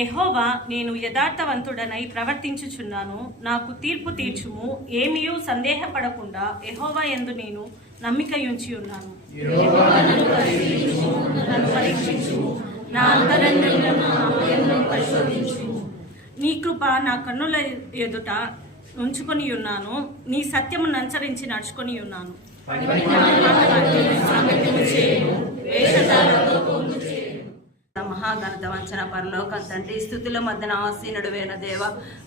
యెహోవా, నేను యథార్థవంతుడనై ప్రవర్తించుచున్నాను, నాకు తీర్పు తీర్చుము. ఏమీయూ సందేహపడకుండా యెహోవా యందు నేను నమ్మికయుంచి ఉన్నాను. నన్ను పరీక్షించుము, నా అంతరంగమును నా హృదయమును పరిశోధించుము. నీ కృప నా కన్నుల ఎదుట ఉంచుకొని ఉన్నాను, నీ సత్యమును అనుసరించి నడుచుకొని ఉన్నాను. మహాఘనత వంచన పరలోక తండ్రి, స్థుతుల మధ్యన ఆసీనుడు వేల దేవ,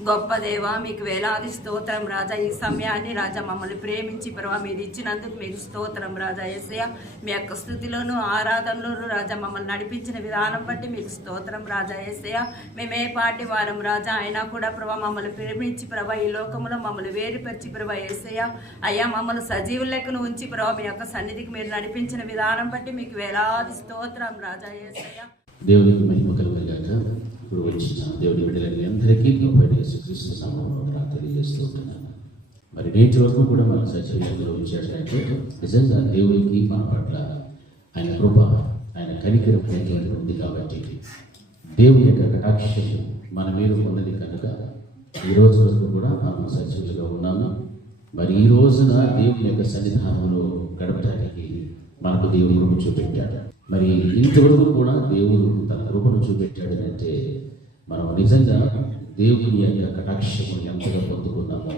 గొప్ప దేవ, మీకు వేలాది స్తోత్రం రాజా. ఈ సమయాన్ని రాజా మమ్మల్ని ప్రేమించి ప్రభావ మీరు ఇచ్చినందుకు మీకు స్తోత్రం రాజా. యేసయ్య, మీ యొక్క స్థుతిలోను ఆరాధనలోను రాజా మమ్మల్ని నడిపించిన విధానం బట్టి మీకు స్తోత్రం రాజా. యేసయ్య, మేమే పాటి వారం రాజా, అయినా కూడా ప్రభావ మమ్మల్ని ప్రేమించి ప్రభావ ఈ లోకంలో మమ్మల్ని వేరుపరిచి ప్రభావ యేసయ్య అయ్యా మమ్మల్ని సజీవుల లెక్కను ఉంచి ప్రభావ మీ యొక్క సన్నిధికి మీరు నడిపించిన విధానం బట్టి మీకు వేలాది స్తోత్రం రాజా. యేసయ్య, దేవునికి మహిమ కలుగుగాక. ఇప్పుడు వచ్చిన దేవుని బిడ్డలని అందరికీ యేసుక్రీస్తు నామమున తెలియజేస్తూ ఉంటున్నాను. మరి నేటి వరకు కూడా మన సజీవంలో ఉంచేటంటే నిజంగా దేవునికి మన పట్ల ఆయన కృప, ఆయన కనికరం ఉంది కాబట్టి దేవుని యొక్క కటాక్షం మన మీద ఉన్నది కనుక ఈ రోజు వరకు కూడా మనం సజీవులుగా ఉన్నాము. మరి ఈ రోజున దేవుని యొక్క సన్నిధానంలో గడపడానికి మనకు దేవుడు కృప చూపెట్టాడు. మరి ఇంతవరకు కూడా దేవుడు తన కృపను చూపెట్టాడు అంటే మనం నిజంగా దేవుని యొక్క కటాక్షము ఎంతగా పొందుకున్నామో,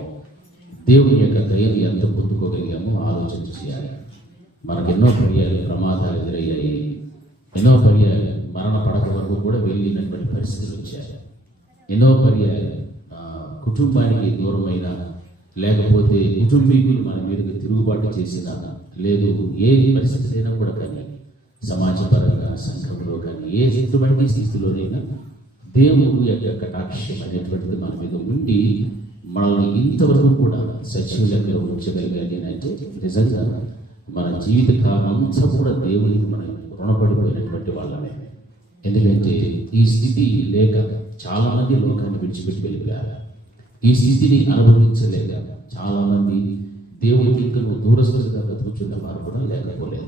దేవుని యొక్క దయను ఎంత పొందుకోగలిగామో ఆలోచన చేయాలి. మనకు ఎన్నో పర్యాలు ప్రమాదాలు ఎదురయ్యాయి, ఎన్నో పర్యాలు మరణ పడక వరకు కూడా వెళ్ళినటువంటి పరిస్థితులు వచ్చాయి. ఎన్నో పర్యాలు కుటుంబానికి దూరమైన, లేకపోతే కుటుంబీకులు మన మీదకి తిరుగుబాటు చేసిన, లేదు ఏ పరిస్థితి అయినా కూడా కానీ సమాజపరంగా సంఘంలో కానీ ఏ ఎటువంటి స్థితిలోనైనా దేవుడు యొక్క కటాక్షం అనేటువంటిది మన మీద ఉండి మనల్ని ఇంతవరకు కూడా సజీవులంగా ఉంచగలిగాలి అంటే నిజంగా మన జీవితకాలం అంతా కూడా దేవునికి మనం రుణపడిపోయినటువంటి వాళ్ళమే. ఎందుకంటే ఈ స్థితి లేక చాలామంది లోకాన్ని విడిచిపెట్టి వెళ్ళిపోయారు. ఈ స్థితిని అనుభవించలేక చాలామంది దేవునికి ఇంకా దూరస్తులుగా బతుకుతున్న వారు కూడా లేకపోలేదు.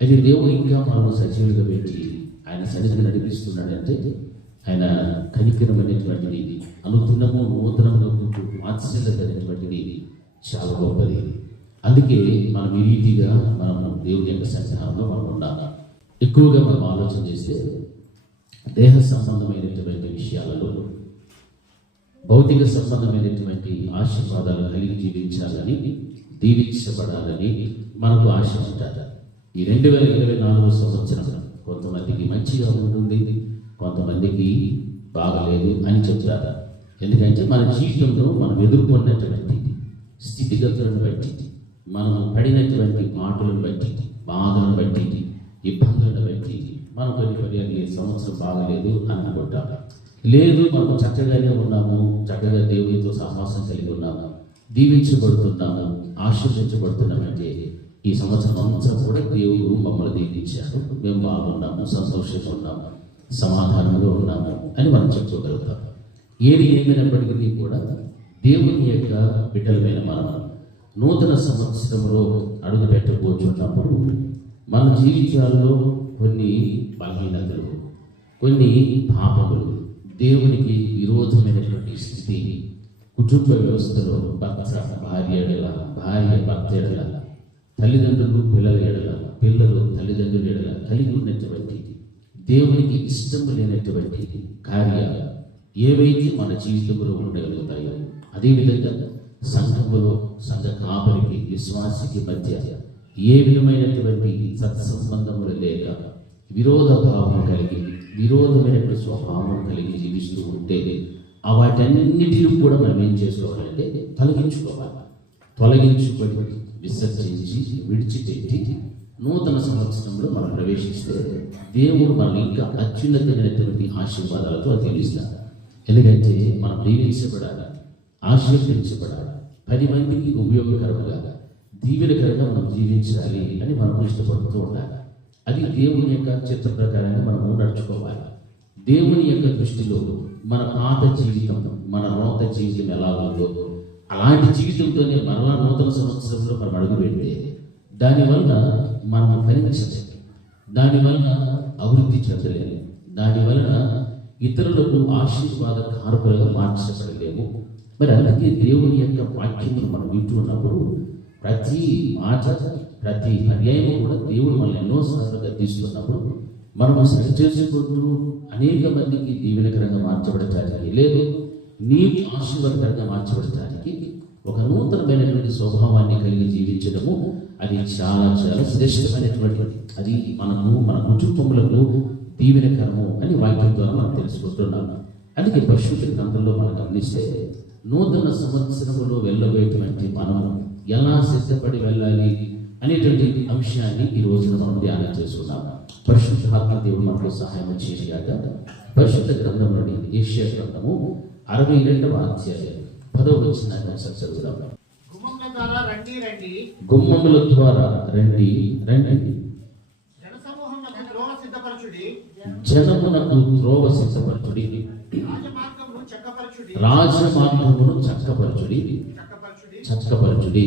అయితే దేవుడు ఇంకా మనం సజీవులుగా పెట్టి ఆయన సన్నిధిని నడిపిస్తున్నాడంటే ఆయన కనికరం అనేటువంటిది, అనుదినము నూతనంగా వాత్సల్యత అనేటువంటిది చాలా గొప్పది. అందుకే మనం ఈ రీతిగా మనం దేవుని యొక్క సన్నిధానంలో మనం ఉండాలి. ఎక్కువగా మనం ఆలోచన చేస్తే దేహ సంబంధమైనటువంటి విషయాలలో, భౌతిక సంబంధమైనటువంటి ఆశీర్వాదాలు కలిగి జీవించాలని, దీవించబడాలని మనకు ఆశ ఉంటారు. ఈ 2024 సంవత్సరం కొంతమందికి మంచిగా ఉంటుంది, కొంతమందికి బాగలేదు అని చెప్తారు. ఎందుకంటే మన జీవితంలో మనం ఎదుర్కొన్నటువంటి స్థితిగతులను బట్టి, మనం పడినటువంటి మాటలను బట్టి, బాధలను బట్టి, ఇబ్బందులను బట్టి మనం కొన్ని పర్యాలు ఈ సంవత్సరం బాగలేదు అని అనుకుంటాం. లేదు, మనం చక్కగానే ఉన్నాము, చక్కగా దేవునితో సహవాసం కలిగి ఉన్నాము, దీవించబడుతున్నాము, ఆశీర్వదించబడుతున్నామంటే ఈ సంవత్సరం అంతా కూడా దేవుడు మమ్మల్ని దీవించారు, మేము బాగున్నాము, సంతోషంగా ఉన్నాము, సమాధానంగా ఉన్నాము అని మనం చెప్పుకోగలుగుతాం. ఏది ఏమైనప్పటికీ కూడా దేవుని యొక్క బిడ్డలమైన మనం నూతన సంవత్సరంలో అడుగు పెట్టబోతున్నప్పుడు మన జీవితాల్లో కొన్ని బలహీనతలు, కొన్ని పాపములు, దేవునికి విరోధమైనటువంటి స్థితి, కుటుంబ వ్యవస్థలో భార్య భర్త ఎడల, తల్లిదండ్రులు పిల్లల ఎడల, పిల్లలు తల్లిదండ్రుల ఎడల కలిగి ఉన్నటువంటి దేవునికి ఇష్టం లేనటువంటి కార్యాలు ఏవైతే మన జీవితంలో ఉండగలుగుతాయో, అదేవిధంగా సంఘములో సంఘ కాపరికి విశ్వాసికి మధ్య ఏ విధమైనటువంటి సత్సంబంధములు లేక విరోధ భావం కలిగి, విరోధమైనటువంటి స్వభావం కలిగి జీవిస్తూ ఉంటే వాటన్నిటిని కూడా మనం ఏం చేసుకోవాలంటే తొలగించుకొని విసర్జించి విడిచిపెట్టి నూతన సంవత్సరంలో మనం ప్రవేశిస్తే దేవుడు మనం ఇంకా అత్యున్నతమైనటువంటి ఆశీర్వాదాలతో తెలియజేస్తారు. ఎందుకంటే మనం దీవించబడాలి, ఆశీర్వదించబడాలి, 10 మందికి ఉపయోగకరంగా, దీవెనకరంగా మనం జీవించాలి అని మనం ఇష్టపడుతూ ఉండాలి. అది దేవుని యొక్క చిత్త ప్రకారంగా మనం నడుచుకోవాలి. దేవుని యొక్క దృష్టిలో మన పాత జీవితం, మన నూతన జీవితం ఎలా ఉందో అలాంటి జీవితంతోనే మరలా నూతన సంవత్సరంలో మనం అడుగు పెడితే దానివల్ల మనం ఫలించలేము, దానివల్ల అభివృద్ధి చెందలేము, దానివల్ల ఇతరులకు ఆశీర్వాద కారకులుగా మార్చబడలేము. మరి అలాగే దేవుని యొక్క వాక్యమును మనం వింటూ ఉన్నప్పుడు ప్రతి మాట, ప్రతి పర్యాయం కూడా దేవుడు మనల్ని ఎన్నోసార్లు గద్దిస్తున్నప్పుడు మనము సరి చేసుకుంటూ అనేక మందికి దీవెనకరంగా మార్చబడటానికి, లేదు నీవు ఆశీర్వాదకరంగా మార్చబడటానికి ఒక నూతనమైనటువంటి స్వభావాన్ని కలిగి జీవించడము అది చాలా చాలా శ్రేష్టమైనటువంటిది. అది మనము మన కుటుంబములకు దీవెనకరము అని వాక్యం ద్వారా మనం తెలుసుకుంటున్నాము. అందుకే పరిశుద్ధ గ్రంథంలో మనం గమనిస్తే నూతన సంవత్సరములో వెళ్ళబోయేటువంటి మనము ఎలా సిద్ధపడి వెళ్ళాలి అనేటువంటి అంశాన్ని ఈ రోజున మనం ధ్యానం చేసుకున్నాం. పరిశుద్ధాత్మ దేవుడు మనకు సహాయం చేయగా పరిశుద్ధ గ్రంథం నుండి యెషయా గ్రంథము 62వ అధ్యాయం 10వ వచనాన్ని చదువుదాం. గుమ్మముల ద్వారా రండి రండి, గుమ్మముల ద్వారా రండి రండి, జనసమూహమునకు త్రోవ సిద్ధపరచుడి, జనమునకు త్రోవ సిద్ధపరచుడి, రాజమార్గమును చక్కపరచుడి, రాజమార్గమును చక్కపరచుడి, చక్కపరచుడి,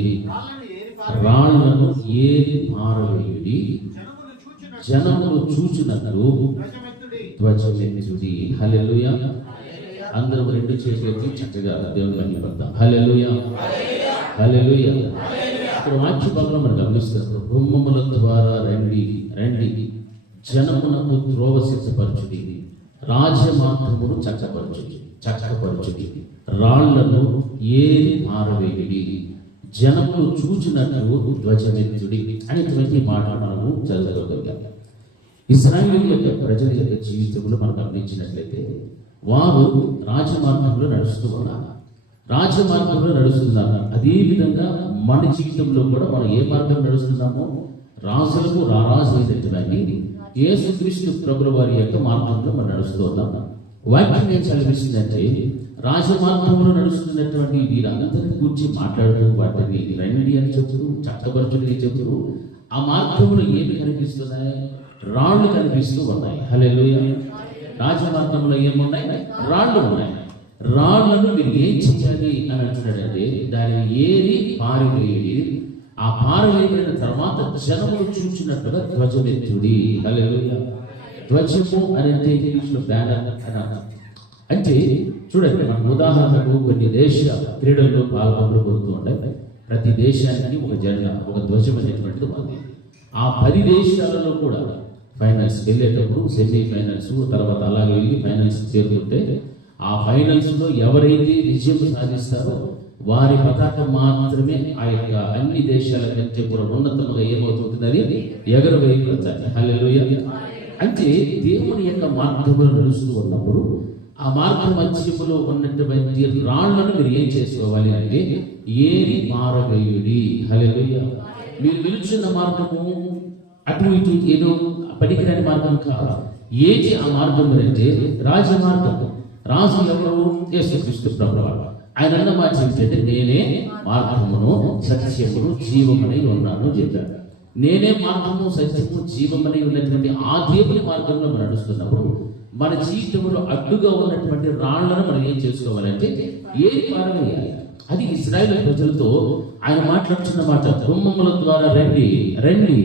రాళ్లను ఏరి పారవేయుడి, జనములు చూచునట్లు ధ్వజమెత్తుడి. హల్లెలూయా. అందరూ రెండు చేతులెత్తి చక్కగా దేవుని మహిమపడతాం. హల్లెలూయా, హల్లెలూయా. ఇక్కడ వాక్య భాగంలో మనం గమనిస్తున్నప్పుడు గుమ్మముల ద్వారా రండి రండి, జనమునకు త్రోవ సిద్ధపరచుడి, రాజమార్గమును చక్కపరచుడి, రాళ్లను ఏరి పారవేయుడి, జనములు చూచినట్లు ధ్వజమెత్తుడి అనేటువంటి మాట మనము చదవగలిగాం. ఇశ్రాయేలు యొక్క ప్రజల యొక్క జీవితంలో మనం గమనించినట్లయితే వారు రాజమార్గంలో నడుస్తున్నారు. అదే విధంగా మన జీవితంలో కూడా మనం ఏ మార్గం నడుస్తున్నామో రాజులకు రారాజు అయినట్టుగాని యేసుక్రీస్తు ప్రభుల వారి యొక్క మార్గంలో మనం నడుస్తూ ఉన్నాం. వాక్యం ఏం చదివిస్తుందంటే రాజమార్గంలో నడుస్తున్నటువంటి వీరందరిని గురించి మాట్లాడుతూ వాటిని రండి అని చెప్తూ చట్టపరచుని చెప్తూ ఆ మార్గంలో ఏమి కనిపిస్తున్నాయి? రాళ్ళు కనిపిస్తూ ఉన్నాయి. హల్లెలూయా. రాజమార్గంలో ఏమున్నాయి? రాళ్ళు ఉన్నాయి. రాళ్లను మీరు ఏం చేయాలి అని అంటున్నాడంటే దానిని ఏరి పారవేయుడి, ఆ పారవేయబడిన తర్వాత జనములు చూసినట్టుగా ధ్వజమెత్తుడి. హల్లెలూయా. ధ్వజము అని అంటే ఇంగ్లీష్లో బ్యానర్ అని అంటే చూడండి, మనం ఉదాహరణకు కొన్ని దేశ క్రీడల్లో పాల్గొనబోతూ ఉంటాయి. ప్రతి దేశానికి ఒక జెండా, ఒక ధ్వజం అనేటువంటిది ఉంది. ఆ 10 దేశాలలో కూడా ఫైనల్స్ వెళ్ళేటప్పుడు సెమీ ఫైనల్స్, తర్వాత అలాగే వెళ్ళి ఫైనల్స్ చేరుకుంటే ఆ ఫైనల్స్ లో ఎవరైతే విజయం సాధిస్తారో వారి పతాకం మాత్రమే ఆ యొక్క అన్ని దేశాల కంటే కూడా ఉన్నతంగా ఏమవుతుందని ఎగరవేయబడతాయి. హల్లెలూయా. అంటే దేవుని యొక్క మార్గంలో నడుస్తూ ఉన్నప్పుడు ఆ మార్గ మధ్యములో ఉన్నటువంటి రాళ్లను మీరు ఏం చేసుకోవాలి అంటే ఏరి పారవేయుడి. హల్లెలూయా. మీరు వెలుచున్న మార్గము అటు ఇటు ఏదో పనికిరాని మార్గం కాదు. ఏది ఆ మార్గం అంటే రాజమార్గము. రాజు ఎవరు? యేసుక్రీస్తు ప్రభువు. ఆయన అన్న మాట ఏంటంటే నేనే మార్గమును సత్యమును జీవమని ఉన్నాను చెప్పాడు. నేనే మార్గము సత్యము జీవమని ఉన్నటువంటి ఆ దేవుని మార్గంలో మనం నడుస్తున్నప్పుడు మన జీవితంలో అడ్డుగా ఉన్నటువంటి రాళ్లను మనం ఏం చేసుకోవాలంటే ఏది పారవేయాలి. అది ఇశ్రాయేలు ప్రజలతో ఆయన మాట్లాడుతున్న మాట. గుమ్మముల ద్వారా రండి రండి,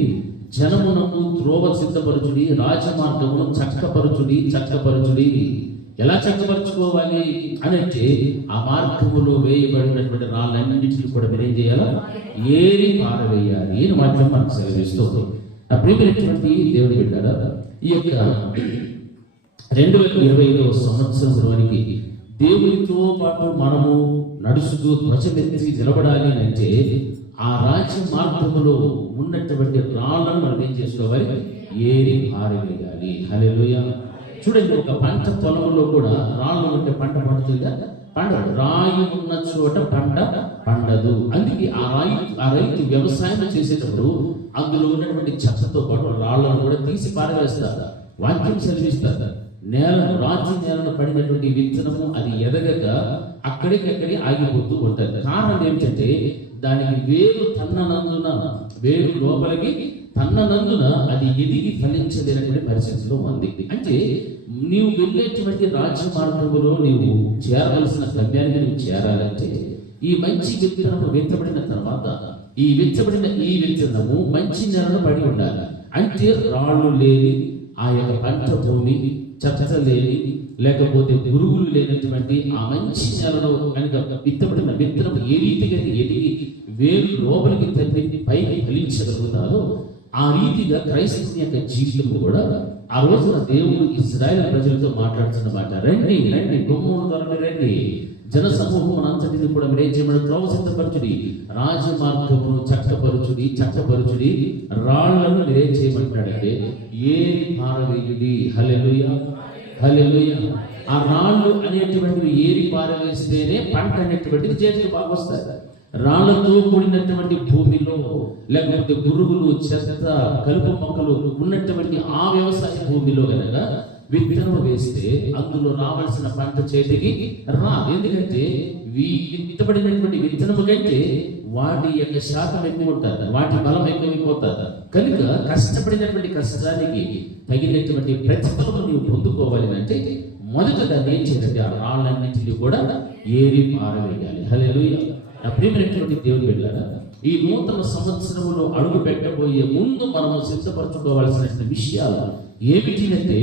జనమునకు త్రోవ సిద్ధపరచుడి, రాజమార్గమును చక్కపరచుడి. ఎలా చక్కపరచుకోవాలి అని అంటే ఆ మార్గములో వేయబడినటువంటి రాళ్ళన్నింటినీ కూడా మీరు ఏం చేయాలా? ఏరి పారవేయాలి అని మాత్రం మనకు సెలవిస్తుంది. ఆ ప్రియమైనటువంటి దేవుని బిడ్డలారా, ఈ యొక్క 2025వ సంవత్సరంలోనికి దేవునితో పాటు మనము నడుస్తూ ధ్వజమెత్తి నిలబడాలి అంటే ఆ రాజ్య మార్గములో ఉన్నటువంటి రాళ్ళను మనం ఏం చేసుకోవాలి? ఏరి పారవేయాలి. హల్లెలూయా. చూడండి, ఒక పంట పొలంలో కూడా రాళ్ళు ఉంటే పంట పండుతుందా? పండదు. రాయి ఉన్న చోట పంట పండదు. అందుకే ఆ రైతు వ్యవసాయం చేసేటప్పుడు అందులో ఉన్నటువంటి చెత్తతో పాటు రాళ్లను కూడా తీసి పారవేస్తారు. వాక్యం సెలవిస్తారు, రాతి నేలను పడినటువంటి విత్తనము అది ఎదగక అక్కడికక్కడే ఆగిపోతూ ఉంటుంది. కారణం ఏమిటంటే దానికి వేరు లోపలికి తన్ననందున అది ఎదిగి ఫలించలేనటువంటి పరిస్థితిలో ఉంది. అంటే నీవు వెళ్ళేటువంటి రాజ్య మార్గంలో నీవు చేరవలసిన గమ్యానికి నువ్వు చేరాలంటే ఈ మంచి విత్తనము విత్తబడిన తర్వాత ఈ విత్తనము మంచి నేలను పడి ఉండాలి. అంటే రాళ్ళు లేని ఆ యొక్క పంట భూమి చెత్త లేని లేకపోతే పురుగులు లేనటువంటి ఆ మంచి నేలలో కనుక విత్తబడిన విత్తనం ఏ రీతిగా ఎదిగి వేరు లోపలికి తల్లి పైకి ఫలించగలుగుతారో ఆ రీతిగా క్రైస్తవుని యొక్క జీవితం కూడా ఆ రోజున దేవుడు ఇశ్రాయేలు ప్రజలతో మాట్లాడుతున్నమాట. రండి రండి, గుమ్మముల ద్వారా రండి, జన సమూహం అంతటిని కూడా మీరేం చేయమని త్రోవ సిద్ధపరచుడి, రాజమార్గమును చక్కపరచుడి, రాళ్లను మీరేం చేయమంటాడంటే ఏరి పారవేయుడి. హల్లెలూయా హల్లెలూయా. ఆ రాళ్ళు అనేటువంటివి ఏరి పారవేస్తేనే పంట అనేటువంటిది చేతికి బాగా వస్తాయి. రాళ్లతో కూడినటువంటి భూమిలో లేకపోతే పురుగులు, చెత్త, కలుపు మొక్కలు ఉన్నటువంటి ఆ వ్యవసాయ భూమిలో కనుక విత్తనం వేస్తే అందులో రావాల్సిన పంట చేతికి రాదు. ఎందుకంటే విత్తబడినటువంటి విత్తనము కంటే వాటి యొక్క శాతం ఎక్కువ ఉంటుంది, వాటి బలం ఎక్కువైపోతుంది. కనుక కష్టపడినటువంటి కష్టానికి తగినటువంటి ప్రతిఫలం నీవు పొందుకోవాలి అంటే మొదటగా ఏం చేయాలంటే ఆ రాళ్ళన్నింటినీ కూడా ఏరి పారవేయాలి. హల్లెలూయా. నా ప్రియమైనటువంటి దేవుని బిడ్డలారా, ఈ నూతన సంవత్సరంలో అడుగు పెట్టబోయే ముందు మనం సిద్ధపరచుకోవాల్సిన విషయాలు ఏమిటి అంటే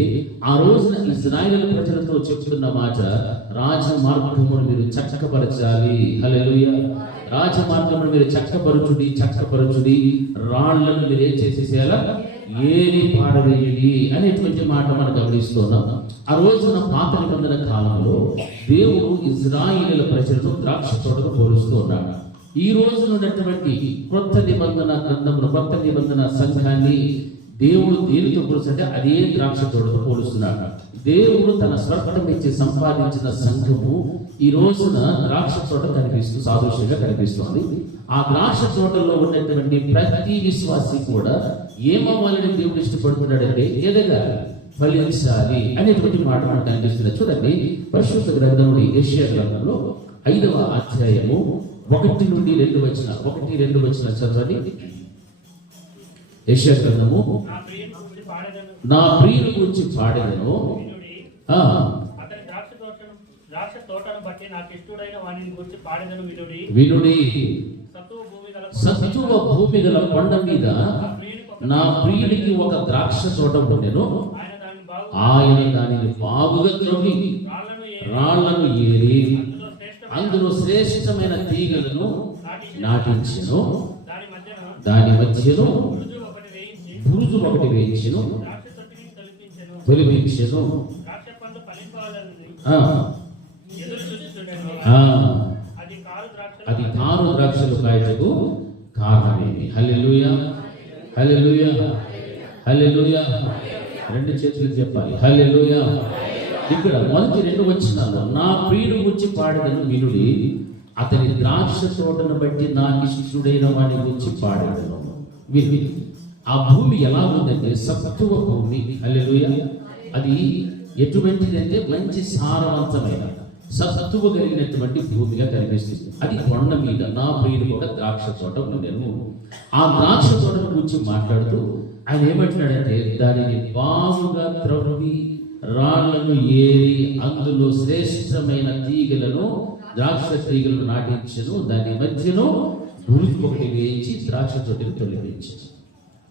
ఆ రోజున ఇశ్రాయేలు ప్రజలతో చెప్తున్న మాట, రాజమార్గమును మీరు చక్కపరచాలి. హల్లెలూయా. రాజమార్గమును మీరు చక్కపరచుడి, రాళ్లను మీరు ఏం చేసేసేయాలా, ఏరి పారవేయుడి అనేటువంటి మాట మనం గమనిస్తున్నాం. ఆ రోజున పాత నిబంధన కాలంలో దేవుడు ఇశ్రాయేలు ప్రజలను ద్రాక్ష తోటకు పోలుస్తూ ఉన్నాడు. ఈ రోజున ఉన్నటువంటి కొత్త నిబంధన గ్రంథమును, కొత్త నిబంధన సంఘాన్ని దేవుడు దేనితో పోలుస్తుంటే అదే ద్రాక్ష తోటతో పోలుస్తున్నాడు. దేవుడు తన స్వర్గం ఇచ్చి సంపాదించిన సంఘము ఈ రోజున ద్రాక్ష తోట సాదృశ్యంగా కనిపిస్తోంది. ఆ ద్రాక్ష తోటలో ఉన్నటువంటి ప్రతి విశ్వాసి కూడా ఏమవ్వాలని దేవుడు ఇష్టపడుతున్నాడంటే ఎదగాలి, ఫలించాలి అనేటువంటి మాట మనకు కనిపిస్తుంది. చూడండి, పరిశుద్ధ గ్రంథంలో యెషయా గ్రంథంలో 5వ అధ్యాయము 1 నుండి 2 వచనాలు చదవండి. యెషయా గ్రంథము, నా ప్రియుని గురించి పాడెదను, ద్రాక్ష తోటను బట్టి నాకు ఇష్టడైన వాణిని గురించి పాడెదను వినుడి. సత్తువ భూమి గల కొండ మీద నా ప్రియుడికి ఒక ద్రాక్ష తోట ఉండెను, ఆయన దానిని బాగుగా త్రవ్వి రాళ్లను ఏరి అందులో శ్రేష్టమైన తీగలను నాటించెను, దాని మధ్యలో బురుజు ఒకటి వేయించెను, తొలిపించెను. అది తారు ద్రాక్షలు కాయటకు కారణమేమి. హల్లెలూయా హల్లెలూయా హల్లెలూయా. 2 చేతులు చెప్పాలి హల్లెలూయా. ఇక్కడ మొదటి 2 వచనాలు, నా ప్రియుడు గురించి పాడెదను వినుడి, అతని ద్రాక్ష తోటను బట్టి నాకు ఇష్టడైన వాడి గురించి పాడెదను వినుడి. ఆ భూమి ఎలా ఉందంటే సత్తువ భూమి. హల్లెలూయా. అది ఎటువంటిదంటే మంచి సారవంతమైన సత్తువ కలిగినటువంటి భూమిగా కనిపిస్తుంది. అది కొండ మీద నా ప్రియుడు కూడా ద్రాక్ష తోట ఉండెను. ఆ ద్రాక్ష తోటను గురించి మాట్లాడుతూ ఆయన ఏమంటున్నాడంటే దానిని బాగుగా త్రవ్వి రాళ్లను ఏరి అందులో శ్రేష్టమైన తీగలను, ద్రాక్ష తీగలను నాటించెను, దాని మధ్యలో బురుజు ఒకటి వేయించి ద్రాక్ష తోటను తొలగించెను.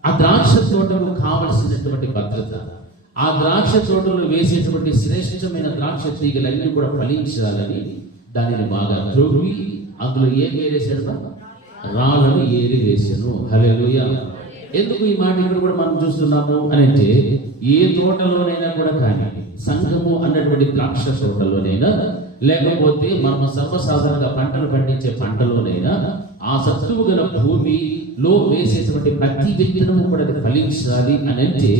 ఆ ద్రాక్ష తోటకు కావలసినటువంటి భద్రత, ఆ ద్రాక్ష తోటలో వేసేటువంటి శ్రేష్టమైన ద్రాక్ష తీగలన్నీ కూడా ఫలించాలని దానిని బాగా త్రవ్వి అందులో ఏం వేరేశాడు, రాళ్ళను ఏరి వేసాను. హల్లెలూయా. ఎందుకు ఈ మాట ఇక్కడ కూడా మనం చూస్తున్నాము అని అంటే, ఏ తోటలోనైనా కూడా కానీ, సంఘము అన్నటువంటి ద్రాక్ష తోటలోనైనా లేకపోతే మనం సర్వసాధారణంగా పంటలు పండించే పంటలోనైనా ఆ సత్తువు గల భూమిలో వేసేటువంటి ప్రతి విత్తనము కూడా ఫలించాలి అని అంటే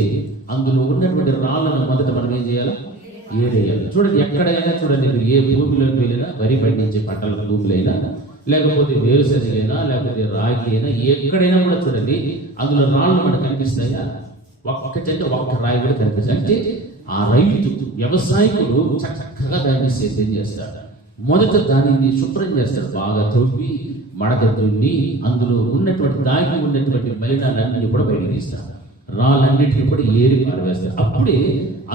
అందులో ఉన్నటువంటి రాళ్ళను మొదట మనం ఏం చేయాలి, ఏరేయాలి. చూడండి, ఎక్కడైనా చూడండి, మీరు ఏ భూమిలోకి వెళ్ళినా, వరి పండించే పంటల భూములైనా లేకపోతే వేరుశనగైనా లేకపోతే రాగి అయినా ఎక్కడైనా కూడా చూడండి, అందులో రాళ్ళు మనకు కనిపిస్తాయా? ఒక్క రాయి కూడా కనిపిస్తాయి. అంటే ఆ రైతు వ్యవసాయకుడు చక్కగా దాన్ని సేద్యం చేస్తాడు. మొదట దానిని శుభ్రం చేస్తాడు, బాగా తవ్వి మడక దున్ని అందులో ఉన్నటువంటి దాగి ఉన్నటువంటి మలినాలన్నీ కూడా బయట తీస్తాడు. రాళ్ళన్నిటిని కూడా ఏరి పారవేస్తారు. అప్పుడే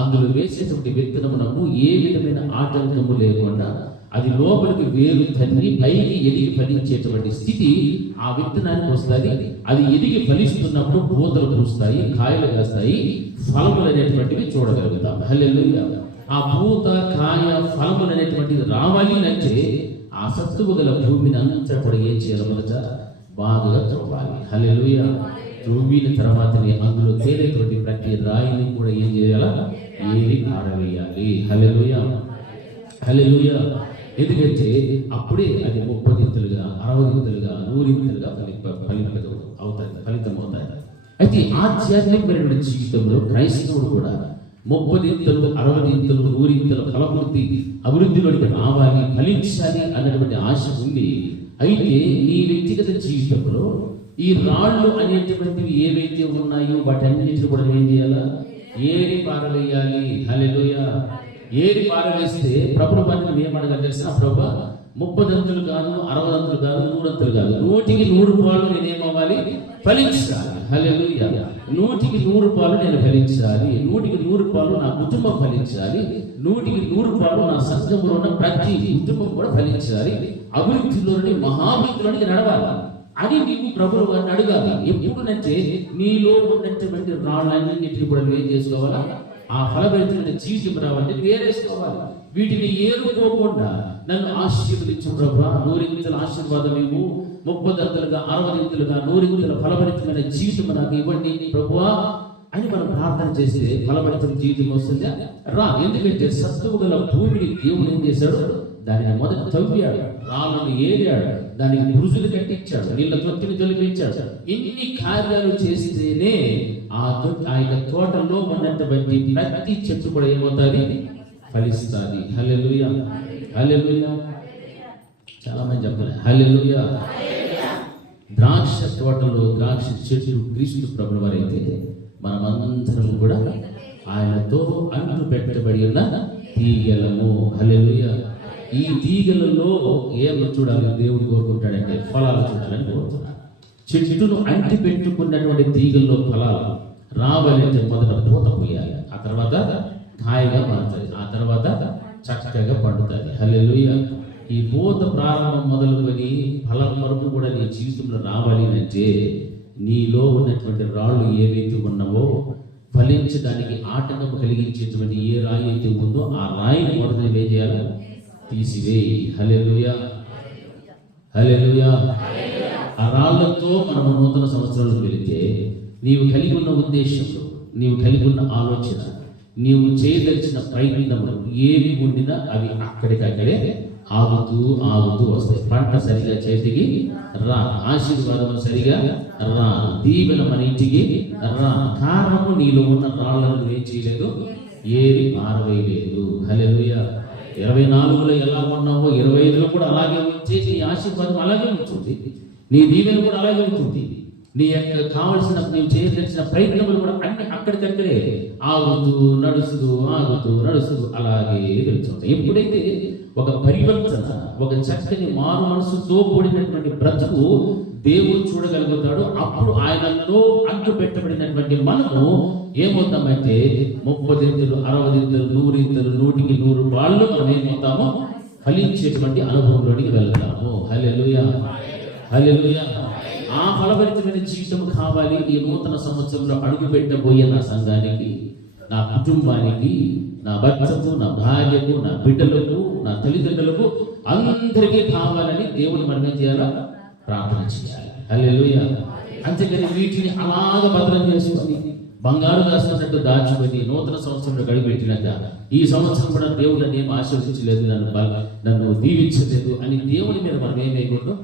అందులో వేసేటువంటి విత్తనమునకు ఏ విధమైన ఆటంకము లేకుండా అది లోపలికి వేరు తన్ని పైకి ఎదిగి ఫలించేటువంటి స్థితి ఆ విత్తనానికి వస్తుంది. అది ఎదిగి ఫలిస్తున్నప్పుడు పూతలు పూస్తాయి, కాయలు వేస్తాయి, ఫలములు అనేటువంటివి చూడగలుగుతాం. హల్లెలూయా. ఆ పూత, కాయ, ఫలములు అనేటువంటిది రావాలి అంటే ఆ సత్తువు గల భూమిని అంతా కూడా ఏం చేయాలి? మొదట బాగా త్రవ్వాలి. హల్లెలూయా. త్రవ్విన తర్వాతనే అందులో తేలేటువంటి ప్రతి రాయిని కూడా ఏం చేయాలా? ఏరి పారవేయాలి. హల్లెలూయా, హల్లెలూయా. ఎందుకంటే అప్పుడే అది 30 దింతలుగా, 60 దింతలుగా, 100 దింతలుగా ఫలితం అవుతాయి. అయితే ఆధ్యాత్మికమైనటువంటి జీవితంలో క్రైస్తవుడు కూడా 30 దింతలు, 60 దింతలు, 100 దింతల ఫలపూర్తి అభివృద్ధిలోకి రావాలి, ఫలించాలి అన్నటువంటి ఆశ ఉంది. అయితే నీ వ్యక్తిగత జీవితంలో ఈ రాళ్ళు అనేటువంటివి ఏవైతే ఉన్నాయో వాటన్నిటిని కూడా ఏం చేయాలా? ఏరి పారవేయాలి. హల్లెలూయా. ఏరి పారవేస్తే ప్రభువు వాటిని ఏమడగా తెలుసా? ప్రభు 30 దంతులు కాదు, 60 దంతులు కాదు, 100 దంతులు కాదు, 100కి 100 పాలు నేనేమవ్వాలి? ఫలించాలి. హల్లెలూయా. 100కి 100 పాలు నేను ఫలించాలి. 100కి 100 పాలు నా కుటుంబం ఫలించాలి. 100కి 100 పాలు నా సంఘంలో ఉన్న ప్రతి కుటుంబం కూడా ఫలించాలి. అభివృద్ధిలోని మహాభివృద్ధిలోనికి నడవాలి అని నీవు ప్రభువు వారిని అడగాలి. ఎప్పుడునంటే నీలో ఉన్నటువంటి రాళ్ళన్నింటినీ కూడా ఏం చేసుకోవాలా? ఆ ఫలభరితమైన జీవితం రావాలంటే వేరేసుకోవాలి. వీటిని ఏరుకోకుండా నన్ను ఆశీర్వదించు ప్రభువా, 100 దింతల ఆశీర్వాదం ఇవ్వు, 30 దంతలుగా, 60 దింతలుగా, 100 దింతల ఫలభరితమైన జీవితం నాకు ఇవ్వండి ప్రభువా అని మనం ప్రార్థన చేస్తే ఫలభరితమైన జీవితం వస్తుందా? రా. ఎందుకంటే సత్తువు గల భూమిని దేవుడు ఏం చేశాడు? దానిని మొదట తవ్వాడు, రాళ్ళను ఏరాడు, దానికి పురుషులు కట్టించాడు, నీళ్ళ తొట్టిని తొలగించాడు. ఇన్ని కార్యాలు చేస్తేనే ఆ యొక్క తోటలో ఉన్నటువంటి ప్రతి చెట్టు కూడా ఏమవుతుంది? ఫలిస్తుంది. హల్లెలూయా, హల్లెలూయా. చాలా మంది చెప్పాలి హల్లెలూయా. ద్రాక్ష తోటలో ద్రాక్ష చెట్టు క్రీస్తు ప్రభువు వారైతే మనమందరం కూడా ఆయనతో అంటు పెట్టబడి ఉన్న తీగలము. హల్లెలూయా. ఈ తీగలలో ఏం చూడాలి దేవుడు కోరుకుంటాడంటే ఫలాలు చూడాలని కోరుతున్నాడు. చెట్టును అంటి పెట్టుకున్నటువంటి తీగల్లో ఫలాలు రావాలంటే మొదట పూత పోయాలి, ఆ తర్వాత కాయగా మారుతుంది, ఆ తర్వాత చక్కగా పండుతుంది. హల్లెలూయా. ఈ పూత ప్రారంభం మొదలుకొని ఫలం వరకు కూడా నీ జీవితంలో రావాలి అంటే నీలో ఉన్నటువంటి రాళ్ళు ఏవైతే ఉన్నావో ఫలించడానికి ఆటంకం కలిగించేటువంటి ఏ రాయి అయితే ఉందో ఆ రాయిని మొదట ఏం చేయాలి? తీసివేయి. హల్లెలూయా, హల్లెలూయా. ఆ రాళ్లతో మనము నూతన సంవత్సరంలో వెళితే నీవు కలిగి ఉన్న ఉద్దేశంలో, నీవు కలిగి ఉన్న ఆలోచన, నీవు చేయదలిచిన ప్రయత్నములు ఏవి ఉండినా అవి అక్కడికక్కడే ఆగుతూ ఆగుతూ వస్తాయి. పంట సరిగా చేతికి రా, ఆశీర్వాదం సరిగా రా, దీవెన మన ఇంటికి రా. కారణము నీలో ఉన్న రాళ్లను ఏం చేయలేదు? ఏది పారవేయలేదు. హల్లెలూయా. 24లో ఎలా ఉన్నావో 25లో కూడా అలాగే ఉంచి నీ ఆశీర్వాదం అలాగే ఉంటుంది, నీ దీవెన కూడా అలాగే ఉంటుంది. నీ యొక్క కావలసిన నీవు చేయదలిచిన ప్రయత్నములు కూడా అన్ని అక్కడికక్కడే ఆగుతూ నడుస్తూ ఆగుతూ నడుస్తూ అలాగే వెళ్తుంటాయి. ఎప్పుడైతే ఒక పరివర్తన, ఒక చక్కని మారు మనసుతో కూడినటువంటి బ్రతుకు దేవుడు చూడగలుగుతాడు, అప్పుడు ఆయనలో అంటు పెట్టబడినటువంటి మనము ఏమవుతామంటే 30 దింతలు, 60 దింతలు, 100 దింతలు, 100కి 100 పాళ్ళు మనం ఏమవుతామో ఫలించేటువంటి అనుభవంలోనికి వెళ్తాము. హల్లెలూయా, హల్లెలూయా. ఆ ఫలభరితమైన జీవితం కావాలి. ఈ నూతన సంవత్సరంలో అడుగు పెట్టబోయే నా సంఘానికి, నా కుటుంబానికి, నా భర్తకు, నా భార్యకు, నా బిడ్డలకు, నా తల్లిదండ్రులకు అందరికీ కావాలని దేవుని మనం ఏం చేయాలా? ప్రార్థన చేయాలి. హల్లెలూయా. అంతేకాని వీటిని అలాగ భద్రం చేసుకొని బంగారు దాచుకున్నట్టు దాచుకొని నూతన సంవత్సరంలో గడిపెట్టినాక ఈ సంవత్సరం కూడా దేవుడు నన్ను ఏం ఆశీర్వదించలేదు, నన్ను దీవించలేదు అని దేవుని మీద మనం ఏం వేయకూడదు?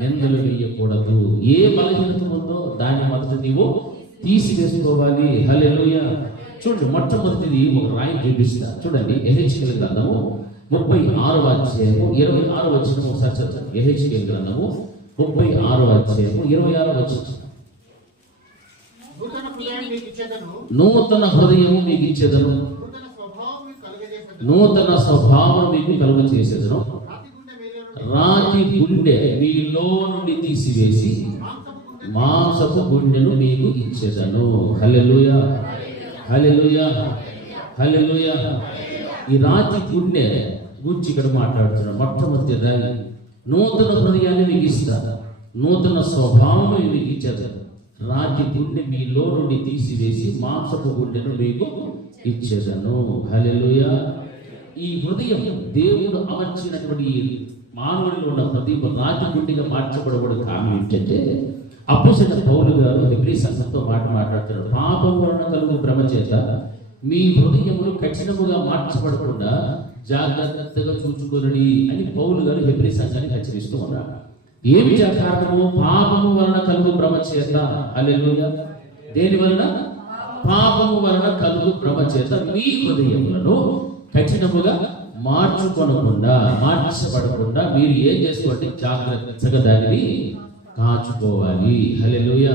నిందలు వేయకూడదు. ఏ బలహీనత ఉందో దాన్ని మొదట నీవు తీసివేసుకోవాలి. హల్లెలూయా. చూడండి, మొట్టమొదటిది ఒక రాయి చూపిస్తా. చూడండి, యెహెజ్కేలు గ్రంథము 36వ అధ్యాయము 26వ వచనం ఒకసారి చదవండి. యెహెజ్కేలు గ్రంథము 36వ అధ్యాయము 26వ వచనం. నూతన హృదయము మీకు ఇచ్చేదను, నూతన స్వభావం మీకు కలుగజేసేదను, రాతి గుండె మీలో నుండి తీసివేసి మాంసపు గుండెను మీకు ఇచ్చేదను. హల్లెలూయా, హల్లెలూయా, హల్లెలూయా. ఈ రాతి గుండె గురించి ఇక్కడ మాట్లాడుతున్నాడు. మొట్టమొదటి నూతన హృదయాన్ని మీకు ఇస్తా, నూతన స్వభావం మీకు ఇచ్చేదను. రాతి గుండె మీలో నుండి తీసివేసి మాంసపు గుండెను మీకు ఇచ్చేదను. హల్లెలూయా. ఈ హృదయం దేవుడు అమర్చినటువంటి మానవుడిలో ఉన్న ప్రతి రాతి గుండెగా మార్చబడబడు కారణం ఏంటంటే, అపోస్తలుడైన పౌలు గారు హెబ్రీ సంఘంతో మాట్లాడుతున్నారు. పాపం వలన కలుగు భ్రమ చేత మీ హృదయములు కఠినముగా మార్చబడకుండా జాగ్రత్తగా చూచుకోనడి అని పౌలు గారు హెబ్రీ సంఘాన్ని హెచ్చరిస్తూ ఉన్నారు. ఏమి కారణము? పాపము వలన కలుగు భ్రమ చేత. హల్లెలూయా. దేని వలన? పాపము వలన కలుగు భ్రమ చేత మీ హృదయములను కఠినముగా మార్చబడకుండా మీరు ఏం చేసుకోండి? జాగ్రత్తగా దానిని కాచుకోవాలి. హల్లెలూయా.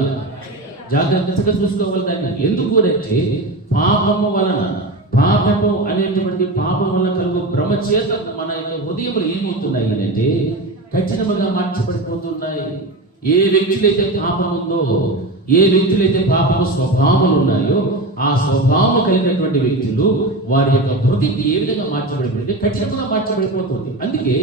జాగ్రత్తగా చూసుకోవాలి దాన్ని. ఎందుకు అంటే పాపము వలన, పాపము అనేటువంటి పాపం వలన కలుగు భ్రమ చేత మన యొక్క హృదయములు ఏమవుతున్నాయి అంటే కఠినముగా మార్చబడిపోతున్నాయి. ఏ వ్యక్తులైతే పాపం ఉందో, ఏ వ్యక్తులైతే పాపము స్వభావాలు ఉన్నాయో, ఆ స్వభావం కలిగినటువంటి వ్యక్తులు వారి యొక్క హృదయం ఏ విధంగా మార్చబడిపోయింది? కఠినంగా మార్చబడిపోతుంది. అందుకే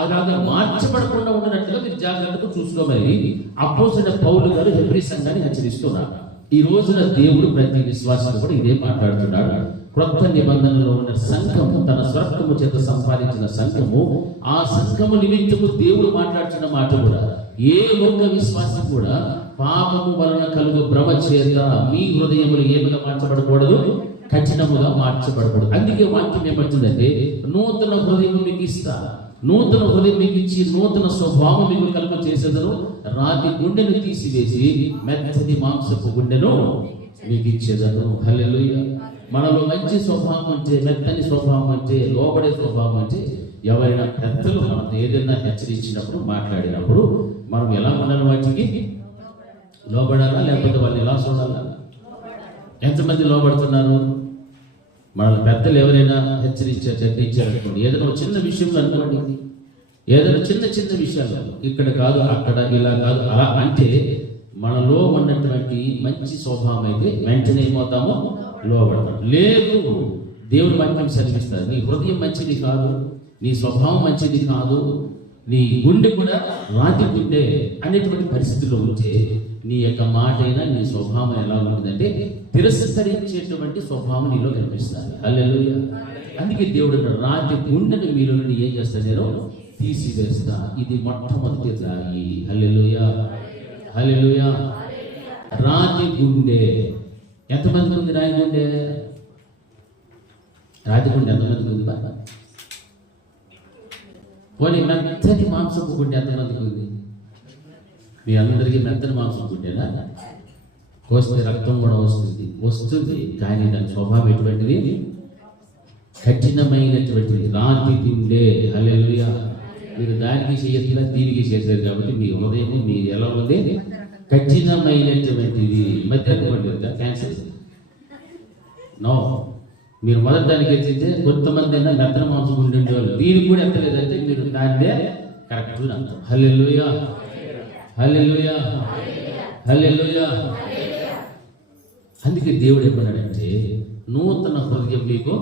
అలాగా మార్చబడకుండా ఉన్నట్లుగా మీరు జాగ్రత్తగా చూసుకోవాలి. అపోస్తలుడైన పౌలు గారు హెబ్రీ సంఘాన్ని హెచ్చరిస్తున్నారు. ఈ రోజున దేవుడు ప్రతి విశ్వాసం కూడా ఇదే మాట్లాడుతున్నాడు. క్రొత్త నిబంధనలో ఉన్న సంఘము, తన స్వరక్తము చేత సంపాదించిన సంఘము, ఆ సంఘము నిమిత్తము దేవుడు మాట్లాడుతున్న మాట కూడా, ఏ ఒక్క విశ్వాసం కూడా పాపము వలన కలుగు భ్రమ చేత మీ హృదయములు ఏమిగా మార్చబడకూడదు? కఠినముగా మార్చబడకూడదు. అందుకే వాక్యం ఏమంటుందంటే, నూతన హృదయం మీకు ఇస్తా, నూతన హృదయం మీకు ఇచ్చి నూతన స్వభావం మీకు కలుగ చేసేదను. రాతి గుండెను తీసివేసి మెత్తని మాంసపు గుండెను మీకు ఇచ్చేదను. హల్లెలూయా. మనలో మంచి స్వభావం అంటే, మెత్తని స్వభావం అంటే, లోబడే స్వభావం అంటే, ఎవరైనా పెద్దలు మనం ఏదైనా హెచ్చరించినప్పుడు, మాట్లాడినప్పుడు మనం ఎలా ఉండాలి? వాటికి లోబడాలా, లేకపోతే వాళ్ళు ఎలా చూడాలా? ఎంతమంది లోబడుతున్నారు? మన పెద్దలు ఎవరైనా హెచ్చరించారనుకోండి, ఏదైనా చిన్న విషయంలో అనుకోండి, ఏదైనా చిన్న విషయాలు, ఇక్కడ కాదు అక్కడ, ఇలా కాదు అలా అంటే, మనలో ఉన్నటువంటి మంచి స్వభావం అయితే వెంటనే ఏమవుతామో? లోబడతాం. లేదు, దేవుడు వాక్యం చదివిస్తారు, నీ హృదయం మంచిది కాదు, నీ స్వభావం మంచిది కాదు, నీ గుండె కూడా రాతి గుండె అనేటువంటి పరిస్థితుల్లో ఉంటే నీ యొక్క మాట అయినా, నీ స్వభావం ఎలా ఉంటుందంటే తిరస్కరించేటువంటి స్వభావం నీలో కనిపిస్తుంది. హల్లెలూయా. అందుకే దేవుడు రాతి గుండెని మీలో నుండి ఏం చేస్తా? నేను తీసివేస్తా. ఇది మొట్టమొదటి రాయి. హల్లెలూయా, హల్లెలూయా. రాతి గుండె ఎంతమందికి ఉంది? రాయి గుండె, రాతి గుండె ఎంతమందికి ఉంది? పోనీ మెత్తని మాంసపు గుండె ఎంతమందికి ఉంది? మీ అందరికీ మెత్తని మాంసం గుండెనా? కోస్తే రక్తం కూడా వస్తుంది, కానీ దాని స్వభావం ఎటువంటిది? కఠినమైనటువంటిది, రాతి గుండె. హల్లెలూయా. మీరు దానికి చేయట్లా, దీనికి చేశారు కాబట్టి మీ హృదయం మీ ఎలా ఉంది? కఠినమైనటువంటిది. మెత్తని గుండె క్యాన్సర్ నో. మీరు మొదటి దానికి ఎత్తితే కొంతమంది అయినా మెత్తన మాంసం గుండె ఉండేవాళ్ళు, దీనికి కూడా ఎత్తలేదంటే మీరు దాన్నే కరెక్ట్ అంటారు. హల్లెలూయా, హల్లెలూయా, హల్లెలూయా. అందుకే దేవుడు ఏమన్నాడంటే, నూతన హృదయం మీకు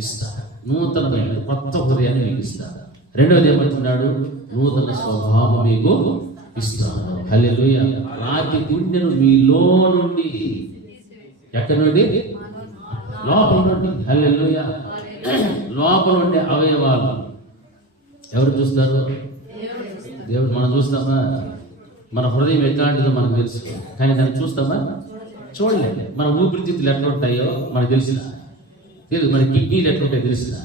ఇస్తాడు, నూతనమైన కొత్త హృదయాన్ని మీకు ఇస్తాడు. రెండవది ఏమంటున్నాడు? నూతన స్వభావం మీకు ఇస్తాను. హల్లెలూయా. రాతి గుండెను మీలో నుండి, ఎక్కడి నుండి? లోపల నుండి. హల్లెలూయా. లోపల ఉండే అవయవాలు ఎవరు చూస్తారు? దేవుడు. మనం చూస్తామా? మన హృదయం ఎట్లాంటిదో మనకు తెలుసు, కానీ దాన్ని చూస్తామా? చూడలేదు. మన ఊపిరితిత్తులు ఎట్లా ఉంటాయో మనకు తెలిసిన తెలియదు, మన కిడ్నీలు ఎట్లుంటాయో తెలిసిన,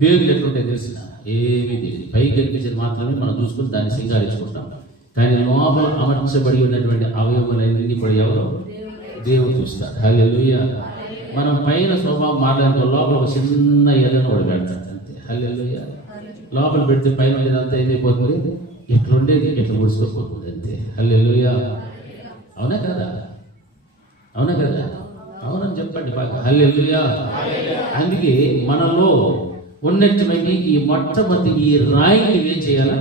పేగులు ఎట్లుంటాయో తెలిసిన, ఏమీ తెలియదు. పైకి కనిపించేది మాత్రమే మనం చూసుకుని దాన్ని సింగారించుకుంటాం. కానీ లోపల అమర్చబడి ఉన్నటువంటి అవయవాలన్నీ కూడా ఎవరు? దేవుడు చూస్తారు. హల్లెలూయా. మనం పైన స్వభావం మాట్లాడుతూ లోపల ఒక చిన్న ఎలను కూడా పెడతాడు అంతే. హల్లెలూయా. లోపల పెడితే పైన ఉండేదంతా ఏమైపోతుంది? ఎట్లుండేది ఎట్లా ముడుచుకోపోతుంది అంతే. హల్లెలూయా. అవునా కదా? అవునా కదా? అవునని చెప్పండి బాగా. హల్లెలూయా. అందుకే మనలో ఉన్నటువంటి ఈ మొట్టమొదటి ఈ రాయిని ఏం చేయాలా?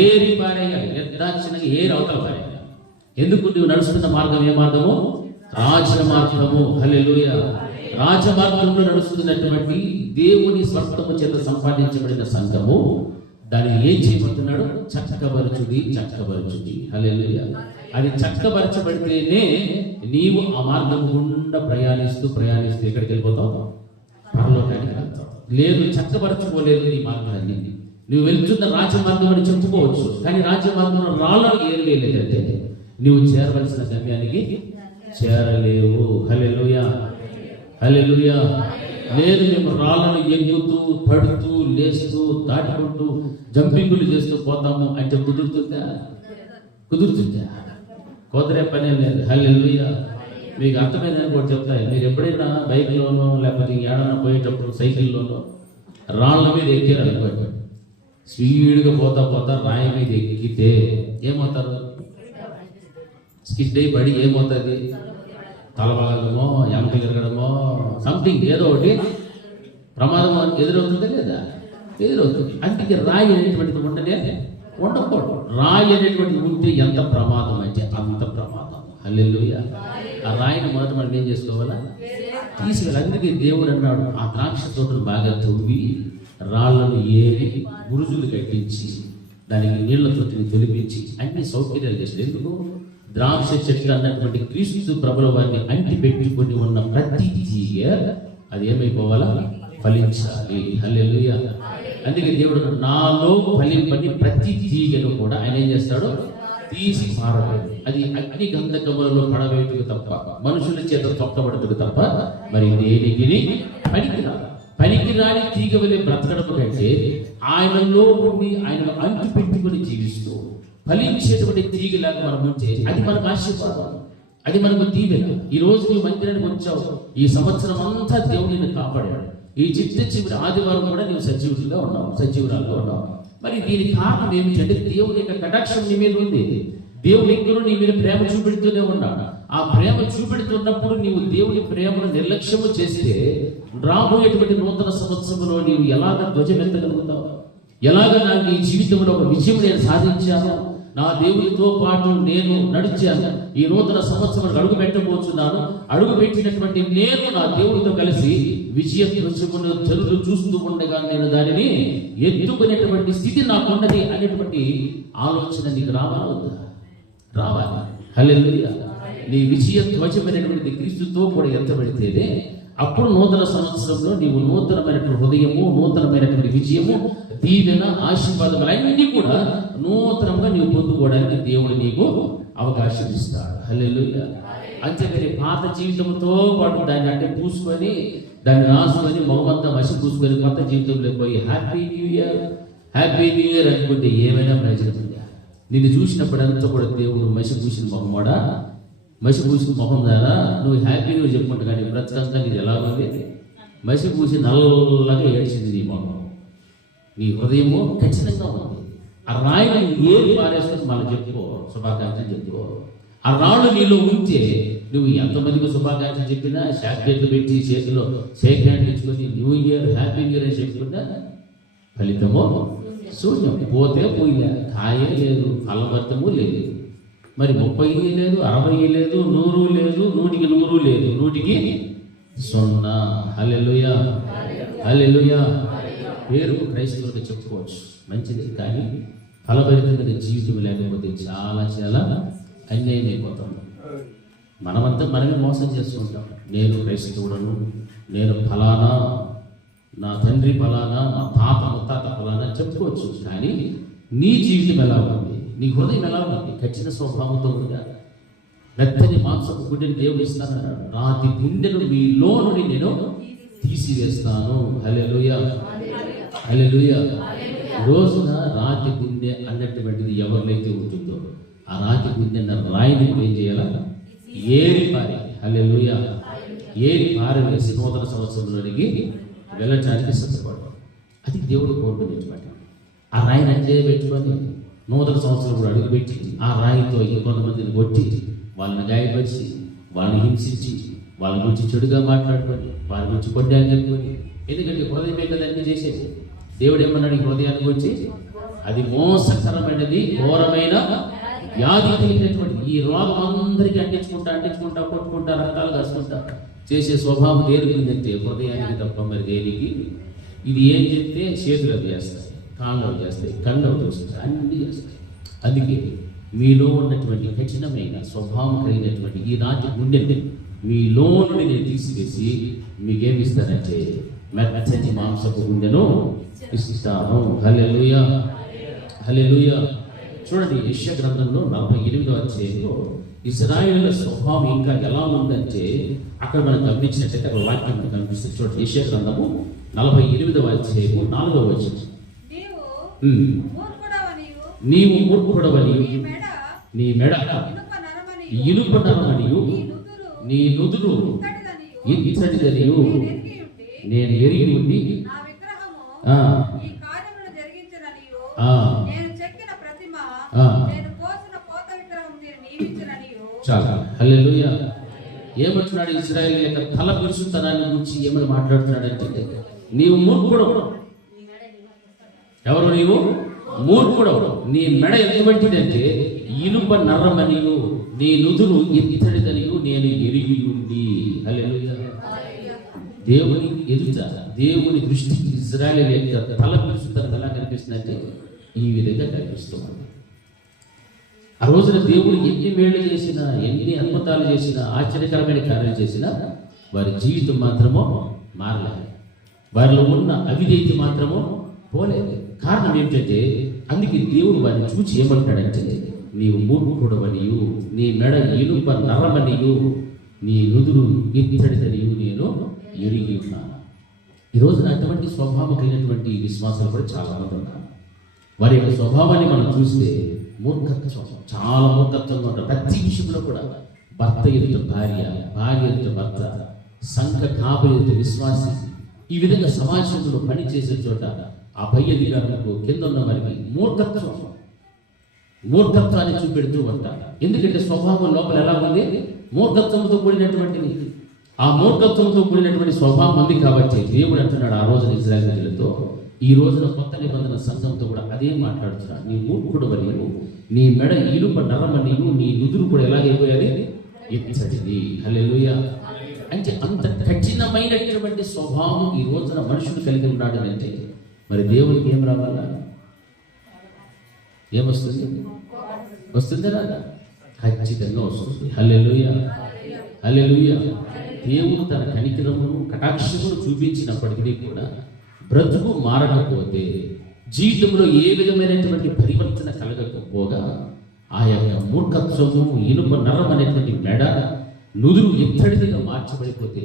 ఏరి పారేయాలి. నిర్దాక్షిణంగా ఏరి అవతల పారేయాలి. ఎందుకు నువ్వు నడుస్తున్న మార్గం ఏ మార్గము? రాజమార్గము. హల్లెలూయా. రాజమార్గంలో నడుస్తున్నటువంటి దేవుని స్వస్థము చేత సంపాదించబడిన సంఘము దాన్ని ఏం చేయబడుతున్నాడు? చక్కబరచుడి. హల్లెలూయా. అది చక్కబరచబడితేనే నీవు ఆ మార్గం గుండా ప్రయాణిస్తూ ఎక్కడికి వెళ్ళిపోతావు? పరలోకానికి వెళ్తావు. లేదు, చక్కబరచుకోలేదు నీ మార్గాన్ని. నువ్వు వెళ్తున్న రాజమార్గం అని చెప్పుకోవచ్చు, కానీ రాజమార్గంలో రాళ్ళను ఏరువేయలేదంటే నువ్వు చేరవలసిన గమ్యానికి చేరలేవు. హల్లెలూయా. లేదు, మేము రాళ్ళను ఎక్కుతూ పడుతూ లేస్తూ దాటుకుంటూ జంపింగులు చేస్తూ పోతాము అంటే కుదురుతుందా? కుదరే పనే లేదు. హల్లెలూయా. మీకు అర్థమైందని కూడా చెప్తాయి. మీరు ఎప్పుడైనా బైక్లోనో లేకపోతే ఏడన్నా పోయేటప్పుడు సైకిల్లోనో రాళ్ళ మీద ఎక్కారు అనుకోండి, స్పీడ్గా పోతా రాయి మీద ఎక్కితే ఏమవుతారు? స్కిడ్ అయి పడి ఏమవుతుంది? తలబలగమో ఎముకలు తిరగడమో సంథింగ్ ఏదో ఒకటి ప్రమాదం ఎదురవుతుందా లేదా? ఎదురవుతుంది. అంటే రాయి అనేటువంటిది ఉండకూడదు. రాయి అనేటువంటిది ఉంటే ఎంత ప్రమాదం అంటే అంత ప్రమాదం. హల్లెలూయా. ఆ రాయిని మొదట మనం ఏం చేసుకోవాలా? తీసుకెళ్ళి. అందుకే దేవుడు అన్నాడు, ఆ ద్రాక్ష తోటను బాగా తవ్వి రాళ్లను ఏరి గురుజులు కట్టించి దానికి నీళ్ల తొట్టిని తొలిపించి అన్ని సౌకర్యాలు చేశాడు. ఎందుకు? ద్రాక్ష చెట్లు అన్నటువంటి క్రీస్తు ప్రభుల వారిని అంటి పెట్టుకొని ఉన్న ప్రతి తీగ అది ఏమైపోవాలా? ఫలించాలి. హల్లెలూయా. అందుకే దేవుడు నాలో ఫలింపని ప్రతి తీగను కూడా ఆయన ఏం చేస్తాడు? తీసి పారవేడు. అది అగ్ని గంధకములలో పడవేటుకు తప్ప, మనుషుల చేత తొక్కబడుతుంది తప్ప మరి దేనికి పనికిరాని తీగ వలె బ్రతకడం కంటే ఆయనలో ఉండి ఆయనను అంటు పెట్టుకుని జీవిస్తూ ఫలించేటువంటి తీగలాగా మనం ఉంటే అది మనకు ఆశీర్వాదం, అది మనకు దీవెన. ఈ రోజు నువ్వు మందిరానికి వచ్చావు, ఈ సంవత్సరం అంతా దేవుడిని కాపాడాడు. ఈ చివరి ఆదివారం కూడా నువ్వు సజీవురాలుగా ఉన్నావు. మరి దీనికి కారణం ఏమిటంటే దేవుని యొక్క కటాక్షం నీ మీద ఉంది. దేవుడు ఎక్కడో నీ మీద ప్రేమ చూపెడుతూనే ఉన్నాడు. ఆ ప్రేమ చూపెడుతున్నప్పుడు నీవు దేవుని ప్రేమను నిర్లక్ష్యము చేస్తే రాబోయేటువంటి నూతన సంవత్సరంలో నీవు ఎలాగ ధ్వజమెత్తగలుగుతావు? ఎలాగ నాకు ఈ జీవితంలో ఒక విజయం నేను సాధించాను, నా దేవునితో పాటు నేను నడిచాను, ఈ నూతన సంవత్సరం అడుగు పెట్టబోతున్నాను, అడుగు పెట్టినటువంటి నేను నా దేవుడితో కలిసి విజయం ధ్వజమును జరులు చూస్తూ ఉండగా నేను దానిని ఎత్తుకునేటువంటి స్థితి నాకున్నది అనేటువంటి ఆలోచన నీకు రావాలి. హల్లెలూయా. నీ విజయ ధ్వజమైనటువంటి క్రీస్తుతో కూడా ఎత్తబడితేనే అప్పుడు నూతన సంవత్సరంలో నీవు నూతనమైనటువంటి హృదయము, నూతనమైనటువంటి విజయము, దీవెన, ఆశీర్వాదములు అన్నీ కూడా నూతనంగా నీవు పొందుకోవడానికి దేవుడు నీకు అవకాశం ఇస్తాడు. హల్లెలూయా. అంతేకాని పాత జీవితంతో పాటు దాన్ని అంటే పూసుకొని దాన్ని రాసుకొని మొహమంతా మసి పూసుకొని కొత్త జీవితంలో పోయి హ్యాపీ న్యూ ఇయర్ అనుకుంటే ఏమైనా ప్రయోజనం ఉందా? నిన్ను చూసినప్పుడంతా కూడా దేవుడు మసి పూసిన మొహమాడా, మసి పూసిన మొహం ద్వారా నువ్వు హ్యాపీ న్యూ ఇయర్ చెప్పుకుంటా, కానీ బ్రతకంతా నీది ఎలా ఉంది? మసి పూసి నల్లగా ఏడ్చింది నీ మొహం, నీ హృదయము ఖచ్చితంగా ఉంది. ఆ రాయిని ఏది పారేసుకొని మళ్ళీ చెప్పుకో, శుభాకాంక్షలు చెప్పుకో. ఆ రాళ్ళు నీలో ఉంటే నువ్వు ఎంతమందికి శుభాకాంక్షలు చెప్పినా షాక్లెట్లు పెట్టి చేతిలో షేక్ హ్యాండ్ ఇచ్చుకొని new year happy new year అని చెప్పుకుంటా ఫలితము శూన్యం. పోతే పోయినా కాయే లేదు, ఫలవర్తము లేదు. మరి 30 లేదు, 60 లేదు, 100 లేదు, 100కి 100 లేదు, 100కి 0. హల్లెలూయా. హల్లెలూయా. పేరుకు క్రైస్తవులుగా చెప్పుకోవచ్చు, మంచిది. కానీ ఫలభరితమైన జీవితం లేకపోతే చాలా అన్యాయం అయిపోతాం. మనమంతా మనమే మోసం చేసుకుంటాం. నేను క్రైస్తవుడను, నేను ఫలానా, నా తండ్రి ఫలానా, నా తాత ముత్తాత ఫలానా చెప్పుకోవచ్చు. కానీ నీ జీవితం ఎలా ఉంది? నీ హృదయం ఎలా ఉంది? కఠిన స్వభావంతో ఉందా? మెత్తని మాంసపు గుండెని దేవుడు ఇస్తానన్నాడు. రాతి గుండెను మీలో నుండి నేను తీసివేస్తాను. హల్లెలూయా. హల్లెలూయా. రోజున రాతి గుండె అన్నటువంటిది ఎవరినైతే ఉంటుందో ఆ రాతి గుండె రాయిని ఏం చేయాలా? ఏరి పారి. హల్లెలూయా. ఏరి పారవేసి నూతన సంవత్సరంలోనికి వెళ్ళటానికి సిద్ధపడు. అది దేవుడు కోరుకునేటువంటి ఆ రాయిని అంతే పెట్టుకొని నూతన సంవత్సరం కూడా అడుగుపెట్టి ఆ రాయితో ఇంకొంతమందిని కొట్టి వాళ్ళని గాయపరిచి వాళ్ళని హింసించి వాళ్ళ గురించి చెడుగా మాట్లాడుకొని వాళ్ళ గురించి కొట్టాలని చెప్పుకొని, ఎందుకంటే హృదయమే కదా అన్ని చేసేది. దేవుడు ఏమన్నాడు? హృదయానికి వచ్చి అది మోసకరమైనది, ఘోరమైన వ్యాధి కలిగినటువంటి ఈ రోగం అందరికీ అంటించుకుంటా కొట్టుకుంటా రక్తాలు కాసుకుంటా చేసే స్వభావం దేనికి ఉందంటే హృదయానికి తప్ప మరి దేనికి. ఇది ఏం చెప్తే చేతులు అవి చేస్తాయి, కాళ్ళు అవి చేస్తాయి, కళ్ళు అవి చూస్తాయి, అన్నీ చేస్తాయి. అందుకే మీలో ఉన్నటువంటి కఠినమైన స్వభావం కలిగినటువంటి ఈ రాతి గుండెని మీలో నుండి నేను తీసివేసి మీకేమి ఇస్తానంటే మెత్తని మాంసపు గుండెను ఇస్తాను. హల్లెలూయా, హల్లెలూయా. చూడండి యెషయా గ్రంథంలో 48వ అధ్యాయంలో ఇశ్రాయేలు స్వభావం ఇంకా ఎలా ఉందంటే అక్కడ మనం గమనించినట్లయితే అక్కడ వాక్యం మనకు కనిపిస్తుంది. చూడండి యెషయా గ్రంథము 48వ అధ్యాయము 4వ వచనం. నీవు మూర్ఖుడవనియు నీ మెడ ఇనుప నరమనియు నీ నుదురు ఇత్తడిదనియు నేను ఎరిగి ఉండి చాలా హల్లెలూయా. ఏమంటున్నాడు ఇశ్రాయేలు యొక్క తల పిలుచుతనాన్ని గురించి ఏమని మాట్లాడుతున్నాడంటే నీవు మూర్ఖుడవు. ఎవరు నీవు? మూర్ఖుడవు. నీ మెడ ఎటువంటిదంటే ఇనుప నర్రమనియు నీ నుదురు ఇత్తడిదనియు నేను ఎరిగి ఉండి. హల్లెలూయా. దేవుని ఎదుట దేవుని దృష్టికి ఇశ్రాయేలు యొక్క తల పిలుచుతనం ఎలా కనిపిస్తుందంటే ఈ విధంగా కనిపిస్తుంది. ఆ రోజున దేవుడు ఎన్ని మేళ్ళు చేసినా, ఎన్ని అద్భుతాలు చేసినా, ఆశ్చర్యకరమైన కార్యాలు చేసినా వారి జీవితం మాత్రమో మారలేదు. వారిలో ఉన్న అవిధేయత మాత్రమో పోలేదు. కారణం ఏమిటంటే అందుకే దేవుడు వారిని చూచి ఏమంటాడంటే నీవు మూర్ఖుడవనియు నీ మెడ ఇనుప నరమనియు నీ నుదురు ఇత్తడిదనియు నేను ఎరిగి ఉన్నాను. ఈ రోజున అటువంటి స్వభావం కలిగినటువంటి విశ్వాసాలు కూడా చాలా మంది ఉన్నారు. వారి యొక్క స్వభావాన్ని మనం చూస్తే మూర్ఖత్వం, చాలా మూర్ఖత్వంగా ఉంటారు. ప్రతి విషయంలో కూడా భర్త ఎదుట భార్య, భార్య ఎదుట భర్త, సంఘ కాపు ఎదుట విశ్వాసి, ఈ విధంగా సమాజంలో పనిచేసే చోట ఆ పై అధికారులకు కింద ఉన్న వారికి మూర్ఖత్వాన్ని చూపెడుతూ ఉంటారు. ఎందుకంటే స్వభావం లోపల ఎలా ఉంది? మూర్ఖత్వంతో కూడినటువంటిది. ఆ మూర్ఖత్వంతో కూడినటువంటి స్వభావం ఉంది కాబట్టి దేవుడు అంటున్నాడు ఆ రోజున ఇశ్రాయేలీయులతో, ఈ రోజున కొత్త నిబంధన సంఘంతో కూడా అదే మాట్లాడుతున్నాడు. నీ మూర్ఖుడవనియు నీ మెడ ఇనుప నరమనియు నీ నుదురు కూడా ఎలాగైపోయాలి? ఇత్తడిది. హల్లెలూయా. అంటే అంత కఠినమైనటువంటి స్వభావం ఈ రోజున మనుషుడు కలిగి ఉన్నాడు అంటే మరి దేవునికి ఏం రావాలా? ఏమొస్తుంది? వస్తుంది రాదా? ఖచ్చితంగా వస్తుంది. హల్లెలూయా, హల్లెలూయా. దేవుడు తన కనికరమును కటాక్షమును చూపించినప్పటికీ కూడా బ్రతుకు మారకపోతే, జీవితంలో ఏ విధమైనటువంటి పరివర్తన కలగకపోగా ఆ యొక్క మూర్ఖత్వము ఇనుప నరం అనేటువంటి మెడ నుదురు ఇత్తడిదిగా మార్చబడిపోతే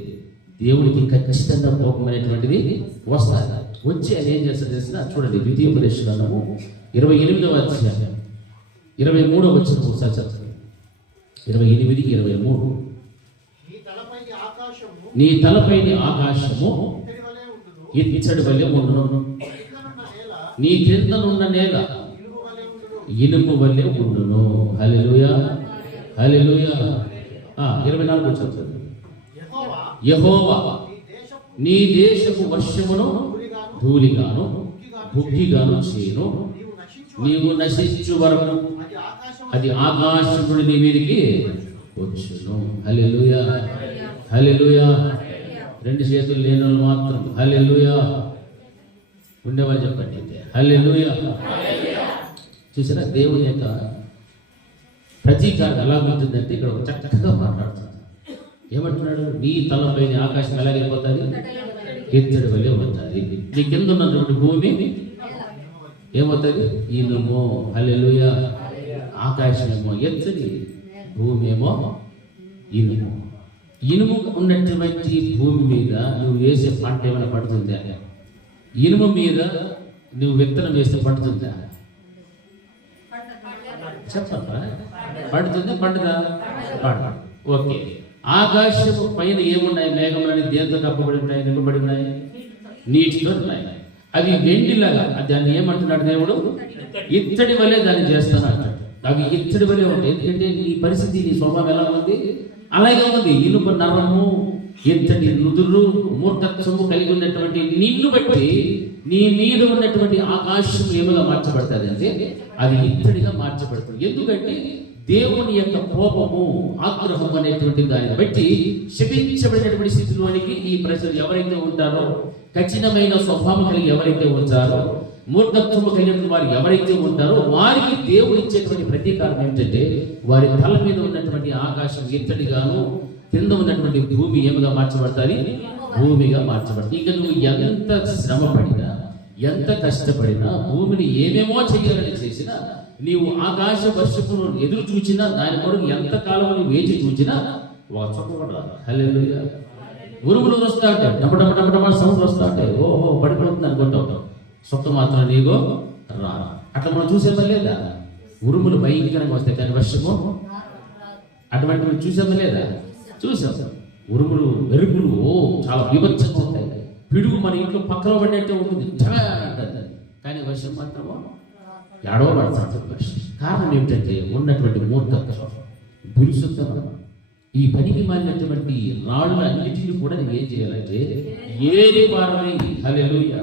దేవుడికి ఖచ్చితంగా కోపం అనేటువంటిది వస్తుంది. వచ్చి ఆయన ఏం చేస్తాడు తెలిసిన? చూడండి ద్వితీయోపదేశకాండము 28వ అధ్యాయం 23వ వచనం ఒకసారి చదవండి. 28, 23. నీ తలపైని ఆకాశము ఇత్తడి వలె ఉండును, నీ క్రిందనున్న నేల ఇనుము వలె ఉండును. హల్లెలూయా, హల్లెలూయా. 24 చదువు. యెహోవా నీ దేశపు వర్షమును ధూళిగాను బుగ్గిగాను చేయను, నీవు నశించు వరకు అది ఆకాశం నుండి నీ మీదికి వచ్చును. హల్లెలూయా, హల్లెలూయా. 2 చేతులు లేని వాళ్ళు మాత్రం హల్లెలూయా ఉండేవాళ్ళు చెప్పండి హల్లెలూయా. చూసారా దేవుని యొక్క ప్రతీకారం ఎలా ఉంటుందంటే ఇక్కడ చక్కగా మాట్లాడుతున్నాడు. ఏమంటున్నాడు? నీ తలపైన ఆకాశం ఎలాగైపోతుంది? ఇత్తడి వలె అవుతుంది. నీ కింద ఉన్నటువంటి భూమి ఏమవుతుంది? ఇనుము. హల్లెలూయా. ఆకాశం ఏమో ఎత్తడి, భూమి ఏమో ఇనుము. ఇనుము ఉన్నటువంటి భూమి మీద నువ్వు వేసే పంట ఏమైనా పడుతుందా? ఇనుము మీద నువ్వు విత్తనం వేస్తే పడుతుందా? చెప్పరా? పడుతుందా? పండుదా? పడదు. ఓకే. ఆకాశము పైన ఏమున్నాయి? మేఘములని దేంతో కప్పబడి ఉన్నాయి? నింపబడి ఉన్నాయి? నీటితో ఉన్నాయి. అవి వెండిలాగా దాన్ని ఏమంటున్నాడు దేవుడు? ఇత్తడి వలె దాన్ని చేస్తాను అంటాడు. అవి ఇత్తడి వలె ఉంటాయి. ఎందుకంటే నీ పరిస్థితి, నీ స్వభావం ఎలా ఉంది? అలాగే ఉంది. ఇనుప నరము ఇంతటి నుదురు మూర్ఖత్వము కలిగి ఉన్నటువంటి నిన్ను బట్టి నీ మీద ఉన్నటువంటి ఆకాశం ఏమిగా మార్చబడుతుంది అంటే అది ఇత్తడిగా మార్చబడుతుంది. ఎందుకంటే దేవుని యొక్క కోపము, ఆగ్రహం అనేటువంటి దానిని బట్టి శపించబడినటువంటి స్థితిలోనికి ఈ ప్రజలు ఎవరైతే ఉంటారో, కఠినమైన స్వభావం కలిగి ఎవరైతే ఉంటారో, మూర్ఖత్వము కలిగిన వారు ఎవరైతే ఉంటారో వారికి దేవుడు ఇచ్చేటువంటి ప్రతీకారం ఏంటంటే వారి తల మీద ఉన్నటువంటి ఆకాశం ఇత్తడిగాను, కింద ఉన్నటువంటి భూమి ఏమిగా మార్చబడతాయి, భూమిగా మార్చబడతాయి. ఇక నువ్వు ఎంత శ్రమ పడినా, ఎంత కష్టపడినా, భూమిని ఏమేమో చెయ్యాలని చేసినా, నీవు ఆకాశ వర్షపును ఎదురు చూచినా, దాని కొరకు ఎంత కాలం నువ్వు వేచి చూచినా హల్లెలూయా. ఉరుములు వస్తా ఉంటాయి, డబ్బ సౌండ్ వస్తా ఉంటాయి, ఓహో పడిపోతుంది అనుకుంటావు. సొక్క మాత్రం నీగో రా. అట్లా మనం చూసేమో లేదా? ఉరుములు భయంకరంగా వస్తాయి కానీ వర్షము అటువంటివి చూసామో లేదా? చూసాం. ఉరుములు, మెరుపులు చాలా విభత్సంగా ఉంటాయి. పిడుగు మన ఇంట్లో పక్కన పడినట్టే ఉంటుంది, అంటుంది. కానీ వర్షం మాత్రమో ఏడవ పడుతుంది వర్షం. కారణం ఏమిటంటే ఉన్నటువంటి మూర్ఖత్వం, బిరుసుతనం. ఈ పనికి మారినటువంటి రాళ్ళు అన్నిటిని కూడా నువ్వు ఏం చేయాలంటే ఏరి పారవేయి. హల్లెలూయా.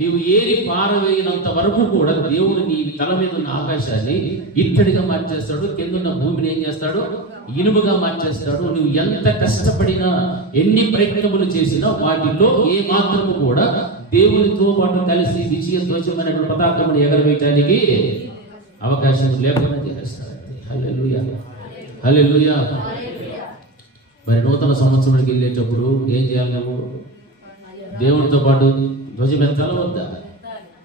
నీవు ఏరి పారవేయినంత వరకు కూడా దేవుడు నీ తల మీద ఉన్న ఆకాశాన్ని ఇత్తడిగా మార్చేస్తాడు, కిందున్న భూమిని ఏం చేస్తాడు, ఇనుముగా మార్చేస్తాడు. నువ్వు ఎంత కష్టపడినా, ఎన్ని ప్రయత్నములు చేసినా వాటిలో ఏ మాత్రము కూడా దేవునితో పాటు కలిసి విజయధ్వజమైనటువంటి పతాకమును ఎగరవేయటానికి అవకాశం లేకుండా చేస్తాడు. హల్లెలూయా, హల్లెలూయా. మరి నూతన సంవత్సరానికి వెళ్ళేటప్పుడు ఏం చేయాలి? నువ్వు దేవునితో పాటు ధ్వజం ఎత్తాలా వద్దా?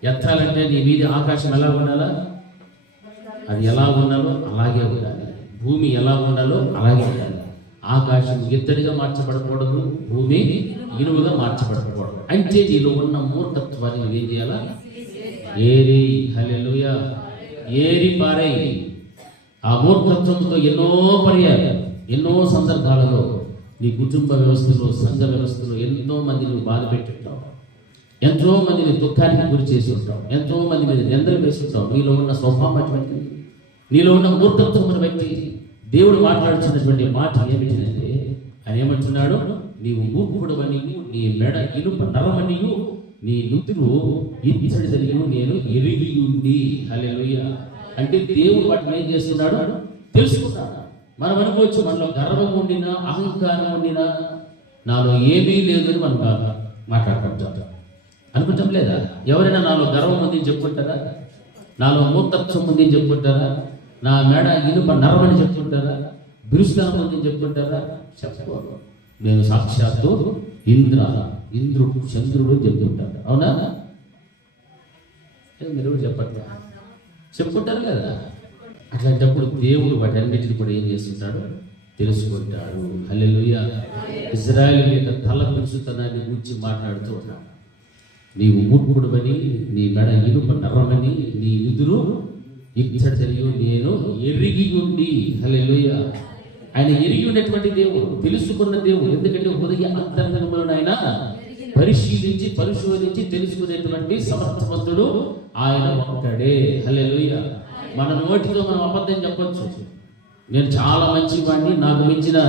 ఎత్తాలంటే నీ మీద ఆకాశం ఎలా ఉండాలా? అది ఎలా ఉండాలో అలాగే ఉండాలి. భూమి ఎలా ఉండాలో అలాగే ఉండాలి. ఆకాశం ఎత్తడిగా మార్చబడకూడదు, భూమి ఇనువుగా మార్చబడకూడదు. అంటే నీలో ఉన్న మూర్ఖత్వాన్ని నువ్వేం చేయాలా? ఏరి. హల్లెలూయా. ఏరి పారేయి. ఆ మూర్ఖత్వంతో ఎన్నో పర్యాలు, ఎన్నో సందర్భాలలో నీ కుటుంబ వ్యవస్థలో, సంఘ వ్యవస్థలో ఎంతో మంది నువ్వు బాధ పెట్టుంటావు, ఎంతో మందిని దుఃఖానికి గురి చేసి ఉంటావు, ఎంతో మంది మీద నిందలు వేసి ఉంటావు. నీలో ఉన్న స్వభావం అటువంటి, నీలో ఉన్న మూర్ఖత్వమును బట్టి దేవుడు మాట్లాడుతున్నటువంటి మాట ఏమిటంటే, ఆయన ఏమంటున్నాడు? నీవు మూర్ఖుడవని, నీ మెడ ఇనుప నరమనియు, నీ నుదురు ఇత్తడిదనియు నేను ఎరిగి ఉంది. హల్లెలూయా. అంటే దేవుడు వాటిని ఏం చేస్తున్నాడు? తెలుసుకున్నాడు. మనం అనుకోవచ్చు, మనలో గర్వం ఉండినా, అహంకారం ఉండినా, నాలో ఏమీ లేదు అని మనం మాట్లాడుకుంటాం. అనుకుంటాం లేదా? ఎవరైనా నాలో గర్వం ఉంది అని చెప్పుకుంటారా? నాలో మూర్ఖత్వం ఉంది అని చెప్పుకుంటారా? నా మెడ ఇనుప నరమని చెప్పుకుంటారా? బిరుసుతనం ఉంది అని చెప్పుకుంటారా? చెప్పుకోరు. నేను సాక్షాత్తు ఇంద్రుడు, చంద్రుడు చెప్తుంటాడు. అవునా? మీరు చెప్పుకుంటారు కదా. అట్లాంటప్పుడు దేవుడు వాటన్నిటిని కూడా ఏం చేస్తుంటాడు? తెలుసుకుంటాడు. హల్లెలూయా. ఇశ్రాయేలు యొక్క తల బిరుసుతనాన్ని గురించి మాట్లాడుతూ ఉన్నాడు. నీవు మూర్ఖుడవని, నీ మెడ ఇనుప నర్రమని, నీ నుదురు ఇత్తడిదనియు నేను ఎరిగి ఉండి. హల్లెలూయా. ఆయన ఎరిగి ఉన్నటువంటి దేవుడు, తెలుసుకున్న దేవుడు. ఎందుకంటే హృదయ అంతరంగములను ఆయన పరిశీలించి, పరిశోధించి తెలుసుకునేటువంటి సమర్థవంతుడు ఆయన ఒక్కడే. హల్లెలూయా. మన నోటితో మనం అబద్ధం చెప్పొచ్చు. నేను చాలా మంచివాడిని, నాకు మించిన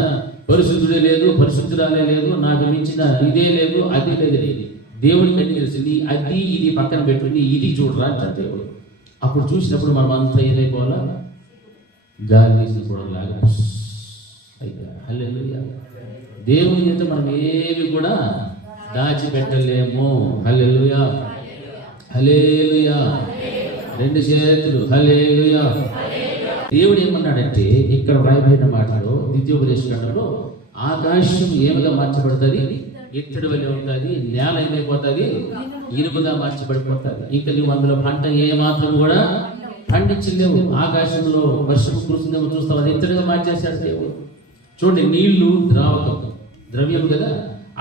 పరిశుద్ధుడే లేదు, పరిశుద్ధురాలే లేదు, నాకు మించిన ఇదే లేదు, అది లేదు. దేవుడికి అన్ని తెలుసు. నీ అది ఇది పక్కన పెట్టు, నీ ఇది చూడరా అంటారు దేవుడు. అప్పుడు చూసినప్పుడు మనం అంతా ఏదైపోవాలా? గాలి వేసినప్పుడు లాగా. హల్లెలూయా. దేవుని చేత మనం ఏవి కూడా దాచిపెట్టలేము. హల్లెలూయా, హల్లెలూయా. రెండు చేతులు హల్లెలూయా. దేవుడు ఏమన్నాడంటే, ఇక్కడ రాయబడిన మాటలో ద్వితీయోపదేశకాండంలో ఆకాశం ఏమిగా మార్చబడుతుంది? ఇత్తడి వలె ఉంటుంది. నేల ఏమైపోతుంది? ఇనుముగా మార్చబడిపోతుంది. ఇంకా నువ్వు అందులో పంట ఏ మాత్రం కూడా పండించలేవు. ఆకాశంలో వర్షం కురుస్తుందేమో చూస్తావు, అది ఇత్తడిగా మార్చేశాడు దేవుడు. చూడండి, నీళ్లు ద్రవ్యం కదా,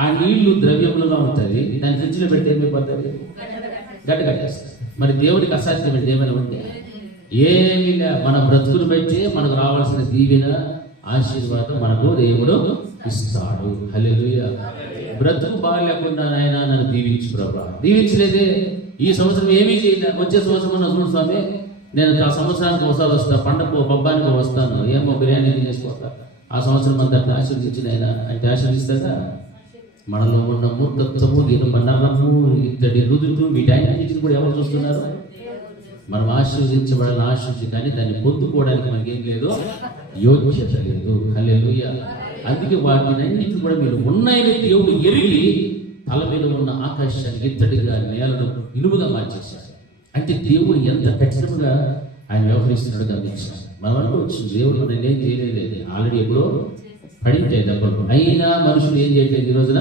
ఆ నీళ్లు ద్రవ్యములుగా ఉంటుంది. దాని ఫ్రిడ్జ్లో పెడితే ఏమైపోతుంది? గడ్డగట్టేస్తుంది. మరి దేవుడికి అసాధ్యమైనది ఏమైనా ఉంటే ఏమీ లే. మన బ్రతుకును బట్టి మనకు రావాల్సిన దీవెన, ఆశీర్వాదం మనకు దేవుడు ఇస్తాడు. హల్లెలూయా. బ్రతుకు బాగాలేకుండా నాయన నన్ను దీవించు ప్రభా. దీవించలేదే, ఈ సంవత్సరం ఏమీ చేయలే, వచ్చే సంవత్సరం చూడు స్వామి, నేను ఆ సంవత్సరానికి ఒకసారి వస్తా, పండగ పబ్బానికి వస్తాను, ఏమో బిర్యానీ చేసుకోతా, ఆ సంవత్సరం అంతా ఆశీర్వదించిన ఆయన అంటే ఆశీర్వదిస్తాడా? మనలో ఉన్న మూర్ఖత్వము, నరము, ఇత్తడి రుదులు, వీటన్నిటిని కూడా ఎవరు చూస్తున్నారు? మనం ఆశీర్వదించబడాలని ఆశీర్వది, కానీ దాన్ని పొందుకోవడానికి మనకి ఏం లేదు, యోగ్యత లేదు. హల్లెలూయా. అందుకే వాటినన్నిటిని కూడా మీరు ఉన్నాయని దేవుడు ఎరిగి తల మీద ఉన్న ఆకాశాన్ని ఇత్తడిగా, నేలను ఇనుముగా మార్చేశారు. అంటే దేవుడు ఎంత కఠినంగా ఆయన వ్యవహరిస్తున్నాడు గమనించారు. మనం అనుకోవచ్చు దేవుడు నేనేం చేయలేదు, ఆల్రెడీ ఎప్పుడో పడింటాయి దెబ్బలు, అయినా మనుషులు ఏం చేయట్లేదు. ఈ రోజున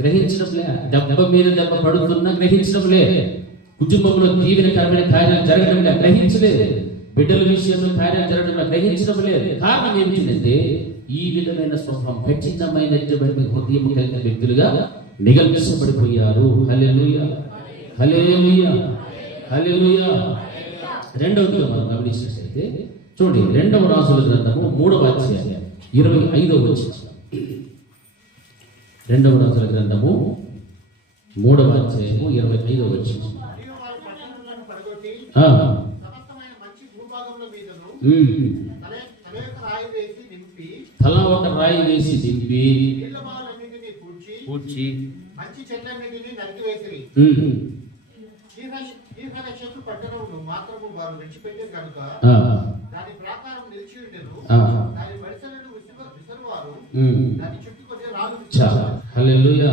గ్రహించడంలే, దెబ్బ మీద దెబ్బ పడుతున్నా గ్రహించడంలే, కుటుంబంలో తీవ్రకరమైన కార్యాలు జరగడంలే, గ్రహించలేదు, బిడ్డల విషయంలో కార్యాలు జరగడం గ్రహించడం లేదు. కారణం ఏమిటంటే ఈ విధమైన స్వభావం, కఠినమైనటువంటి హృదయం కలిగిన వ్యక్తులుగా నిగల్చబడిపోయారు. హల్లెలూయా, హల్లెలూయా, హల్లెలూయా. రెండవదిగా మనం గమనించినట్లయితే చూడండి, 2వ రాజుల గ్రంథము 3వ అధ్యాయం 25వ వచనం. 2వ రాజుల గ్రంథము 3వ అధ్యాయము 25వ వచనం. మరియు వారు పట్టణములను పడగొట్టి సమస్తమైన మంచి భూభాగముల మీదను తల యొక్క రాయి వేసి నింపి, తల ఒక రాయి వేసి దింపి, నీళ్ల బావులన్నిటినీ పూడ్చి, మంచి చెట్లన్నిటినీ నరికివేసిరి. దీర్ఘదర్శకు పట్టణమును మాత్రము వారు విడిచిపెట్టారు కనుక దాని ప్రాకారం నిలిచి ఉండెను. దాని బడిసెలను విసరువారు దాన్ని చుట్టుకొని రాళ్ళు. హల్లెలూయా,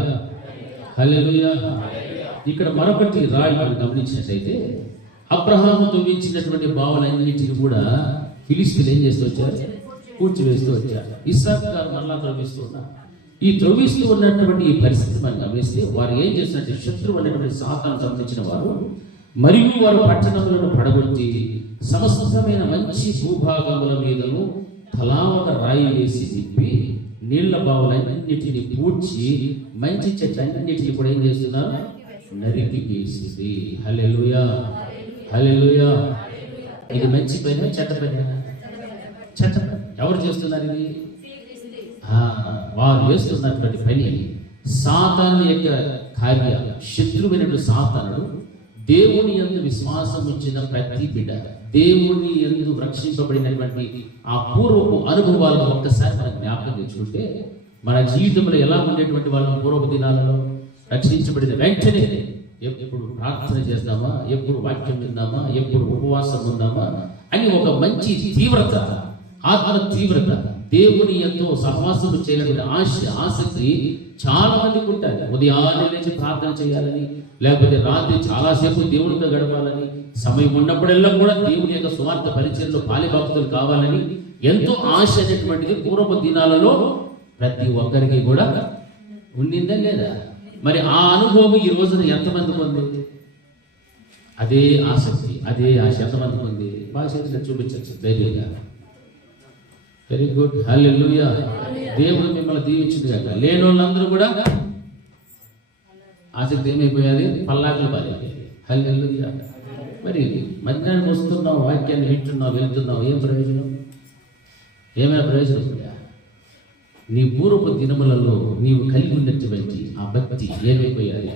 హల్లెలూయా. ఇక్కడ మరొకటి రాయి మనం గమనించినట్లయితే, అబ్రహాము తవ్వించినటువంటి బావులన్నిటిని కూడా ఫిలిస్తీన్లు ఏం చేస్తూ వచ్చారు? కూర్చివేస్తూ వచ్చారు. ఇస్సాకు గారు మరలా త్రవ్విస్తూ ఉన్నారు. ఈ త్రవ్విస్తూ ఉన్నటువంటి ఈ పరిస్థితి మనం గమనిస్తే వారు ఏం చేస్తున్నట్టు, శత్రువు అనేటువంటి సాతాను సంబంధించిన వారు, మరియు వారు పట్టణములను పడగొట్టి సమస్తమైన మంచి భూభాగముల మీదను తలా ఒక రాయి వేసి తిప్పి, నీళ్ల బావులన్నిటిని పూడ్చి, మంచి చెట్లన్నిటిని కూడా ఏం చేస్తున్నారు? నరికి వేసింది. హల్లెలూయా, హల్లెలూయా. ఇది మంచి పని, చెడ్డ పని? చెడ్డ పని. ఎవరు చేస్తున్నారు ఇది? వారు చేస్తున్నటువంటి పని సాతాను యొక్క కార్యాలు. శత్రువైనటువంటి సాతానుడు దేవుని యందు విశ్వాసం ఉంచిన ప్రతి బిడ్డ, దేవుని యందు రక్షింపబడినటువంటి ఆ పూర్వపు అనుభవాలను ఒక్కసారి మనం జ్ఞాపకం తెచ్చుకుంటే, మన జీవితంలో ఎలా ఉండేటువంటి వాళ్ళ పూర్వపు దినాలలో రక్షించబడిన వెంటనే ఎప్పుడు ప్రార్థన చేద్దామా, ఎప్పుడు వాక్యం విందామా, ఎప్పుడు ఉపవాసం ఉందామా అని ఒక మంచి తీవ్రత, ఆత్మ తీవ్రత, దేవుని ఎంతో సహవాసం చేయాలనే ఆసక్తి చాలా మందికి ఉంటుంది. ఉదయాన్నే లేచి ప్రార్థన చేయాలని, లేకపోతే రాత్రి చాలాసేపు దేవునితో గడపాలని, సమయం ఉన్నప్పుడల్లా కూడా దేవుని యొక్క స్వార్థ పరిచయంలో పాలిభక్తులు కావాలని ఎంతో ఆశ అనేటువంటిది పూర్వపు దినాలలో ప్రతి ఒక్కరికి కూడా ఉండిందా లేదా? మరి ఆ అనుభవం ఈ రోజున ఎంతమందికి ఉంది? అదే ఆసక్తి, అదే ఆశ ఎంతమందికి ఉంది? బాగా చూపించచ్చు ధైర్యంగా. వెరీ గుడ్, హల్లెలూయా. దేవుడు మిమ్మల్ని దీవించింది కాక. లేని వాళ్ళందరూ కూడా ఆసక్తి ఏమైపోయాది? పల్లాకులు పాలి. హల్లెలూయా. మరి మధ్యాహ్నం వస్తున్నావు, వాక్యాన్ని వింటున్నావు, వెళ్తున్నావు, ఏం ప్రయోజనం? ఏమైనా ప్రయోజనం ఉందా? నీ పూర్వపు దినములలో నీవు కలిగి ఉన్నటువంటి ఆ భక్తి ఏమైపోయాలి?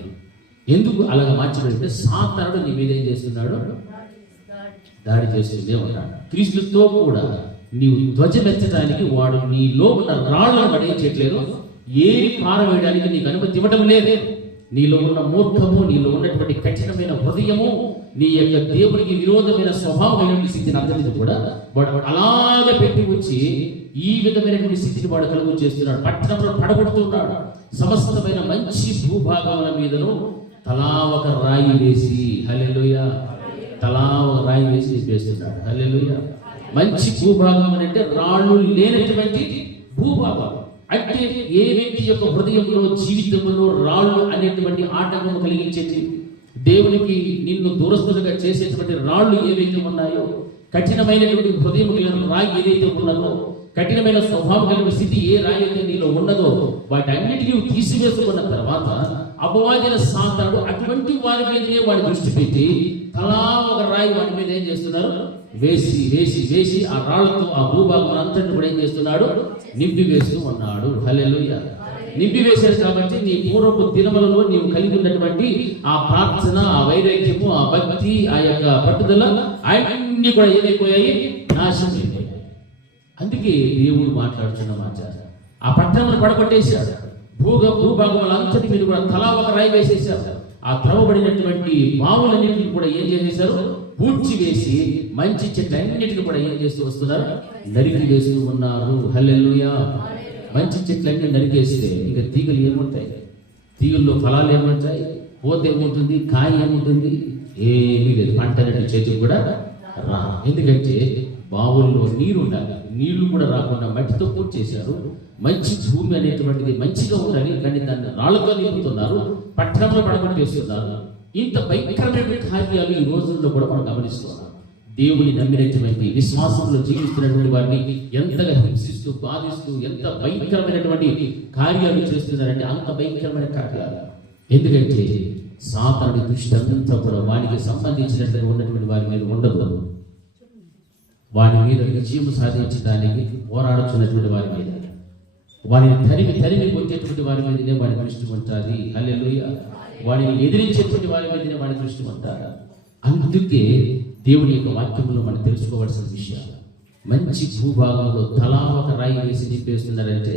ఎందుకు అలాగ మార్చబడితే సాతానుడు నీ మీద ఏం చేస్తున్నాడు? దాడి చేస్తుంది ఉంటాడు. క్రీస్తుతో కూడా నీవు ధ్వజమెత్తడానికి వాడు నీలో ఉన్న రాళ్లను పడేయట్లేదు, ఏరి పారవేయడానికి నీకు అనుమతి ఇవ్వడం లేదు. నీలో ఉన్న మూర్ఖము, నీలో ఉన్నటువంటి కఠినమైన హృదయము, నీ యొక్క దేవునికి విరోధమైన స్వభావమైన స్థితిని అందరినీ కూడా వాడు అలాగే పెట్టి వచ్చి ఈ విధమైనటువంటి స్థితిని వాడు కలుగు చేస్తున్నాడు. పట్టణంలో పడగొడుతున్నాడు. సమస్తమైన మంచి భూభాగముల మీదను తలా ఒక రాయి వేసి, హల్లెలూయా, తలా ఒక రాయి వేసి వేస్తున్నాడు. హల్లెలూయా. మంచి భూభాగం అంటే రాళ్ళు లేనటువంటి భూభాగం. అంటే ఏ వ్యక్తి యొక్క హృదయంలో, జీవితంలో రాళ్ళు అనేటువంటి ఆటంకం కలిగించేది, దేవునికి నిన్ను దూరస్తులుగా చేసేటువంటి రాళ్ళు ఏవైతే ఉన్నాయో, కఠినమైనటువంటి హృదయం రాయి ఏదైతే ఉన్నదో, కఠినమైన స్వభావం కలిగిన స్థితి ఏ రాయి అయితే నీలో ఉన్నదో, వాటన్నిటినీ తీసివేసుకున్న తర్వాత అపవాదిన సాతానుడు అటువంటి వారి మీదనే వాడి దృష్టి పెట్టి తలా ఒక రాయి వాటి మీద ఏం చేస్తున్నారు? వేసి వేసి వేసి ఆ రాళ్లతో ఆ భూభాగం అంతటిని కూడా ఏం చేస్తున్నాడు? నింపి వేస్తూ ఉన్నాడు. హల్లెలూయా. నింపి వేశారు కాబట్టి నీ పూర్వపు దినములలో నీవు కలిగి ఉన్నటువంటి ఆ ప్రార్థన, ఆ వైరాగ్యము, ఆ భక్తి, ఆ యొక్క పట్టుదల అన్ని కూడా ఏమైపోయాయి? నాశనం అయిపోయాయి. అందుకే దేవుడు మాట్లాడుతున్న మాట, ఆ పట్టణమును పడగొట్టేశాడు. భూభాగములంతటి మీరు కూడా తలా ఒక రాయి వేసేసారు. ఆ త్రవబడినటువంటి బావులన్నింటినీ కూడా ఏం చేసేశారు? పూడ్చి వేసి మంచి చెట్లన్నిటిని కూడా ఏం చేస్తూ వస్తున్నారు? నరికి వేస్తూ ఉన్నారు. హల్లెలూయా. మంచి చెట్లన్నీ నరికేస్తే ఇక తీగలు ఏముంటాయి? తీగల్లో ఫలాలు ఏముంటాయి? పూత ఏముంటుంది? కాయ ఏముంటుంది? ఏమీ లేదు. పంట అనేటువంటి చేతికి కూడా రా. ఎందుకంటే బావుల్లో నీరు ఉండాలి. నీళ్లు కూడా రాకుండా మట్టితో పూర్తి చేశారు. మంచి భూమి అనేటువంటిది మంచిగా ఉండాలి, కానీ దాన్ని రాళ్లతో నింపుతున్నారు, పట్టణంలో పడగొట్టేస్తున్నారు. ఇంత భయంకరమైన కార్యాలు ఈ రోజుల్లో కూడా మనం గమనిస్తున్నాం. దేవుని నమ్మినటువంటి విశ్వాసంలో జీవిస్తున్నటువంటి వారిని ఎంతగా హింసిస్తూ బాధిస్తూ ఎంత భయంకరమైనటువంటి కార్యాలు చేస్తున్నారంటే అంత భయంకరమైన కార్యాలు. ఎందుకంటే సాతానుడి దృష్టి అంతా కూడా వానికి సంబంధించినట్టుగా ఉన్నటువంటి వారి మీద ఉండదు. వారి మీద విజయం సాధించడానికి పోరాడుతున్నటువంటి వారి మీద, వారిని తరిమి కొట్టేటువంటి వారి మీదనే వాడి దృష్టి ఉంటుంది. హల్లెలూయా. వాడిని ఎదిరించేటువంటి వారి మీదనే వాడి దృష్టి ఉంటారు. అందుకే దేవుని యొక్క వాక్యంలో మనం తెలుసుకోవాల్సిన విషయాలు, మంచి భూభాగంలో తలా ఒక రాయి వేసి నింపేస్తున్నారంటే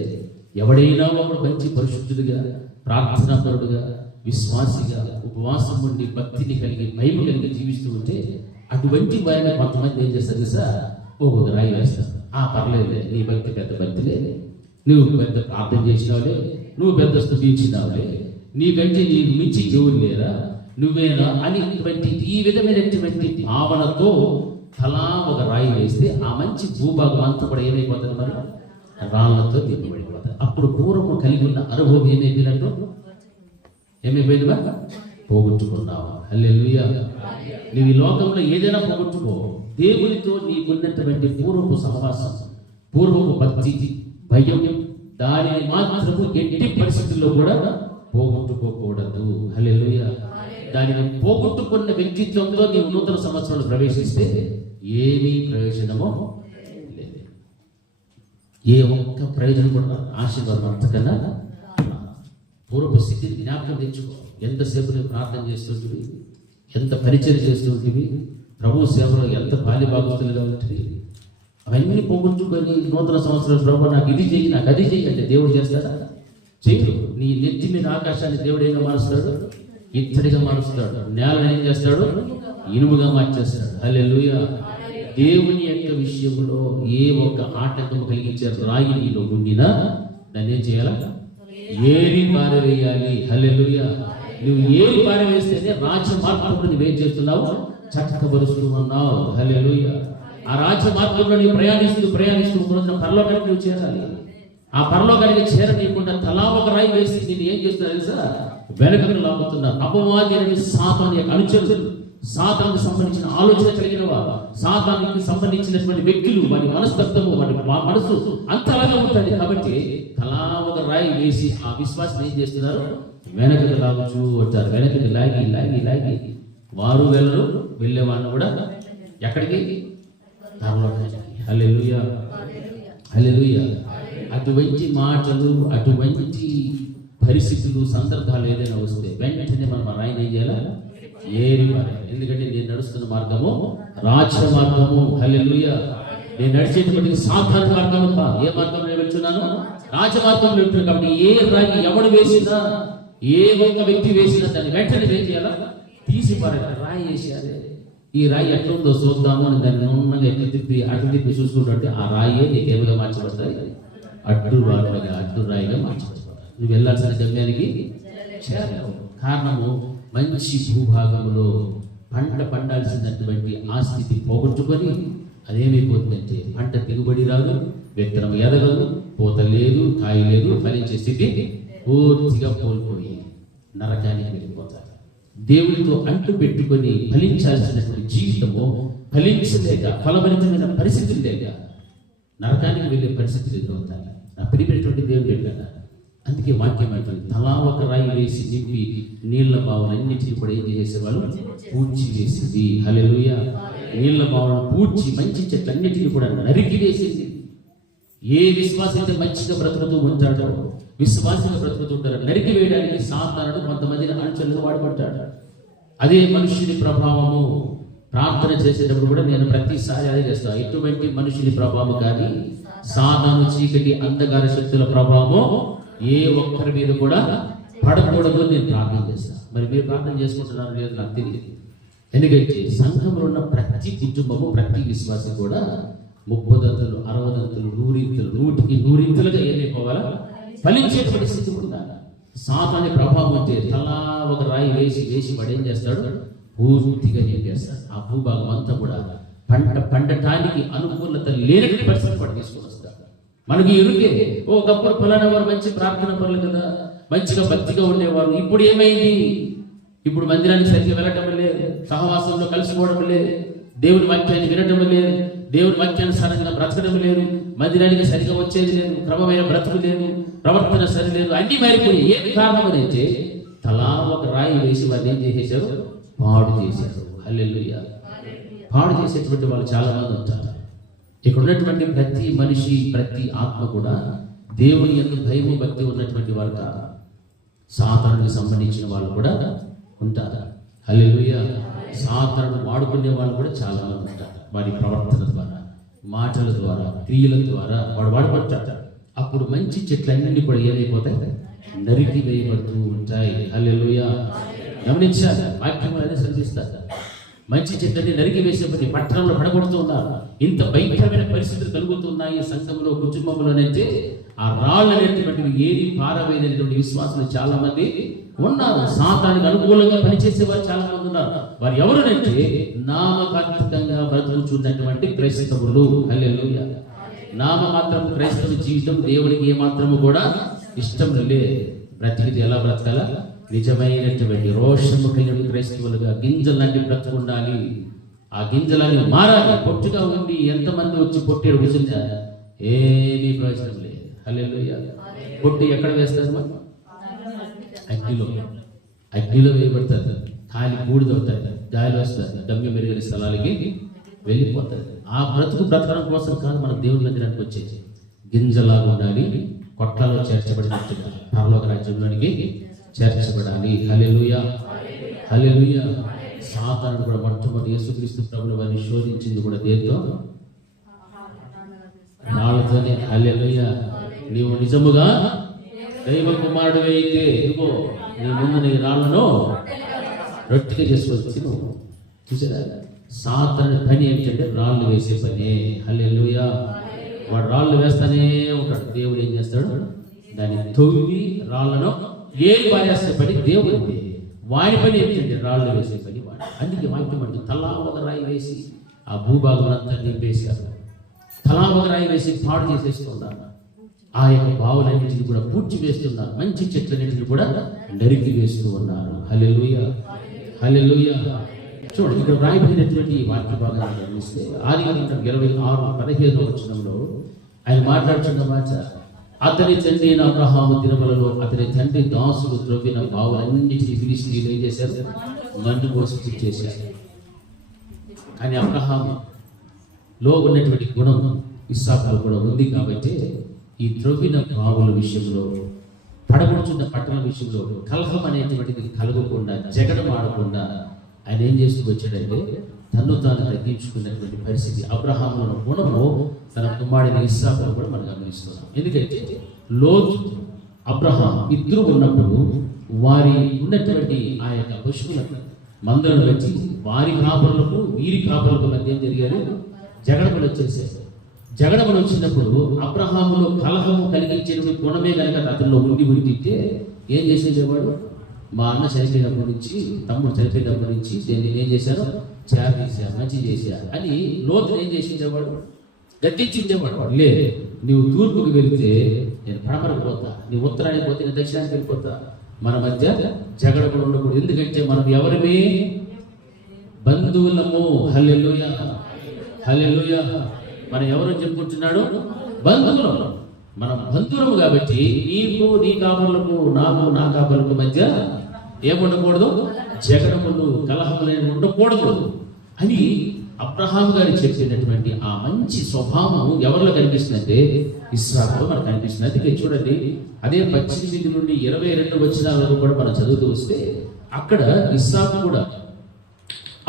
ఎవడైనా ఒకడు మంచి పరిశుద్ధుడిగా, ప్రార్థనాపరుడుగా, విశ్వాసిగా, ఉపవాసం ఉండి భక్తిని కలిగి భయం కలిగి జీవిస్తూ ఉంటే అటువంటి వారిని కొంతమంది ఏం చేస్తారు సార్? ఒక రాయి వేస్తారు. పర్లేదులే, నీ భక్తి పెద్ద భక్తిలే, నువ్వు పెద్ద ప్రార్థన చేసినావులే, నువ్వు పెద్ద స్తుతించినావులే, నీకంటే నీకు మించి దేవుడు లేరా, నువ్వేనా అనేటువంటి ఈ విధమైనటువంటి భావనతో తలా ఒక రాయి వేస్తే ఆ మంచి భూభాగం అంతా కూడా ఏమైపోతుంది? మరి రాళ్లతో నింపబడిపోతుంది. అప్పుడు పూర్వము కలిగి ఉన్న అనుభవం ఏమైపోయినట్టు? ఏమైపోయిందిగా? పోగొట్టుకున్నావా? హల్లెలూయా. నువ్వు ఈ లోకంలో ఏదైనా పోగొట్టుకో, దేవునితో నీకున్నటువంటి పూర్వపు సహవాసం, పూర్వపు భక్తి, భయం, దానిని మాత్రము ఎట్టి పరిస్థితుల్లో కూడా పోగొట్టుకోకూడదు. హల్లెలూయా. దానిని పోగొట్టుకున్న వ్యక్తిత్వంతో నీవు నూతన సంవత్సరంలో ప్రవేశిస్తే ఏమీ ప్రయోజనమో లేదు. ఏ ఒక్క ప్రయోజనం కూడా ఆశీర్వాదం అంతకన్నా పూర్వపు స్థితిని జ్ఞాపకం తెచ్చుకో. ఎంతసేపు నువ్వు ప్రార్థన చేస్తుంటివి, ఎంత పరిచయం చేస్తుంటివి, ప్రభు సేవలో ఎంత బాల్యభాగస్తులుగా ఉంటుంది. అవన్నీ పోగొట్టుకొని నూతన సంవత్సరం ప్రభు నాకు ఇది చేయి, నాకు అది చేయి అంటే దేవుడు చేస్తాడా? చేయడు. నీ నెత్తి మీద ఆకాశాన్ని దేవుడు ఏమో మారుస్తాడు? ఇత్తడిగా మారుస్తాడు. నేలను ఏం చేస్తాడు? ఇనుముగా మార్చేస్తాడు. హల్లెలూయా. దేవుని యొక్క విషయంలో ఏ ఒక్క ఆటంకం కలిగించే రాయి నీలో ఉండినా దాన్ని ఏం చేయాలా? ఏరి పారవేయాలి. హల్లెలూయా. నువ్వు ఏరి పారవేస్తేనే రాజ్య మార్గంలో నువ్వేం చేస్తున్నావు? చక్కబరుస్తూ ఉన్నావు. హల్లెలూయా. ఆ రాజ్య మార్గంలో నువ్వు ప్రయాణిస్తూ పరలోకానికి నువ్వు చేరాలి. ఆ పరలోకానికి చేరనీయకుండా తలా ఒక రాయి వేసి నేను ఏం చేస్తున్నా తెలుసా? వెనకకు లాగుతున్నారు. అపవాది అనే సాతాను యొక్క అనుచరులు, సాతానికి సంబంధించిన ఆలోచన కలిగిన వారు, సాతానికి సంబంధించినటువంటి వ్యక్తులు, వారి మనస్తత్వము, వారి మనసు అంతలాగా ఉంటుంది. కాబట్టి తలా ఒక రాయి వేసి ఆ విశ్వాసం ఏం చేస్తున్నారు? వెనకకు లాగుచూ వచ్చారు. వెనకకి లాగి లాగి లాగి వారు వెళ్ళరు, వెళ్ళేవాళ్ళు కూడా ఎక్కడికి? పరలోకానికి. హల్లెలూయా. హల్లెలూయా. అటువంటి మాటలు, అటువంటి పరిస్థితులు, సందర్భాలు ఏదైనా వస్తే వెంటనే మనం రాయిని ఏం చేయాలి? ఏరి పారేయాలి. ఎందుకంటే నేను నడుస్తున్న మార్గము రాజ్య మార్గము. హల్లెలూయా. నేను నడిచేటువంటి సాధారణ మార్గము కాదు. ఏ మార్గంలో నేను వెళ్తున్నాను? రాజ్య మార్గంలో వెళ్తున్నాను. కాబట్టి ఏ రాయి ఎవడు వేసినా, ఏ ఒక్క వ్యక్తి వేసినా దాన్ని వెంటనే ఏం చేయాలా? తీసి పారేయాలి. రాయి వేసేయాలి. ఈ రాయి ఎట్లుందో చూద్దాము అని దాన్ని నున్నగా ఎట్లా తిప్పి అటు తిప్పి చూసుకుంటుంటే ఆ రాయే నీకేమిగా మార్చబడతాయి? అడ్డు రాయిగా మార్చబడతాయి. నువ్వు వెళ్ళాల్సిన గమ్యానికి చేరావు. కారణము మంచి భూభాగంలో పంట పండాల్సినటువంటి ఆ స్థితి పోగొట్టుకొని అదేమైపోతుందంటే పంట దిగుబడి రాదు, విత్తనం ఎదగదు, పూత లేదు, కాయ లేదు, ఫలించే స్థితి పూర్తిగా కోల్పోయి నరకానికి వెళ్ళిపోతారు. దేవునితో అంటు పెట్టుకొని ఫలించాల్సినటువంటి జీవితము ఫలించలేక, ఫలభరితమైన పరిస్థితులు లేక నరకానికి వెళ్ళే పరిస్థితులు ఎదురవుతాయి. నా ప్రియమైనటువంటి దేవుడు కదా. అందుకే వాక్యం అంటుంది, తలా ఒక రాయి వేసి నింపి నీళ్ల బావులన్నిటిని కూడా ఏం చేసేవాళ్ళు? పూడ్చి వేసింది. హల్లెలూయా. నీళ్ల బావులను పూడ్చి మంచి చెట్లన్నిటిని కూడా నరికి వేసింది. ఏ విశ్వాసం అయితే మంచిగా బ్రతుకుతూ ఉంటాడో, విశ్వాసంగా బ్రతుకుతుంటారో నరికి వేయడానికి సాతానుడు కొంతమందిని అనుచరులు వాడబడ్డాడు. అదే మనుషుని ప్రభావము. ప్రార్థన చేసేటప్పుడు కూడా నేను ప్రతిసారి అదే చేస్తాను. ఎటువంటి మనుషుని ప్రభావం కానీ, సాతాను చీకటి అంధకార శక్తుల ప్రభావము ఏ ఒక్కరి మీద కూడా పడకూడదు అని నేను ప్రార్థన చేస్తాను. మరి మీరు ప్రార్థన చేసుకుంటున్నారో లేదు నాకు తెలియదు. ఎందుకంటే సంఘంలో ఉన్న ప్రతి కుటుంబము, ప్రతి విశ్వాసం కూడా 30 60 100 100 ఏమైపోవాలా, ఫలించేటువంటి స్థితి ఉండాలి. సాతాని ప్రభావం అంటే తలా ఒక రాయి వేసి వాడు ఏం చేస్తాడు, పూర్తిగా చేస్తాడు. ఆ భూభాగం అంతా కూడా పండటానికి అనుకూలత లేనటువంటి పరిస్థితి వాడు తీసుకొని వస్తాడు. మనకి ఎరుకే, ఒకప్పుడు ఫలానా వారు మంచి ప్రార్థన పనులు కదా, మంచిగా భక్తిగా ఉండేవారు. ఇప్పుడు ఏమైంది, ఇప్పుడు మందిరానికి సరిగ్గా వెళ్ళటం లేదు, సహవాసంలో కలిసిపోవడం లేదు, దేవుని వాక్యాన్ని వినటం లేదు, దేవుని వాక్యానుసారంగా బ్రతకడం లేదు, మందిరానికి సరిగా వచ్చేది లేదు, క్రమమైన బ్రతుకు లేదు, ప్రవర్తన సరి లేదు, అన్ని మారిపోయి. ఏమి కారణం అయితే తలా ఒక రాయి వేసి వారిని ఏం చేసేశారు, పాడు చేశారు. హల్లెలూయా. పాడు చేసేటువంటి వాళ్ళు చాలా మంది ఉంటారు. ఇక్కడ ఉన్నటువంటి ప్రతి మనిషి, ప్రతి ఆత్మ కూడా దేవుని యందు భయము భక్తి ఉన్నటువంటి వారు కాదు. సాతానునికి సంబంధించిన వాళ్ళు కూడా ఉంటారు. హల్లెలూయా. సాతాను వాడుకునే వాళ్ళు కూడా చాలా మంది ఉంటారు. వారి ప్రవర్తన ద్వారా, మాటల ద్వారా, క్రియల ద్వారా వాడు వాడబడతాడు. అప్పుడు మంచి చెట్లన్నీ కూడా ఏమైపోతాయి, నరికి వేయబడుతూ ఉంటాయి. హల్లెలూయా. గమనించాలి, వాక్యం అనేది శ్రద్ధిస్తారు. మంచి చెట్లని నరికి వేసేపటి పట్టణంలో పడగొడుతూ ఉన్నారు. ఇంత భయంకరమైన పరిస్థితులు కలుగుతున్నాయి సంఘంలో, కుటుంబంలోనైతే ఆ రాళ్ళు అనేటువంటివి ఏరి పారవేయనటువంటి విశ్వాసులు చాలా మంది ఉన్నారు. సాతానికి అనుకూలంగా పనిచేసే వారు చాలా మంది ఉన్నారు. వారు ఎవరునంటే నామకార్థకంగా బ్రతుకుచున్నటువంటి క్రైస్తవులు. హల్లెలూయా. నామమాత్రం క్రైస్తవ జీవితం దేవునికి ఏమాత్రము కూడా ఇష్టం లేదు. బ్రతికితే ఎలా బ్రతకాల, నిజమైనటువంటి రోషము కలిగిన క్రైస్తవులుగా గింజలు లాంటి బ్రతుకు ఉండాలి. ఆ గింజలని మారాలి. పొట్టుగా ఉండి ఎంతమంది వచ్చి పొట్టేడు కూర్చుందా, ఏమీ ప్రయోజనం లేదు. హల్లెలూయా. పొట్టు ఎక్కడ వేస్తారు, అగ్నిలో వేయబడతారు. ఖాళీ బూడిదవుతారు, గాలి వస్తారు, గమ్యం మెరుగని స్థలాలకి వెళ్ళిపోతారు. ఆ బ్రతకడం కోసం కాదు మన దేవుని మందిరానికి వచ్చేది. గింజలాగా ఉండాలి, కొట్లలో చేర్చబడినట్టుగా పరలోక రాజ్యంలోనికి చేర్చబడాలి. హల్లెలూయా. హల్లెలూయా. సాతానుడు కూడా మొట్టమొదటి యేసుక్రీస్తు ప్రభువుని వారిని శోధించింది కూడా దేంతో, రాళ్ళతోనే. హల్లెలూయా. నీవు నిజముగా దైవ కుమారుడు అయితే ఇదిగో నీ ముందు నీ రాళ్లను రొట్టెగా చేసుకొని తిను. చూసారా, సాతాను పని ఏంటంటే రాళ్ళు వేసే పని. హల్లెలూయా. వాడు రాళ్ళు వేస్తానే ఉంటాడు. దేవుడు ఏం చేస్తాడు, దాన్ని తవ్వి రాళ్లను ఏం పారేస్తే పని దేవుడిది. వాడి పని ఏంటంటే రాళ్ళు వేసే పని వాడు. అందుకే వాక్యం అంటే తలా ఒక రాయి వేసి ఆ భూభాగం అంతా నింపేశారు. తలా ఒక రాయి వేసి పాడు చేసేస్తున్నారు. ఆ యొక్క బావులన్నింటినీ కూడా పూడ్చి వేస్తున్నారు. మంచి చెట్లన్నింటినీ కూడా నరికి వేస్తూ ఉన్నారు. హల్లెలూయా. హల్లెలూయా. చూడండి, ఇక్కడ రాయబడినటువంటి వాక్య భాగాన్ని గమనిస్తే ఆదికాండం 26:15 వచనంలో ఆయన మాట్లాడుతున్న మాట, అతని తండ్రి అబ్రహాము దినములలో అతని తండ్రి దాసులు త్రవ్విన బావులన్నింటినీ ఫిలిష్తీయులు ఏం చేశారు, మన్ను పోసి చేశారు. కానీ అబ్రహాములో ఉన్నటువంటి గుణం ఇస్సాకులో కూడా ఉంది. కాబట్టి ఈ త్రవ్విన బావుల విషయంలో, పడగొడుతున్న పట్టణ విషయంలో కలహం అనేటువంటిది కలగకుండా, జగడం ఆడకుండా ఆయన ఏం చేస్తూ వచ్చాడంటే తను తాను తగ్గించుకున్నటువంటి పరిస్థితి. అబ్రహాములో గుణము తన కుమారుడైన ఇస్సాకును కూడా మనం గమనిస్తున్నాం. ఎందుకంటే లోతు, అబ్రహాం ఇద్దరు ఉన్నప్పుడు వారి ఉన్నటువంటి ఆ యొక్క పశువుల మందలను వచ్చి వారి కాపరులకు వీరి కాపరులకు మధ్య ఏం జరిగారు, జగడములు వచ్చేసారు. జగడములు వచ్చినప్పుడు అబ్రహాములో కలహము కలిగించిన గుణమే కనుక అతనిలో ఉంటే ఏం చేసేవాడు, మా అన్న చనిపోయినప్పటి నుంచి, తమ్ముడు చనిపోయినప్పటి నుంచి దీన్ని ఏం చేశారు, చేశారు, మంచి చేశారు అని లోతులు ఏం చేసేవాడు, గద్దించేవాడు. లే, నీవు తూర్పుకి వెళితే నేను పడమరకు పోతా, నీ ఉత్తరానికి పోతే నేను దక్షిణానికి వెళ్ళిపోతా, మన మధ్య జగడములు ఉండకూడదు. ఎందుకంటే మనం ఎవరిమే, బంధువులము. హల్లెలూయా. హల్లెలూయా. మనం ఎవరు చెప్పుకుంటున్నాడు, బంధువులం. మనం బంధువులము కాబట్టి నీకు నీ కాపర్లకు, నాకు నా కాపర్లకు మధ్య ఏముండకూడదు, జగడములు కలహములు ఉండకూడదు అని అబ్రహాం గారు చెప్పినటువంటి ఆ మంచి స్వభావం ఎవరిలో కనిపిస్తుందంటే ఇస్సాకులో మనకు కనిపిస్తుంది. అందుకే చూడండి, అదే 18 నుండి 22 వచనాల వరకు కూడా మనం చదువుతూ వస్తే అక్కడ ఇస్సాకు కూడా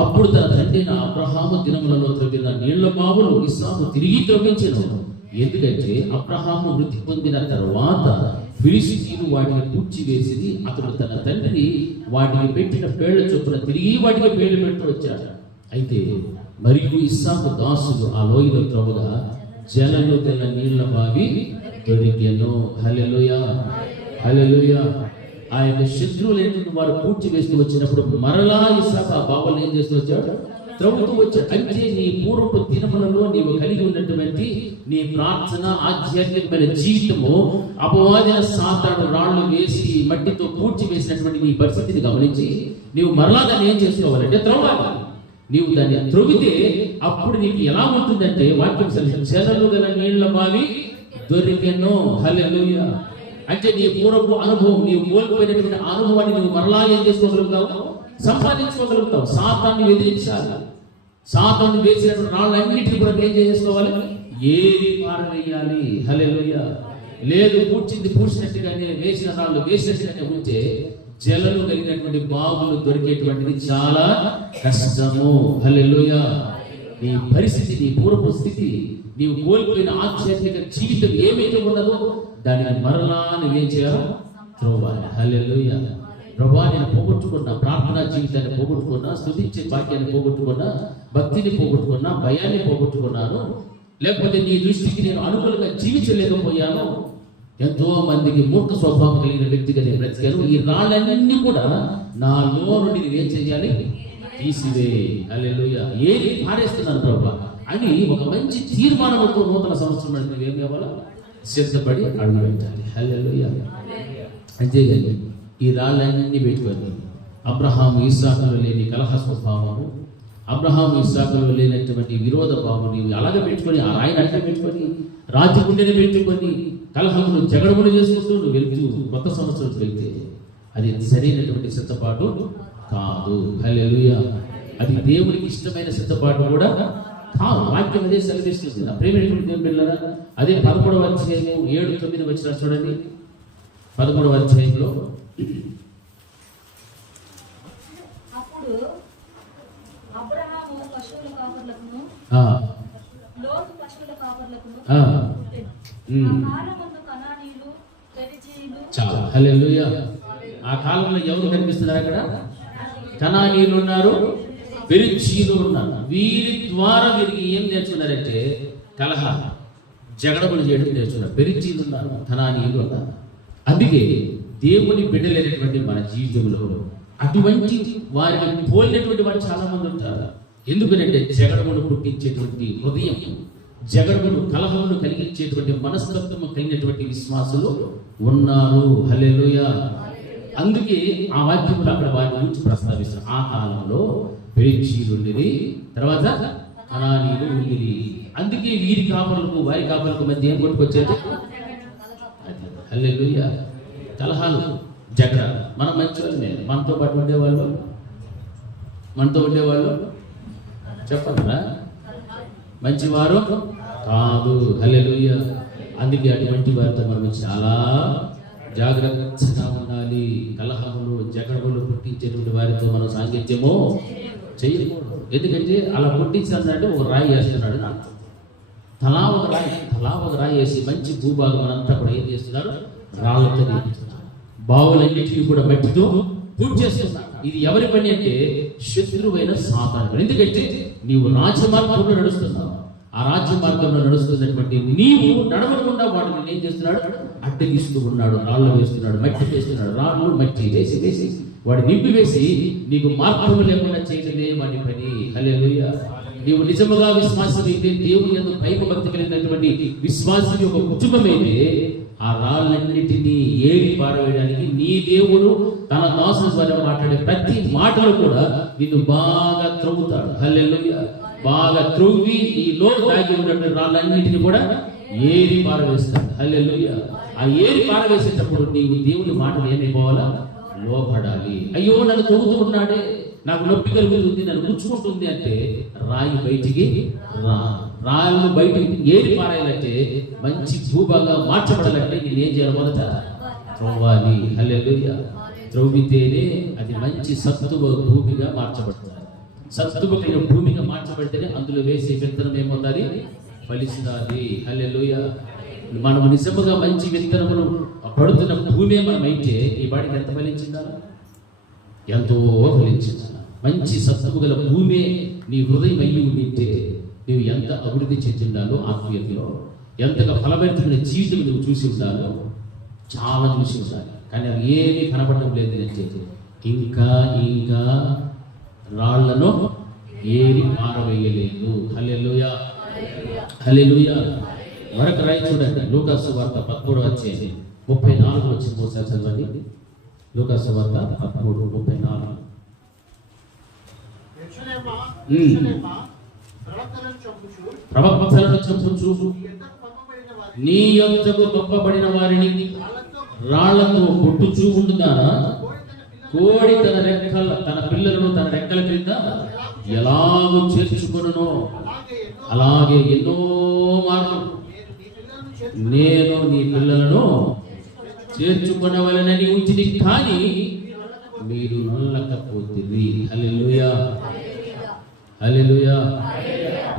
అప్పుడు తన తండ్రి అబ్రహాము దినములలో త్రవ్విన నీళ్ల బావులు ఇస్సాకు తిరిగి త్రవ్వించెను. ఎందుకంటే అబ్రహాము మృతి పొందిన తర్వాత ఫిలిష్తీయులు వాటిని పూడ్చివేసి అతడు తన తండ్రి వాటిని పెట్టిన పేళ్ల చొప్పున తిరిగి వాటికి పేర్లు పెడుతూ వచ్చాడు. అయితే మరియు ఇస్సాకు దాసుడు ఆ లోయలో త్రవ్వగా జలము గల నీళ్ల బావి దొరికెను. హల్లెలూయా, హల్లెలూయా. ఆ యొక్క శత్రువులు వారు పూడ్చి వేస్తూ వచ్చినప్పుడు మరలా ఇస్సాకు ఆ బావలు ఏం చేస్తూ వచ్చాడు? త్రవ్వుతూ వచ్చాడు. అంటే నీ పూర్వపు దినములలో నీవు కలిగి ఉన్నటువంటి నీ ప్రార్థన ఆధ్యాత్మికమైన జీవితము అపవాదిన సాతాను రాళ్లు వేసి మట్టితో పూడ్చి వేసినటువంటి నీ పరిస్థితిని గమనించి నీవు మరలా దాన్ని ఏం చేసుకోవాలంటే త్రవ్వాలి. నీవు దాన్ని త్రవ్వితే అప్పుడు నీకు ఎలా ఉంటుందంటే వాక్యం చెరలు గల నీళ్ల బావి దొరికెను. హల్లెలూయా. అంటే నీ పూర్వపు అనుభవం, నీవు కోల్పోయినటువంటి అనుభవాన్ని నువ్వు మరలా ఏం చేసుకోగలుగుతావు? సంపాదించుకోగలుగుతావు. సాతాన్ని ఎదిరించాలి. సాతాను వేసినటువంటి రాళ్ళన్నిటిని కూడా ఏం చేసుకోవాలి? ఏరి పారవేయాలి. హల్లెలూయా. లేదు పూడ్చినట్టుగానే వేసిన రాళ్ళు వేసినట్టుగానే ఉంటే జలలు కలిగినటువంటి బావులు దొరికేటువంటిది చాలా కష్టము. హల్లెలూయా. నీ పరిస్థితి, నీ పూర్వపు స్థితి, నీవు కోల్పోయిన ఆధ్యాత్మిక జీవితం ఏమైతే ఉన్నదో దానిని మరలా నువ్వేం చేయాలి? త్రవ్వాలి. హల్లెలూయా. ప్రభువా, నేను పోగొట్టుకున్నా ప్రార్థనా జీవితాన్ని పోగొట్టుకున్నా, స్తుతించే వాక్యాన్ని పోగొట్టుకున్నా, భక్తిని పోగొట్టుకున్నా, భయాన్ని పోగొట్టుకున్నాను, లేకపోతే నీ దృష్టికి నేను అనుకూలంగా జీవించలేకపోయాను, ఎంతో మందికి మూర్ఖ స్వభావం కలిగిన వ్యక్తిగా నేను బ్రతికాను, ఈ రాళ్ళన్నీ కూడా నాలో నుండి నువ్వేం చేయాలి? తీసివే. హల్లెలూయా. ఏది పారేస్తున్నాను ప్రభువా అని ఒక మంచి తీర్మానంతో నూతన సంవత్సరం అంటే నువ్వేం కావాలా? సిద్ధపడి అడుగు పెట్టాలి. హల్లెలూయా. అంతేగాని ఈ రాళ్ళన్నీ పెట్టుకొని అబ్రహాము ఇస్సాకులో లేని కలహ స్వభావము, అబ్రహాము ఇస్సాకులో లేనటువంటి విరోధ భావం నీవు అలాగే పెట్టుకొని ఆ రాయిని అట్లా పెట్టుకొని రాజగుండెని పెట్టుకొని కలహములు జగడములు చేసుకుంటూ నువ్వు వెళ్తూ కొత్త సంవత్సరం వెళ్తే అది సరైనటువంటి సిద్ధపాటు కాదు. హల్లెలూయా. అది దేవునికి ఇష్టమైన సిద్ధపాటు కూడా కాదు. వాక్యం అదే సెలవిస్తుంది. నా ప్రేమైనటువంటి దేవుని పిల్లరా, అదే 11వ అధ్యాయము 7-9 వచ్చిన చూడండి. 11వ అధ్యాయంలో అప్పుడు అబ్రహాము పశువుల కాపర్లకును లోతు పశువుల కాపర్లకును ఆ కాలమందు కనానీయులు పెరిజీయులు. చాలా. హల్లెలూయా. ఆ కాలంలో ఎవరు కనిపిస్తున్నారు? అక్కడ కనానీయులు ఉన్నారు, పెరిజీయులు ఉన్నారు. వీరి ద్వారా వీరికి ఏం నేర్చుకున్నారంటే కలహ జగడములు చేయడం నేర్చుకున్నారు. పెరిజీయులు ఉన్నారు, కనానీయులు ఉన్నారు. అందుకే దేవుని బిడ్డలైనటువంటి మన జీవితంలో అటువంటి వారిని పోలినటువంటి వారు చాలా మంది ఉంటారు. ఎందుకంటే జగడమును పుట్టించేటువంటి హృదయం, జగడమును కలహమును కలిగించేటువంటి మనస్తత్వం కలిగినటువంటి విశ్వాసులు ఉన్నారు. హల్లెలూయా. అందుకే ఆ వాక్యంలో అక్కడ వారి గురించి ప్రస్తావిస్తారు. ఆ కాలంలో పెరిజీయులు ఉండేది, తర్వాత కనానీయులు ఉండేది. అందుకే వీరి కాపరులకు వారి కాపరులకు మధ్య ఏం కొట్టుకొచ్చేది? హల్లెలూయా. కలహాలు, జగడ. మనం మంచివాళ్ళమే. మనతో పాటు ఉండేవాళ్ళు చెప్పరా? మంచివారు కాదు. హల్లెలూయా. అందుకే అటువంటి వారితో మనం చాలా జాగ్రత్తగా ఉండాలి. కలహములు జగడములు పుట్టించేటువంటి వారితో మనం సాంగత్యము చేయకూడదు. ఎందుకంటే అలా పుట్టించాలంటే ఒక రాయి వేస్తున్నాడు నాకు. తలా ఒక రాయి వేసి మంచి భూభాగం అంతా కూడా ఏం చేస్తున్నారు? రాళ్ళతో నింపుతున్నారు. బావులన్నిటిని కూడా మట్టితో పూర్తి చేస్తున్నారు. ఇది ఎవరి పని అంటే శత్రువైన సాతాను. ఎందుకంటే నీవు రాజ్యమార్గంలో నడుస్తున్నావు. ఆ రాజ్య మార్గంలో నడుస్తున్నటువంటి నీవు నడవకుండా వాడిని ఏం చేస్తున్నాడు? అడ్డగిస్తూ ఉన్నాడు, రాళ్ళు వేస్తున్నాడు, మట్టి వేస్తున్నాడు. రాళ్ళు మట్టి వేసి వేసి వాడు నింపి వేసి నీకు మార్గం లేకుండా చేయడమే వాడి పని. హల్లెలూయా. నీవు నిజముగా విశ్వాసమైతే, దేవుని యందు భయభక్తి కలిగినటువంటి విశ్వాసం యొక్క కుటుంబమైతే ఆ రాళ్ళన్నిటినీ ఏరి పారవేయడానికి నీ దేవుడు తన దాసుల ద్వారా మాట్లాడే ప్రతి మాటలు కూడా నిన్ను బాగా త్రవ్వుతాడు. హల్లెలూయా. బాగా త్రవ్వి నీలో దాగి ఉన్నటువంటి రాళ్ళన్నిటిని కూడా ఏరి పారవేస్తాడు. హల్లెలూయా. ఆ ఏరి పారవేసేటప్పుడు నీవు దేవుని మాటలు ఏమైపోవాలా? లోపడాలి. అయ్యో నన్ను త్రవ్వుతూ ఉన్నాడే, నాకు నొప్పి కలుగుతుంది, నన్ను గుచ్చుకుంటుంది అంటే రాయి బయటికి రాళ్ళు బయటికి ఏరి పారాయాలంటే మంచి భూభాగా మార్చబడాలంటే నేనేం చేయాలి? మొదట త్రవ్వాలి. హల్లెలూయా. త్రవ్వితేనే అది మంచి సత్తువ భూమిగా మార్చబడుతుంది. సత్తువ కలిగిన భూమిగా మార్చబడితేనే అందులో వేసే విత్తనం ఏమవుతుంది? ఫలిస్తుంది. హల్లెలూయా. మనం నిజముగా మంచి విత్తనములు పడుతున్న భూమే మనమైతే ఈ బాడికి ఎంత ఫలించిందా? ఎంతో ఫలించిందా? మంచి సత్తువు గల భూమే నీ హృదయం అయ్యి ఉండింటే నువ్వు ఎంత అభివృద్ధి చెందిండాలో ఆత్మీయతలో, ఎంతగా ఫలభరితమైన జీవితం నువ్వు చూసి ఉండాలో చాలా చూసి ఉండాలి. కానీ అవి ఏమీ కనపడడం లేదు అంటే ఇంకా ఇంకా రాళ్లను ఏమి పారవేయలేదు. హల్లెలూయా, హల్లెలూయా. మరొక రాయి చూడండి, లూకాసు వార్త 13:34 వచ్చిన ఒకసారి చదవండి. లూకాసు వార్త 13:34. యెరూషలేమా, ప్రవక్తలను చంపుచు నీ యొద్దకు పంపబడిన వారిని రాళ్లతో కొట్టుచూ ఉండుగానా కోడి తన పిల్లలను తన రెక్కల క్రింద ఎలాగో చేర్చుకొనునో అలాగే ఎన్నో మార్లు నేను నీ పిల్లలను చేర్చుకొనవలెనని ఉంచితి, కానీ మీరు నల్లకపోతిరి. హల్లెలూయా, హల్లెలూయా.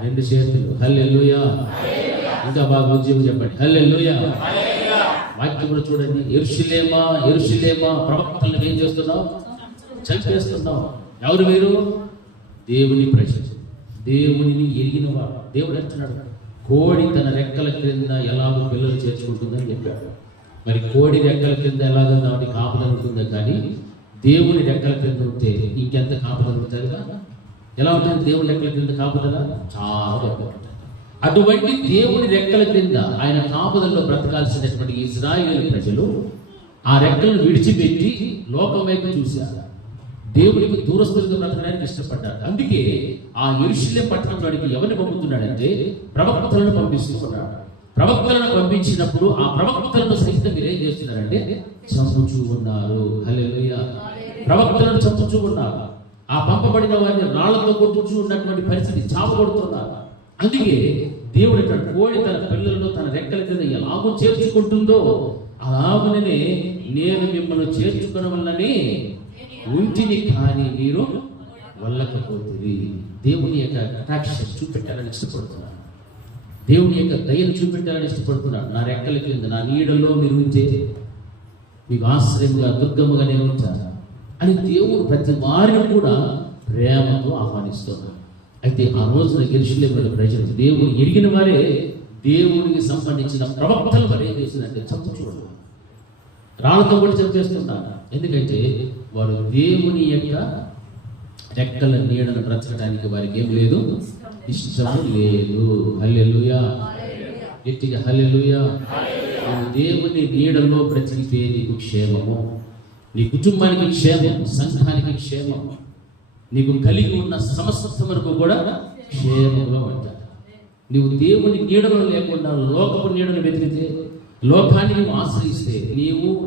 రెండు చేతులు హల్లెలూయా. ఇంకా బాగా ఉద్యోగం చెప్పండి హల్లెలూయా. వాక్యం కూడా చూడండి, యెరూషలేమా యెరూషలేమా ప్రవక్తలను ఏం చేస్తున్నావు? చంపేస్తున్నావు. ఎవరు మీరు? దేవుని ప్రజలు, దేవునిని ఎరిగిన వాడు. దేవుడు అంటున్నాడు, కోడి తన రెక్కల క్రింద ఎలాగో పిల్లలు చేర్చుకుంటుందని చెప్పాడు. మరి కోడి రెక్కల క్రింద ఎలాగో కాబట్టి కాపుదల ఉంటుందో, కానీ దేవుని రెక్కల క్రింద ఉంటే ఇంకెంత కాపుదల ఉంటుంది కదా? ఎలా ఉంటుంది దేవుని రెక్కల క్రింద కాపుదల? చాలా గొప్ప ఉంటుంది. అటువంటి దేవుని రెక్కల క్రింద ఆయన కాపుదలలో బ్రతకాల్సినటువంటి ఇశ్రాయేలు ప్రజలు ఆ రెక్కలను విడిచిపెట్టి లోకం వైపు చూశారు. దేవునికి దూరస్తులుగా బ్రతకడానికి ఇష్టపడ్డారు. అందుకే ఆ యెరూషలేము పట్టణంలోనికి ఎవరిని పంపుతున్నాడంటే ప్రవక్తలను పంపిస్తున్నాడు. ప్రవక్తలను పంపించినప్పుడు ఆ ప్రవక్తలను సహితం మీరు ఏం చేస్తున్నారంటే చంపుచూ ఉన్నారు. హల్లెలూయా. ప్రవక్తలను చంపుచూ ఉన్నారు. ఆ పంపబడిన వారిని రాళ్లతో కొట్టుచూ ఉన్నటువంటి పరిస్థితి, చావగొడుతున్నారు. అందుకే దేవుడు ఇక్కడ కోడి తన పిల్లలను తన రెక్కల కింద ఎలాగో చేర్చుకుంటుందో అలాగనే నేను మిమ్మల్ని చేర్చుకునవలనని ఉంచిని, కానీ మీరు వెళ్ళకపోతుంది. దేవుని యొక్క కటాక్ష చూపెట్టాలని ఇష్టపడుతున్నాను. దేవుని యొక్క దయను చూపెట్టాలని ఇష్టపడుతున్నాను. నా రెక్కల కింద నా నీడలో మీరు ఉంటే మీకు ఆశ్రయంగా దుర్గముగా నేను ఉంటాను అని దేవుడు ప్రతి వారిని కూడా ప్రేమతో ఆహ్వానిస్తున్నాడు. అయితే ఆ రోజున యెరూషలేము ప్రజలు దేవుడు ఎరిగిన వారే దేవునికి సంబంధించిన ప్రవక్తలు మరి ఏం చేసిందంటే చంపుచూడదు, రాళ్ళతో కూడా చంపేస్తున్నారు. ఎందుకంటే వారు దేవుని యొక్క రెక్కల నీడను బ్రతకడానికి వారికి ఏం లేదు, ఇష్టం లేదు. హల్లెలూయా, గట్టిగా హల్లెలూయా. దేవుని నీడలో బ్రతికితే నీకు క్షేమము, నీ కుటుంబానికి క్షేమం, సంఘానికి క్షేమం, నీకు కలిగి ఉన్న సమస్త వరకు కూడా క్షేమంగా ఉంటాడు. నీవు దేవుని నీడలో లేకుండా లోకపు నీడను వెతికితే, లోకాన్ని నువ్వు ఆశ్రయిస్తే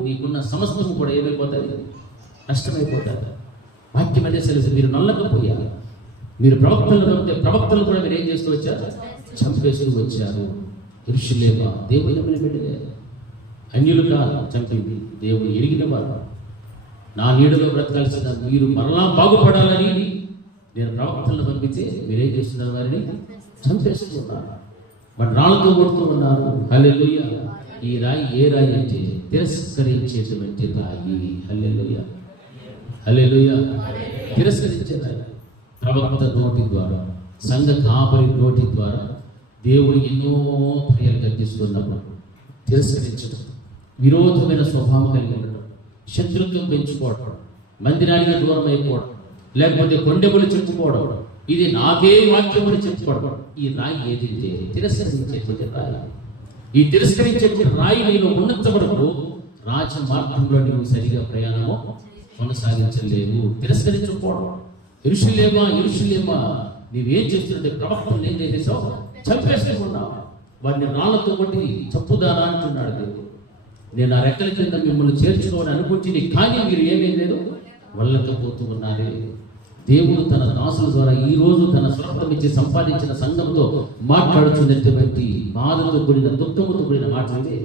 నీకున్న సమస్తము కూడా ఏమైపోతుంది, నష్టమైపోతుంది. వాక్యం అదే తెలుసు. మీరు నల్లకపోయారు. మీరు ప్రవక్తలు కూడా మీరు ఏం చేస్తూ వచ్చారు? చంపేస్తూ వచ్చారు. యెరూషలేమా దేవుని బిడ్డలే, అన్యులు కాదు చంపింది, దేవుని ఎరిగిన వారు. నా నీడలో బ్రతకాల్సిన మీరు మరలా బాగుపడాలని నేను ప్రవక్తలను పంపితే మీరేం చేస్తున్నారు? వారిని చంపేస్తున్నారు, మరి రాళ్ళతో కొడుతూ ఉన్నారు. హల్లెలూయా. ఈ రాయి ఏ రాయి అంటే తిరస్కరించేటువంటి రాయి. హల్లెలూయా, హల్లెలూయా. తిరస్కరించే రాయి. ప్రవక్త నోటి ద్వారా, సంఘ కాపరి నోటి ద్వారా దేవుడు ఎన్నో పర్యాలు కల్పిస్తున్నప్పుడు తిరస్కరించడం, విరోధమైన స్వభావం కలిగి ఉండడం, శత్రుత్వం పెంచుకోవడం, మందిరానికి దూరం అయిపోవడం, లేకపోతే కొండెములు చెప్పుకోవడం, ఇది నాకే వాక్యములు చెప్పుకోవడం. ఈ రాయి ఏదైతే తిరస్కరించేటువంటి రాయి. ఈ తిరస్కరించేటువంటి రాయి నీలో ఉన్నంత వరకు రాజ మార్గంలో నీవు సరిగా ప్రయాణము కొనసాగించలేవు. తిరస్కరించుకోవడం. యెరూషలేమా యెరూషలేమా నీవేం చేస్తుంటే ప్రవక్తలు ఏం చేసేసావు? చంపేస్తూ ఉన్నావు. వారిని రాళ్లతో కొట్టి చంపుదానా అంటున్నాడు దేవుడు. నేను ఆ రెక్కల కింద మిమ్మల్ని చేర్చుకోవాలని అనుకుంటుంది, కానీ మీరు ఏమీ లేదు, వెళ్ళకపోతూ ఉన్నారే. దేవుడు తన దాసుల ద్వారా ఈ రోజు తన స్వరూపం ఇచ్చి సంపాదించిన సంఘంతో మాట్లాడుతున్నటువంటి బాధతో కూడిన, దుఃఖంతో కూడిన మాటలే.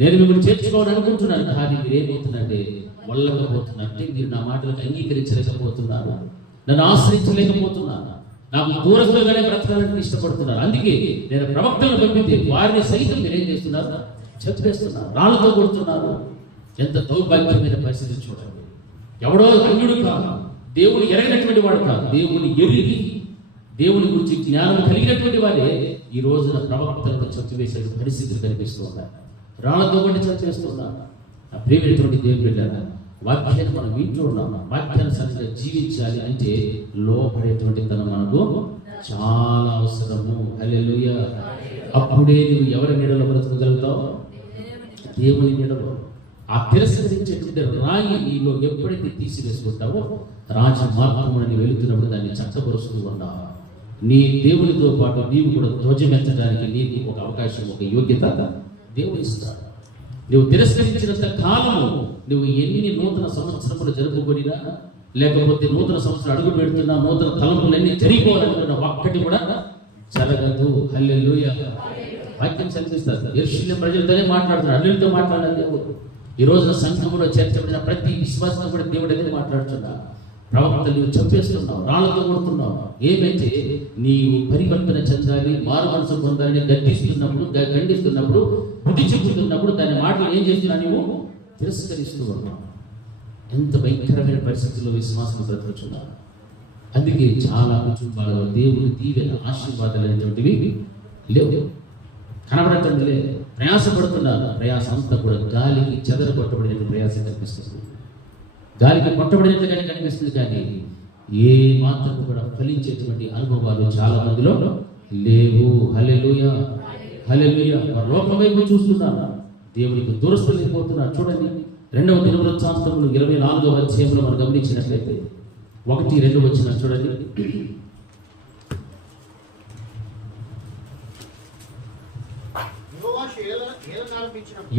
నేను మిమ్మల్ని చేర్చుకోవాలని అనుకుంటున్నాను, కానీ మీరు ఏమవుతుందంటే వెళ్ళకపోతున్నట్టే. మీరు నా మాటలకు అంగీకరించలేకపోతున్నారు, నన్ను ఆశ్రయించలేకపోతున్నారు, నాకు దూరస్తులుగానే బ్రతకాలని ఇష్టపడుతున్నారు. అందుకే నేను ప్రవక్తలను పంపితే వారిని సైతం మీరేం చేస్తున్నారు? చంపేస్తున్నారు, రాళ్ళతో కొడుతున్నారు. ఎంత దౌర్భాగ్యమైన పరిస్థితి చూడండి. ఎవడో అన్యుడు కాదు, దేవుని ఎరగినటువంటి వాడు కాదు, దేవుని ఎరిగి దేవుని గురించి జ్ఞానం కలిగినటువంటి వాడే ఈ రోజున ప్రవక్తలను చంపివేసే పరిస్థితులు కనిపిస్తూ ఉన్నాయి. రాళ్ళతో కొట్టి చంపేస్తున్నారు. ఆ ప్రియమైనటువంటి దేవుని బిడ్డలారా, వాక్యాన్ని మనం వింటూ ఉన్నాం. వాక్యానుసారంగా జీవించాలి అంటే లోపడేటువంటి తనం మనకు చాలా అవసరము. హల్లెలూయా. అప్పుడే నువ్వు ఎవరి నీడలో బ్రతకగలుగుతావు? దేవుని నీడలో. ఆ తిరస్కరించేటువంటి రాయి నీలో ఎప్పుడైతే తీసివేసుకుంటావో రాజ మార్గముని వెళుతున్నప్పుడు దాన్ని చక్కపరుస్తూ ఉన్నావు. నీ దేవునితో పాటు నీవు కూడా ధ్వజమెత్తడానికి నీకు ఒక అవకాశం, ఒక యోగ్యత దేవుడు ఇస్తాడు. నువ్వు తిరస్కరించినంత కాలము నువ్వు ఎన్ని నూతన సంవత్సరములు జరుపుకొనినా, లేకపోతే నూతన సంవత్సరం అడుగు పెడుతున్నా, నూతన తలంపులన్నీ జరిగిపోవాలనుకున్న ఒక్కటి కూడా జరగదు. హల్లెలూయా. వాక్యం చదివిస్తారు. యెరూషలేము ప్రజలతోనే మాట్లాడుతున్నారు, అన్యులతో మాట్లాడాలి దేవుడు. ఈ రోజున సంఘంలో చేర్చబడిన ప్రతి విశ్వాసం కూడా దేవుడు అనేది మాట్లాడుతున్నా. ప్రవక్తలు చంపేస్తున్నావు, రాళ్లతో కొడుతున్నావు. ఏమైతే నీవు పరివర్తన చెందాలి, మారు మనసు పొందాలని ఖండిస్తున్నప్పుడు, బుద్ధి చెబుతున్నప్పుడు దాని మాటలు ఏం చేస్తున్నా? నీవు తిరస్కరిస్తూ ఉన్నావు. ఎంత భయంకరమైన పరిస్థితుల్లో విశ్వాసం బ్రతుకుతున్నారు. అందుకే చాలా కుటుంబాలలో దేవుని దీవెన ఆశీర్వాదాలు అనేటువంటివి లేవు, కనబడటం లేదు. ప్రయాసపడుతున్నారు, ప్రయాస అంతా కూడా గాలికి చెదర కొట్టబడినట్టు ప్రయాసం కనిపిస్తుంది, గాలికి కొట్టబడినట్లుగానే కనిపిస్తుంది. కానీ ఏ మాత్రం కూడా ఫలించేటువంటి అనుభవాలు చాలా మందిలో లేవు. హల్లెలూయా, హల్లెలూయా. లోకం వైపు చూస్తున్నారు, దేవునికి దూరస్తులైపోతున్నారు. చూడండి, 2వ దినవృత్తాంతములు 24వ అధ్యాయంలో మనం గమనించినట్లయితే 1-2 వచ్చిన చూడండి.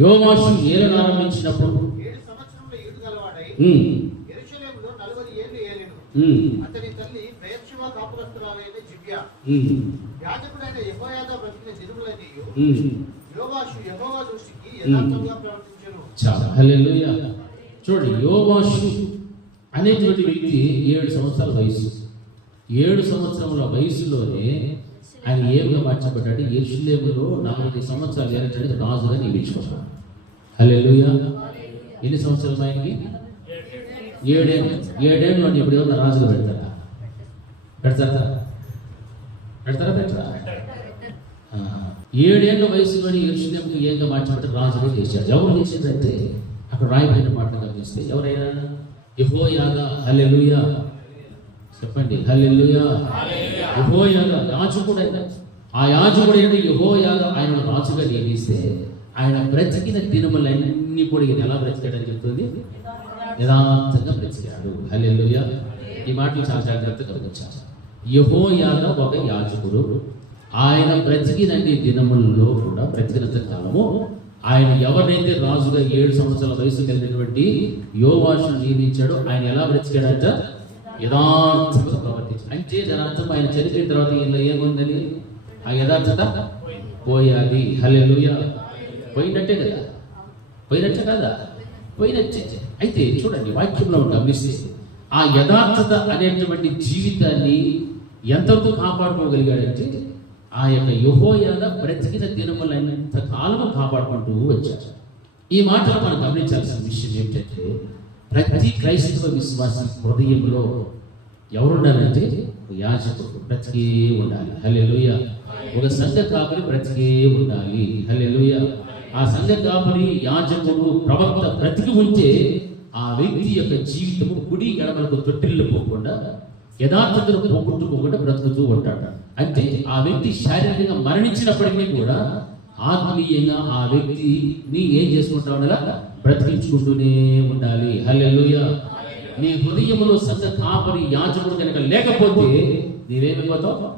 యోవాషు ఏలనారంభించినప్పుడు 7 సంవత్సరముల ఈడు గలవాడై యెరూషలేములో 40 ఏళ్ళు ఏలెను. అతని తల్లి బెయేర్షెబా కాపురస్తురాలైన జిబ్యా. యాజకుడైన యెహోయాదా బ్రతికిన దినములన్నీయు యోవాషు యెహోవా దృష్టికి యథార్థంగా ప్రవర్తించెను. చాలా హల్లెలూయా. చూడండి, యోవాషు అనేటువంటి వ్యక్తి 7 సంవత్సరాల వయసు. 7 సంవత్సరముల వయసులోనే ఆయన ఏమిగా మార్చబడ్డాడు? యెరూషలేములో 40 సంవత్సరాలు ఏలడానికి రాజుగా నియమించుకున్నాడు. హల్లెలూయా. ఎన్ని సంవత్సరాలు ఆయనకి? 7 ఏళ్ళు. 7 ఏళ్ళు అని ఎప్పుడు ఏమన్నా రాజుగా పెడతారా? పెట్టరా? 7 ఏళ్ళ వయసులోని యెరూషలేముకు ఏంగా మార్చబడ్డాడు? రాజుగా చేశాడు. ఎవరు చేసిందంటే అక్కడ రాయబడిన మాటలు గమనిస్తే ఎవరైనా యెహోయాదా. హల్లెలూయా చెప్పండి, హల్లెలూయా. యెహోయాదా యాజకుడైన, ఆ యాజకుడైన యెహోయాదా ఆయన రాజుగా నియమిస్తే ఆయన బ్రతికిన దినములన్నీ కూడా ఈయన ఎలా బ్రతికాడని చెప్తుంది? యథార్థంగా బ్రతికాడు. హల్లెలూయా. ఈ మాటలు చాలా జాగ్రత్తగా గమనించాలి. యెహోయాదా ఒక యాజకుడు. ఆయన బ్రతికినన్ని దినములలో కూడా, బ్రతికినంత కాలము ఆయన ఎవరైతే రాజుగా 7 సంవత్సరాల వయసు కలిగినటువంటి యోవాషును నియమించాడో ఆయన ఎలా బ్రతికాడంట? యథార్థంగా ప్రవర్తించాడు. అంటే దాని అర్థం ఆయన చనిపోయిన తర్వాత ఈయనలో ఏముందని? ఆ యథార్థత పోయాలి. హల్లెలూయా. పోయినట్టే కదా? పోయినట్టే కదా? పోయినట్టే. అయితే చూడండి, వాక్యంలో గమనిస్తే ఆ యథార్థత అనేటువంటి జీవితాన్ని ఎంతవరకు కాపాడుకోగలిగాడంటే ఆ యొక్క యెహోయాదా బ్రతికిన దినములంత కాలము కాపాడుకుంటూ వచ్చాడు. ఈ మాటలు మనం గమనించాల్సిన విషయం ఏమిటంటే ప్రతి క్రైస్తవ విశ్వాస హృదయంలో ఎవరుండాలంటే యాజకుడు బ్రతికే ఉండాలి. హల్లెలూయా. ఒక సంఘ కాపరి బ్రతికే ఉండాలి. హల్లెలూయా. ఆ సంఘ కాపరి, యాజకుడు, ప్రవక్త బ్రతికి ఉంటే ఆ వ్యక్తి యొక్క జీవితము కుడి ఎడమలకు తొట్టిల్లు పోకుండా, యథార్థతను పోగొట్టుకోకుండా బ్రతుకుతూ ఉంటాడు. అంటే ఆ వ్యక్తి శారీరకంగా మరణించినప్పటికీ కూడా ఆత్మీయంగా ఆ వ్యక్తిని ఏం చేసుకుంటా ఉండాలి? బ్రతికించుకుంటూనే ఉండాలి. హల్లెలూయా. నీ హృదయంలో సంఘ కాపరి, యాజకుడు కనుక లేకపోతే నీవేమైపోతావు?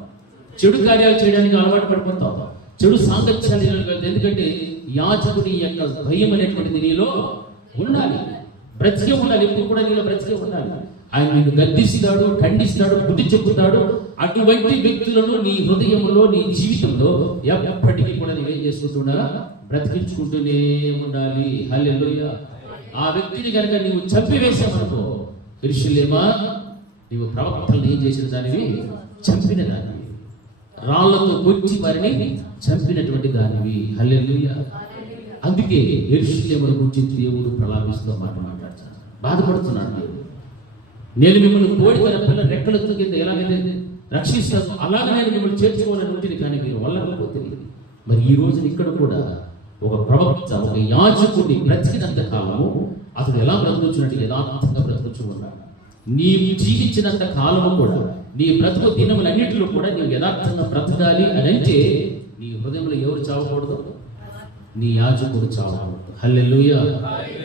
చెడు కార్యాలు చేయడానికి అలవాటు పడిపోతావు, చెడు సాంగత్యాలు. ఎందుకంటే యాజకుడి యొక్క భయం అనేటువంటిది నీలో ఉండాలి, బ్రతికే ఉండాలి. ఎప్పుడు కూడా నీలో బ్రతికే ఉండాలి. ఆయన నిన్ను గద్దిస్తాడు, ఖండిస్తాడు, బుద్ధి చెప్పుతాడు. అటువంటి వ్యక్తులను నీ హృదయంలో, నీ జీవితంలో ఎప్పటికీ కూడా నీవేం చేసుకుంటున్నా? బ్రతికించుకుంటూనే ఉండాలి. హల్లెలూయా. ఆ వ్యక్తిని కనుక నీవు చంపివేశామనుకో, యెరూషలేమా, నీవు ప్రవక్తలను ఏం చేసిన దానివి? చంపిన దానివి, రాళ్లతో కొట్టి వారిని చంపినటువంటి దానివి. హల్లెలూయా. అందుకే యెరూషలేముల గురించి దేవుడు ప్రలాపిస్తూ మాట్లాడుతున్నాడు, బాధపడుతున్నాడు. దేవుడు, నేను మిమ్మల్ని కోడి తన పిల్ల రెక్కల కింద ఎలాగైతే రక్షిస్తాను అలాగే నేను మిమ్మల్ని చేర్చుకోవాలని ఉంటుంది, కానీ మీరు వల్లకపోతే. మరి ఈ రోజు ఇక్కడ కూడా ఒక ప్రవక్త, ఒక యాజకుడిని బ్రతికినంత కాలము అతడు ఎలా బ్రతుకుచున్నట్టు యథార్థంగా బ్రతుకుచు ఉన్నాడు. నీ జీవించినంత కాలము కూడా నీ బ్రతుకు దినములన్నింటిలో కూడా నీవు యథార్థంగా బ్రతకాలి అని అంటే నీ హృదయంలో ఎవరు చావకూడదు? నీ యాజకుడు చావకూడదు. హల్లెలూయా.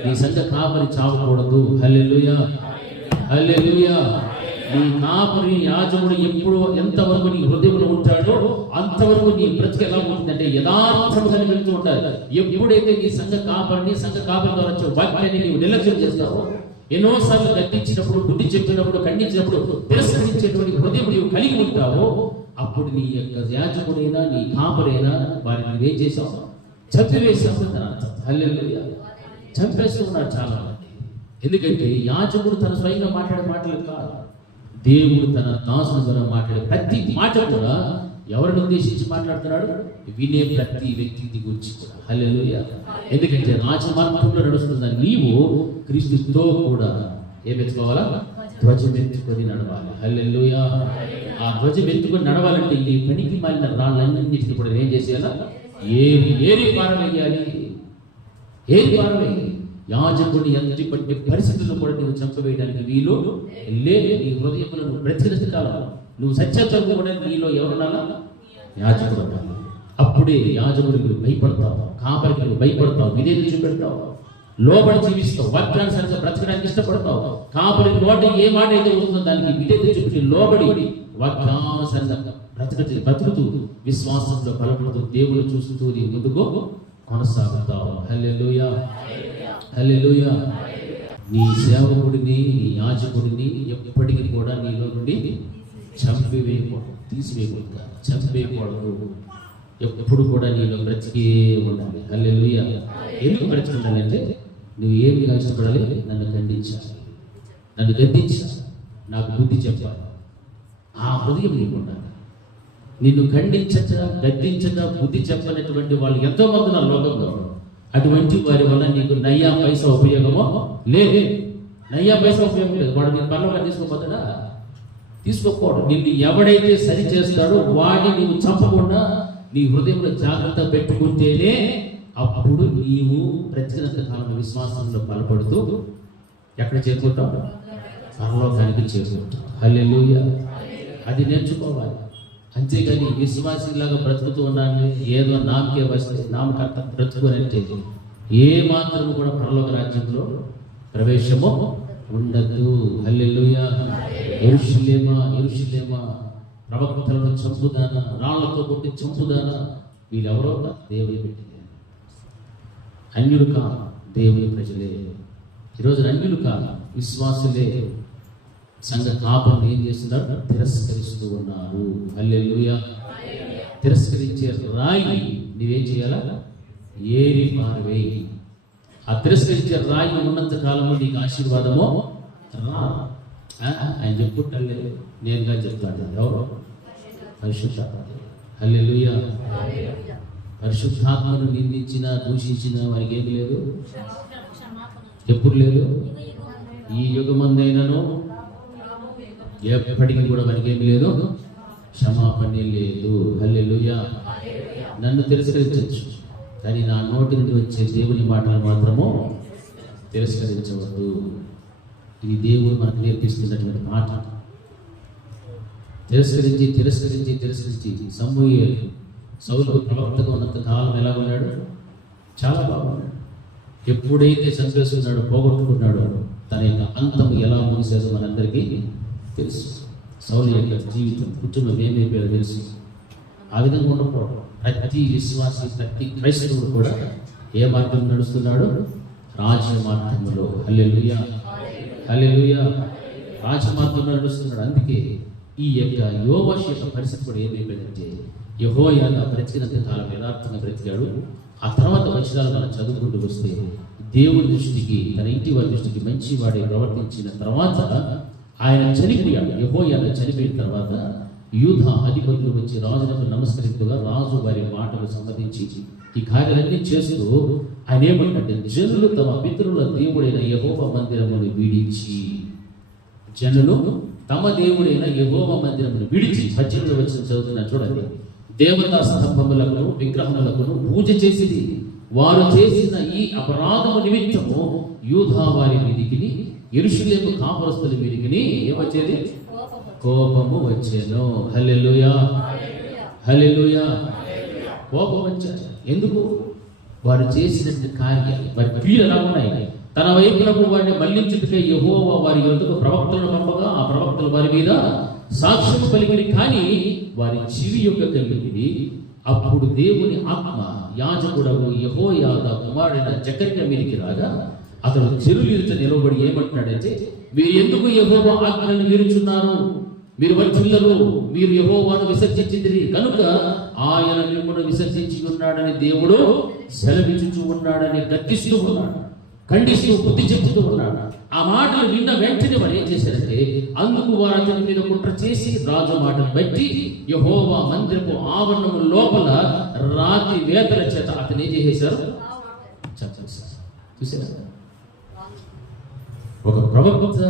నీ సంఘ కాపరి చావకూడదు. హల్లెలూయా, హల్లెలూయా. నీ కాపరి యాజకుడు ఎప్పుడు ఎంతవరకు నీ హృదయంలో ఉంటాడో అంతవరకు నీ బ్రతుకు ఎలా ఉంటుందంటే యథార్థంగా వెళ్తూ ఉంటారు. ఎప్పుడైతే నీ సంఘ కాపరి ద్వారా వచ్చే వాక్యాన్ని నీవు నిర్లక్ష్యం చేస్తావో, ఎన్నోసార్లు గద్దించినప్పుడు, బుద్ధి చెప్పినప్పుడు, ఖండించినప్పుడు తిరస్కరించేటువంటి హృదయం నీవు కలిగి ఉంటావో, అప్పుడు నీ యొక్క యాజకుడైనా నీ కాపరైనా వారిని నువ్వేం చేసావు? చంపివేసావు. హల్లెలూయా. చంపేస్తున్నారు చాలా మంది. ఎందుకంటే యాజకుడు తన స్వయంగా మాట్లాడే మాటలు కాదు, దేవుడు తన దాసుని ద్వారా మాట్లాడే ప్రతి మాట కూడా ఎవరిని ఉద్దేశించి మాట్లాడుతున్నాడు? వినే ప్రతి వ్యక్తిని గురించి కూడా. హల్లెలూయా. ఎందుకంటే రాజమార్గంలో నడుస్తున్న నీవు క్రీస్తుతో కూడా ఏం ఎత్తుకోవాలా? ధ్వజం ఎత్తుకొని నడవాలి. హల్లెలూయా. ఆ ధ్వజం ఎత్తుకొని నడవాలంటే ఈ పనికి మాలిన రాళ్ళన్నింటినీ కూడా ఏం చేసేయాలా? ఏరి పారవేయాలి. ఏరి పారవేయాలి. యాజకుడిని ఎంతటి పట్టి పరిస్థితుల్లో కూడా నువ్వు చంపవేయడానికి వీలు లేదు. నీ హృదయంలో నువ్వు బ్రతికినంత కాలం నువ్వు సత్యత్వం కూడా నీలో ఎవరున్నాలా? యాజకుడు ఉండాలి. అప్పుడే యాజకుడికి భయపడతావు, కాపరికి నువ్వు భయపడతావు, విధేయత చూపెడతావు, లోబడి జీవిస్తావు, వాక్యానుసారంగా బ్రతకడానికి ఇష్టపడతావు. కాపరికి నోటి ఏ మాట అయితే వస్తుందో దానికి విధేయత చూపెట్టి లోబడి వాక్యానుసారంగా బ్రతుకుతూ విశ్వాసంలో బలపడుతూ దేవుడు చూస్తూ నీ ముందుకు కొనసాగుతావు. హల్లెలూయా, హల్లెలూయా. నీ సేవకుడిని, నీ యాజకుడిని ఎప్పటికీ కూడా నీలో నుండి చంపివేయకూడదు, తీసివేయకూడదు, చంపేయకూడదు. ఎప్పుడు కూడా నీలో బ్రతికే ఉండాలి. హల్లెలూయా. ఎందుకు బ్రతికుండాలంటే నువ్వు ఏమి ఇష్టపడాలి? నన్ను ఖండించాలి, నన్ను గద్దించాలి, నాకు బుద్ధి చెప్పాలి. ఆ హృదయం నీకు ఉండాలి. నిన్ను ఖండించక, గద్దించక, బుద్ధి చెప్పనటువంటి వాళ్ళు ఎంతో మంది నా లోకంలో. అటువంటి వారి వల్ల నీకు నయ్యా పైసా ఉపయోగమో లేదు. నయ్యా పైసా ఉపయోగం లేదు. వాడు నేను పనులు తీసుకోపోతాడా? తీసుకోకూడదు. నిన్ను ఎవడైతే సరి చేస్తాడో వాడిని నువ్వు చంపకుండా నీ హృదయంలో జాగ్రత్త పెట్టుకుంటేనే అప్పుడు నీవు బ్రతికినంత కాలం విశ్వాసంలో బలపడుతూ ఎక్కడ చేరుకుంటావు? పరలోకానికి చేరుకుంటావు. హల్లెలూయా. అది నేర్చుకోవాలి. అంతేగాని విశ్వాసిలాగా బ్రతుకుతూ ఉన్నాను, ఏదో నామకే వస్తే నామకర్త బ్రతుకునంటే ఏ మాత్రం కూడా పరలోక రాజ్యంలో ప్రవేశము ఉండదు. హల్లెలూయా. యెరూషలేమా, యెరూషలేమా, ప్రవక్తలను చంపుదానా, రాళ్లతో కొట్టి చంపుదానా, వీళ్ళెవరో దేవుని పెట్టింది. అన్యులు కాదు, దేవుని ప్రజలే. ఈరోజు అన్యులు కాదు, విశ్వాసులే సంఘ కాపులను ఏం చేస్తున్నారు? తిరస్కరిస్తూ ఉన్నారు. హల్లెలూయా. తిరస్కరించే రాయి నీవేం చేయాలా? ఏరి పారవేయి. ఆ తిరస్కరించే రాయి ఉన్నంత కాలము నీకు ఆశీర్వాదమో రా. ఆయన చెప్పుకుంటే నేనుగా చెప్తాను. ఎవరు? పరిశుద్ధాత్మ. హల్లెలూయా. పరిశుద్ధాత్మను నిందించిన, దూషించిన వారికి ఏమి లేదు, ఎప్పుడు లేదు. ఈ యుగమందైనను ఎప్పటికీ కూడా వారికి ఏమి లేదు, క్షమాపణ లేదు. హల్లెలూయా. నన్ను తిరస్కరించవచ్చు, కానీ నా నోటి నుండి వచ్చే దేవుని మాటలు మాత్రము తిరస్కరించవద్దు. ఇది దేవుడు మనకు నేర్పిస్తున్నటువంటి మాట. తిరస్కరించి తిరస్కరించి తిరస్కరించి సమూయేలు సౌలు ప్రవక్తగా ఉన్నంత కాలం ఎలా ఉన్నాడు? చాలా బాగున్నాడు. ఎప్పుడైతే చంపేసుకున్నాడో, పోగొట్టుకున్నాడో, తన యొక్క అంతం ఎలా ముగిసేదో మనందరికీ తెలుసు. సౌలు యొక్క జీవితం, కుటుంబం ఏమైపోయాడో తెలుసు. ఆ విధంగా ఉండకూడదు. ప్రతి విశ్వాసి, ప్రతి క్రైస్తవుడు కూడా ఏ మార్గం నడుస్తున్నాడు? రాజమార్గంలో. హల్లెలూయా, హల్లెలూయా. రాజమార్గంలో నడుస్తున్నాడు. అందుకే ఈ యొక్క యోవాషు యొక్క పరిస్థితి కూడా ఏమైపోయిందంటే, యెహోయాదా బ్రతికినంత కాలం యథార్థంగా బ్రతికాడు. ఆ తర్వాత వచనాలు మనం చదువుకుంటూ వస్తే దేవుడి దృష్టికి, తన ఇంటి వారి దృష్టికి మంచివాడే ప్రవర్తించిన తర్వాత ఆయన చనిపోయాడు. యెహోయాదా చనిపోయిన తర్వాత యూదా అధిపతులు వచ్చి రాజులకు నమస్కరించగా రాజు వారి మాటలు సమ్మతించి ఈ కార్యాలన్నీ చేస్తూ ఆయన ఏమంటే జనులు తమ పితరుల దేవుడైన యెహోవా మందిరమును విడిచి, జనులు తమ దేవుడైన యెహోవా మందిరమును విడిచి, 18వ వచనం చదువుతున్నా చూడండి, దేవతా స్తంభములకు విగ్రహములకు పూజ చేసింది. వారు చేసిన ఈ అపరాధము నిమిత్తము యూదా వారి మీదికి, యెరూషలేము కాపురస్తుల మీదికి ఏమొచ్చేది? కోపము వచ్చేను. హల్లెలూయా, హల్లెలూయా. కోపం వచ్చారు. ఎందుకు? వారు చేసినటువంటి కార్యాలు, వారి క్రియలు ఎలా ఉన్నాయి? తన వైపునకు వారిని మళ్లించుటకై యెహోవా వారి యొద్దకు ప్రవక్తలను పంపగా ఆ ప్రవక్తలు వారి మీద సాక్ష్యము పలికిరి, కానీ వారి చెవి యొక్క కలిగింది. అప్పుడు దేవుని ఆత్మ యాజకుడగు యెహోయాదా కుమారుడైన జకర్యా మీదికి రాగా అతడు చెరువు ఎదుట నిలబడి ఏమంటున్నాడంటే, మీరు ఎందుకు యెహోవా ఆజ్ఞలను మీరుచున్నారు? మీరు వర్ధిల్లరు, మీరు యెహోవాను విసర్జించిరి కనుక ఆయన మిమ్మల్ని విసర్జించి ఉన్నాడని దేవుడు సెలవిచ్చుచూ ఉన్నాడని గద్దిస్తూ ఉన్నాడు, ఖండిస్తూ బుద్ధి చెబుతూ ఉన్నాడు. ఆ మాటలు విన్న వెంటనే వారు ఏం చేశారంటే, అందుకు వారు అతని మీద కుట్ర చేసి రాజు మాటను బట్టి యెహోవా మందిరపు ఆవరణము లోపల రాతి వేతల చేత అతను ఏం చేసేశారు? చూసారా? ఒక ప్రవక్త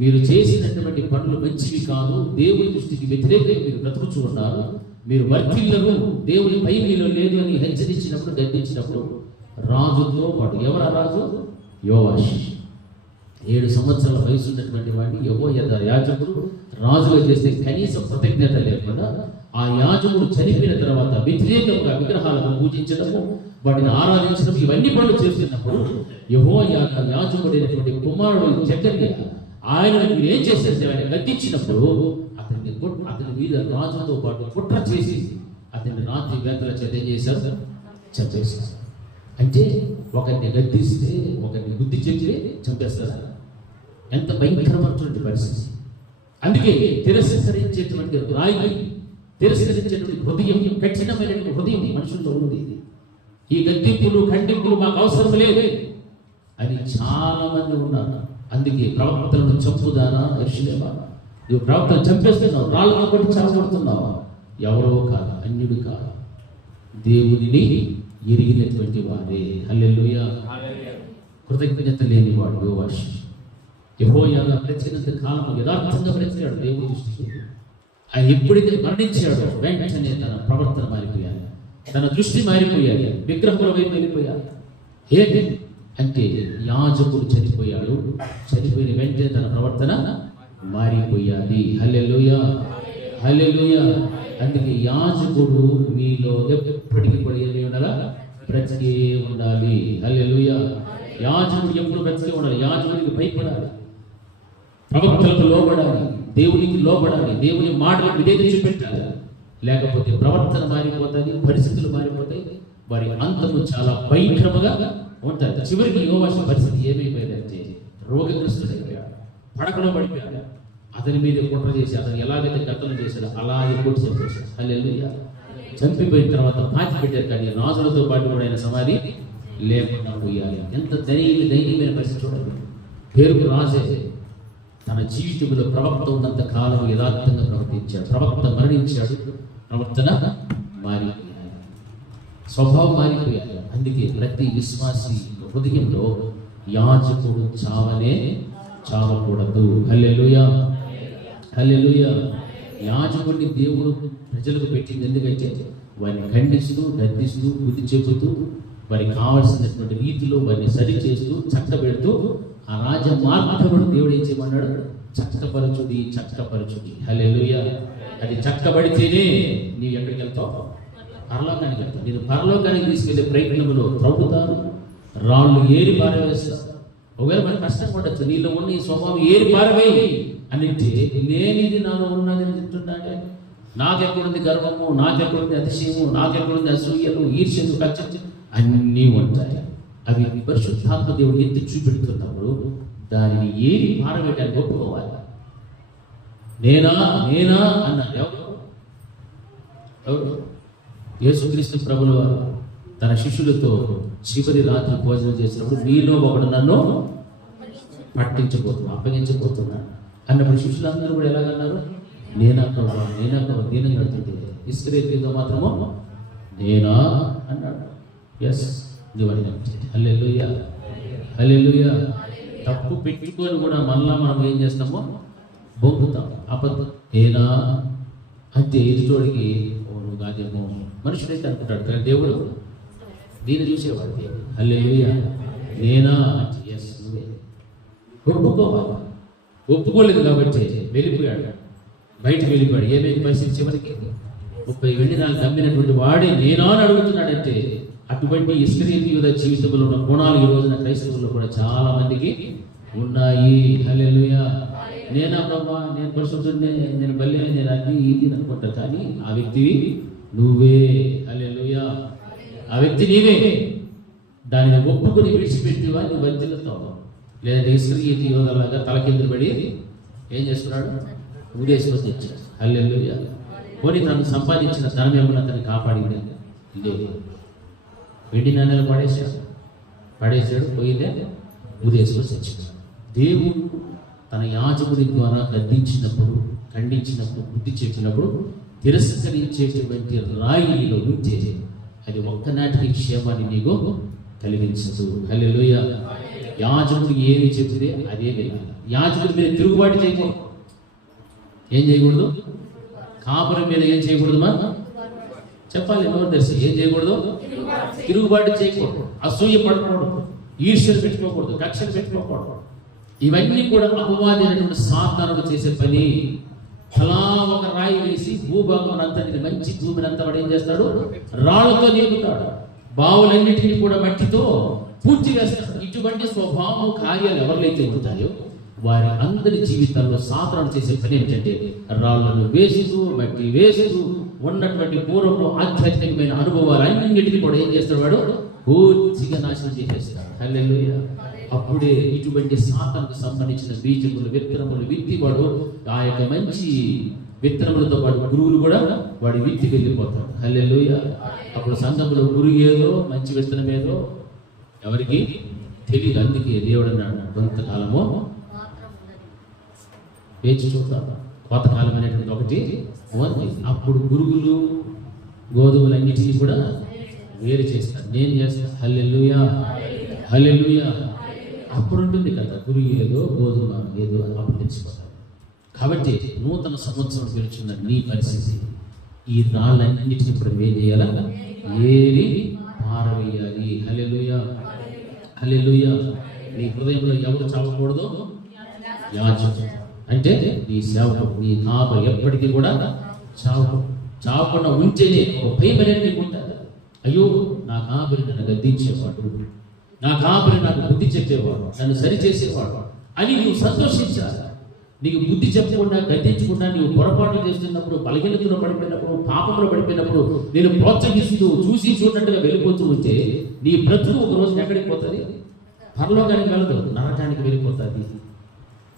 మీరు చేసినటువంటి పనులు మంచివి కాదు, దేవుని దృష్టికి వ్యతిరేకంగా మీరు బ్రతుకుచూ ఉన్నారు, మీరు వర్ధిల్లరు, దేవుని పై మీలో లేదు అని హెచ్చరించినప్పుడు, గద్దించినప్పుడు రాజుతో పాటు, ఎవరు రాజు? యోవాషు. 7 సంవత్సరాల వయసు ఉన్నటువంటి వాడిని యెహోయాదా యాజకుడు రాజుగా చేస్తే కనీసం కృతజ్ఞత లేకుండా ఆ యాజకుడు చనిపోయిన తర్వాత వ్యతిరేకంగా విగ్రహాలను పూజించడము, వాటిని ఆరాధించడం, ఇవన్నీ పనులు చేస్తున్నప్పుడు యెహోయాదా యాజకుడైనటువంటి కుమారుడు జకర్యా ఆయన మీరు ఏం చేశారంటే ఆయన గద్దించినప్పుడు అతని మీద రాజుతో పాటు కుట్ర చేసి అతన్ని రాత్రి వేతల చేత ఏం చేశారు? చంపేశారు. అంటే ఒకరిని గద్దిస్తే, ఒకరిని బుద్ధి చెప్తే చంపేస్తారా? ఎంత భయంకరమైనటువంటి పరిస్థితి. అందుకే తిరస్కరించేటువంటి రాయి, తిరస్కరించేటువంటి హృదయం, కఠినమైనటువంటి హృదయం మనుషుల్లో ఉంది. ఈ గద్దింపులు, ఖండింపులు మాకు అవసరం లేదు అని చాలా మంది ఉన్నారు. అందుకే ప్రవక్తలను చంపుదానా యెరూషలేమా, నువ్వు ప్రవక్తను చంపేస్తున్నావు, రాళ్ళను కొట్టి చావగొడుతున్నావా? ఎవరో కాదు, అన్యుడు కాదు, దేవునిని ఎరిగినటువంటి వాడే. హల్లెలూయా. కృతజ్ఞత లేని వాడు యోవాషు. యెహోయాదా బ్రతికినంత కాలం యథార్థంగా బ్రతికాడు దేవుని దృష్టికి. ఆయన ఎప్పుడైతే మరణించాడో వెంటనే తన ప్రవర్తన మారిపోయాడు, తన దృష్టి మారిపోయాడు, విగ్రహముల వైపు వెళ్ళిపోయాడు. ఏంటి అంటే యాజకుడు చనిపోయాడు, చనిపోయిన వెంటనే తన ప్రవర్తన మారిపోయాది. హల్లెలూయా, హల్లెలూయా. అందుకే యాజకుడు మీలో ఎప్పటికీ కూడా ఉండాలా? బ్రతికే ఉండాలి. హల్లెలూయా. యాజకుడు ఎప్పుడు బ్రతికే ఉండాలి? యాజకుడికి భయపడాలి, ప్రవక్తలకు లోబడాలి, దేవునికి లోబడాలి, దేవుని మాటలకు విధేయత చూపెట్టాలి. లేకపోతే ప్రవర్తన మారిపోతుంది, పరిస్థితులు మారిపోతాయి, వారి అంతము చాలా భయంకరంగా ఉంటుంది. చివరికి యోవాషు పరిస్థితి ఏమైపోయిందంటే రోగగ్రస్తుడైపోయాడు, పడకలో పడిపోయాడు. అతని మీద కుట్ర చేసి అతను ఎలాగైతే గతలు చేశాడో అలాగే కొట్టి చంపేశాడు. హల్లెలూయా. చంపిపోయిన తర్వాత పాతి పెట్టారు, కానీ రాజులతో పాటు కూడా ఆయన సమాధి లేకుండా పోయాలి. ఎంత దైన్యమైన పరిస్థితి చూడండి. పేరుకు రాజే తన జీవితంలో ప్రవక్త ఉన్నంత కాలం యథార్థంగా ప్రవర్తించాడు. ప్రవక్త మరణించాడు, ప్రవర్తన మారిపోయాడు, స్వభావం మారిపోయాడు. అందుకే ప్రతి విశ్వాసి హృదయంలో యాజకుడు చావనే చావకూడదు. హల్లెలూయా, హల్లెలూయా. యాజకుడిని దేవుడు ప్రజలకు పెట్టింది ఎందుకంటే వారిని ఖండిస్తూ, గద్దిస్తూ, బుద్ధి చెబుతూ, వారికి కావలసినటువంటి రీతిలో వారిని సరి చేస్తూ, చక్కబెడుతూ, ఆ రాజ మార్గమును దేవుడు ఏం చేయమన్నాడు? చక్కపరచుడి, చక్కపరచుడి. హల్లెలూయా. అది చక్కబడితేనే నీవు ఎక్కడికి వెళ్తావు? పరలోకానికి వెళ్తావు. నేను పరలోకానికి తీసుకెళ్లే ప్రయత్నంలో ప్రభుతాను, రాళ్ళు ఏరి పారవేస్తాను. ఒకవేళ మనకి కష్టం పడచ్చు, నీలో ఉన్న ఈ స్వభావం ఏరి పారవేయి అంటే లేనిది నాలో ఉన్నది చెప్తున్నాడే. నాకెక్కడుంది గర్వము, నాకెక్కడుంది అతిశయము, నాకెక్కడుంది అసూయలు, ఈర్ష్యలు, కచ్చలు అన్నీ ఉంటాయి. అవి పరిశుద్ధాత్మ దేవుడు ఎత్తి చూపెడుతున్నప్పుడు దానిని ఏరి పారవేయడానికి ఒప్పుకోవాలి. నేనా నేనా అన్నారు. ఎవరు? యేసుక్రీస్తు ప్రభువు వారు తన శిష్యులతో చివరి రాత్రి భోజనం చేసినప్పుడు మీలో ఒకడు నన్ను అప్పగించబోతున్నాడు అన్నప్పుడు శిష్యులందరూ కూడా ఎలాగన్నారు? నేనా ప్రభు, నేనా ప్రభు, నేనని అడుగుతుంటే ఇస్కరియోతు మాత్రము నేనా అన్నాడు. ఎస్, నువ్వు అడిగినట్టే. హల్లెలూయా, హల్లెలూయా. తప్పు పెట్టుకొని కూడా మళ్ళా మనం ఏం చేస్తామో బొంగుతాం. అబద్ధం ఏనా అంటే ఎదుటోడికి నువ్వు కాదేమో మనుషుడైతే అనుకుంటాడు, కానీ దేవుడు దీన్ని చూసేవాడు. హల్లెలూయా. నేనా అంటే ఎస్ నువ్వే. ఒప్పుకోవాలి. ఒప్పుకోలేదు కాబట్టి వెళ్ళిపోయాడు, బయటకు వెళ్ళిపోయాడు. ఏమైంది పరిస్థితి? చివరికి 30 వెండి నాలుగు అమ్మినటువంటి వాడే నేనా అని అడుగుతున్నాడంటే అటువంటి ఇస్కరియోతు యూదా జీవితంలో ఉన్న గుణాలు ఈ రోజున క్రైస్తవుల్లో కూడా చాలా మందికి ఉన్నాయి. హల్లెలూయా. నేనా ప్రభా, నేను పరిశుద్ధుడినే, నేను బల్లే, నేను అది ఇది అనుకుంటా, కానీ ఆ వ్యక్తివి నువ్వే. హల్లెలూయా. ఆ వ్యక్తి నీవే. దానిని ఒప్పుకొని విడిచిపెట్టివా నువ్వు వర్ధిల్లుతావు. లేదంటే ఇస్కరియోతు యూదాలాగా తలకిందులు పడి ఏం చేస్తున్నాడు? ఉదేసుకొని తెచ్చాడు. హల్లెలూయా. పోనీ తను సంపాదించిన ధనం ఏమన్నా అతన్ని కాపాడింది లేదు. వెండి నాణ్యాలు పడేశాడు, పోయిందే ఉదేసుకొని తెచ్చాడు. దేవుడు తన యాజకుడి ద్వారా గద్దించినప్పుడు, ఖండించినప్పుడు, బుద్ధి చెప్పినప్పుడు తిరస్కరించేటువంటి రాయిలో ఉంటే అది ఒక్కనాటికి క్షేమాన్ని నీకు కలిగించదు. హల్లెలూయా. యాజకుడు ఏమి చెప్తే అదే వినాలి. యాజకుడి మీద తిరుగుబాటు చేయకూడదు. ఏం చేయకూడదు? కాపురం మీద ఏం చేయకూడదు? చెప్పాలి, ఎవరు తెలుసు? ఏం చేయకూడదు? తిరుగుబాటు చేయకూడదు, అసూయ పడకూడదు, ఈర్ష్యలు పెట్టుకోకూడదు, కక్షలు పెట్టుకోకూడదు. ఇవన్నీ కూడా అపవాది అయినటువంటి సాతానుడు చేసే పని. అలా ఒక రాయి వేసి భూభాగం అంతటిని, మంచి భూమిని అంతా వాడు ఏం చేస్తాడు? రాళ్లతో నింపుతాడు. బావులన్నిటినీ కూడా మట్టితో పూర్తి వేస్తాడు. ఇటువంటి స్వభావం కార్యాలు ఎవరికైతే ఉంటాయో వారి అందరి జీవితాల్లో సాతానుడు చేసే పని ఏమిటంటే రాళ్లను వేస్తూ, మట్టి వేస్తూ ఉన్నటువంటి పూర్వపు ఆధ్యాత్మికమైన అనుభవాలన్నింటినీ కూడా ఏం చేస్తాడు? వాడు పూర్తిగా నాశనం చేసేస్తాడు. హల్లెలూయా. అప్పుడే ఇటువంటి సాతానుకు సంబంధించిన బీజములు, విత్తనములు విత్తి వాడు ఆ యొక్క మంచి విత్తనములతో పాటు గురువులు కూడా వాడి విత్తి వెళ్ళిపోతాడు. హల్లెలూయా. అప్పుడు సంఘంలో గురువు ఏదో మంచి విత్తనం ఏదో ఎవరికి తెలియదు. అందుకే దేవుడు అన్నాడు, కొంతకాలము వేచి చూద్దాం, కోతకాలం అనేటువంటి ఒకటి ఉంది. అప్పుడు గురుగులు గోధుమలన్నిటినీ కూడా వేరు చేస్తాను, నేను చేస్తాను. హల్లెలూయా, హల్లెలూయా. అప్పుడు ఉంటుంది కదా, గురువు ఏదో గోధుమ ఏదో అప్పుడు తెలిసిపోతారు. కాబట్టి నూతన సంవత్సరం గెలుచున్న నీ పరిస్థితి, ఈ రాళ్ళన్నింటినీ కూడా వేరు చేయాలా? ఏరి పారవేయాలి. హల్లెలూయా, హల్లెలూయా. నీ హృదయంలో ఎవరు చావకూడదు? యాజకుడు అంటే నీ సేవకుడు, నీ కాపరి ఎప్పటికీ కూడా చావకుండా ఉంటేనే ఒక భయం అనేది నీకు ఉంటుంది. అయ్యో, నా కాపరి నన్ను గద్దించేవాడు, నా కాపరి నాకు బుద్ధి చెప్పేవాడు, నన్ను సరిచేసేవాడు అని నువ్వు సంతోషించాలి. నీకు బుద్ధి చెప్పకుండా, గద్దించకుండా నీవు పొరపాట్లు చేస్తున్నప్పుడు, బలహీనతలో పడిపోయినప్పుడు, పాపంలో పడిపోయినప్పుడు నేను ప్రోత్సహిస్తూ చూసి చూడట్టుగా వెళ్ళిపోతూ ఉంటే నీ బ్రతుకు ఒక రోజు ఎక్కడికి పోతుంది? పరలోకానికి వెళ్ళదు, నరకానికి వెళ్ళిపోతుంది.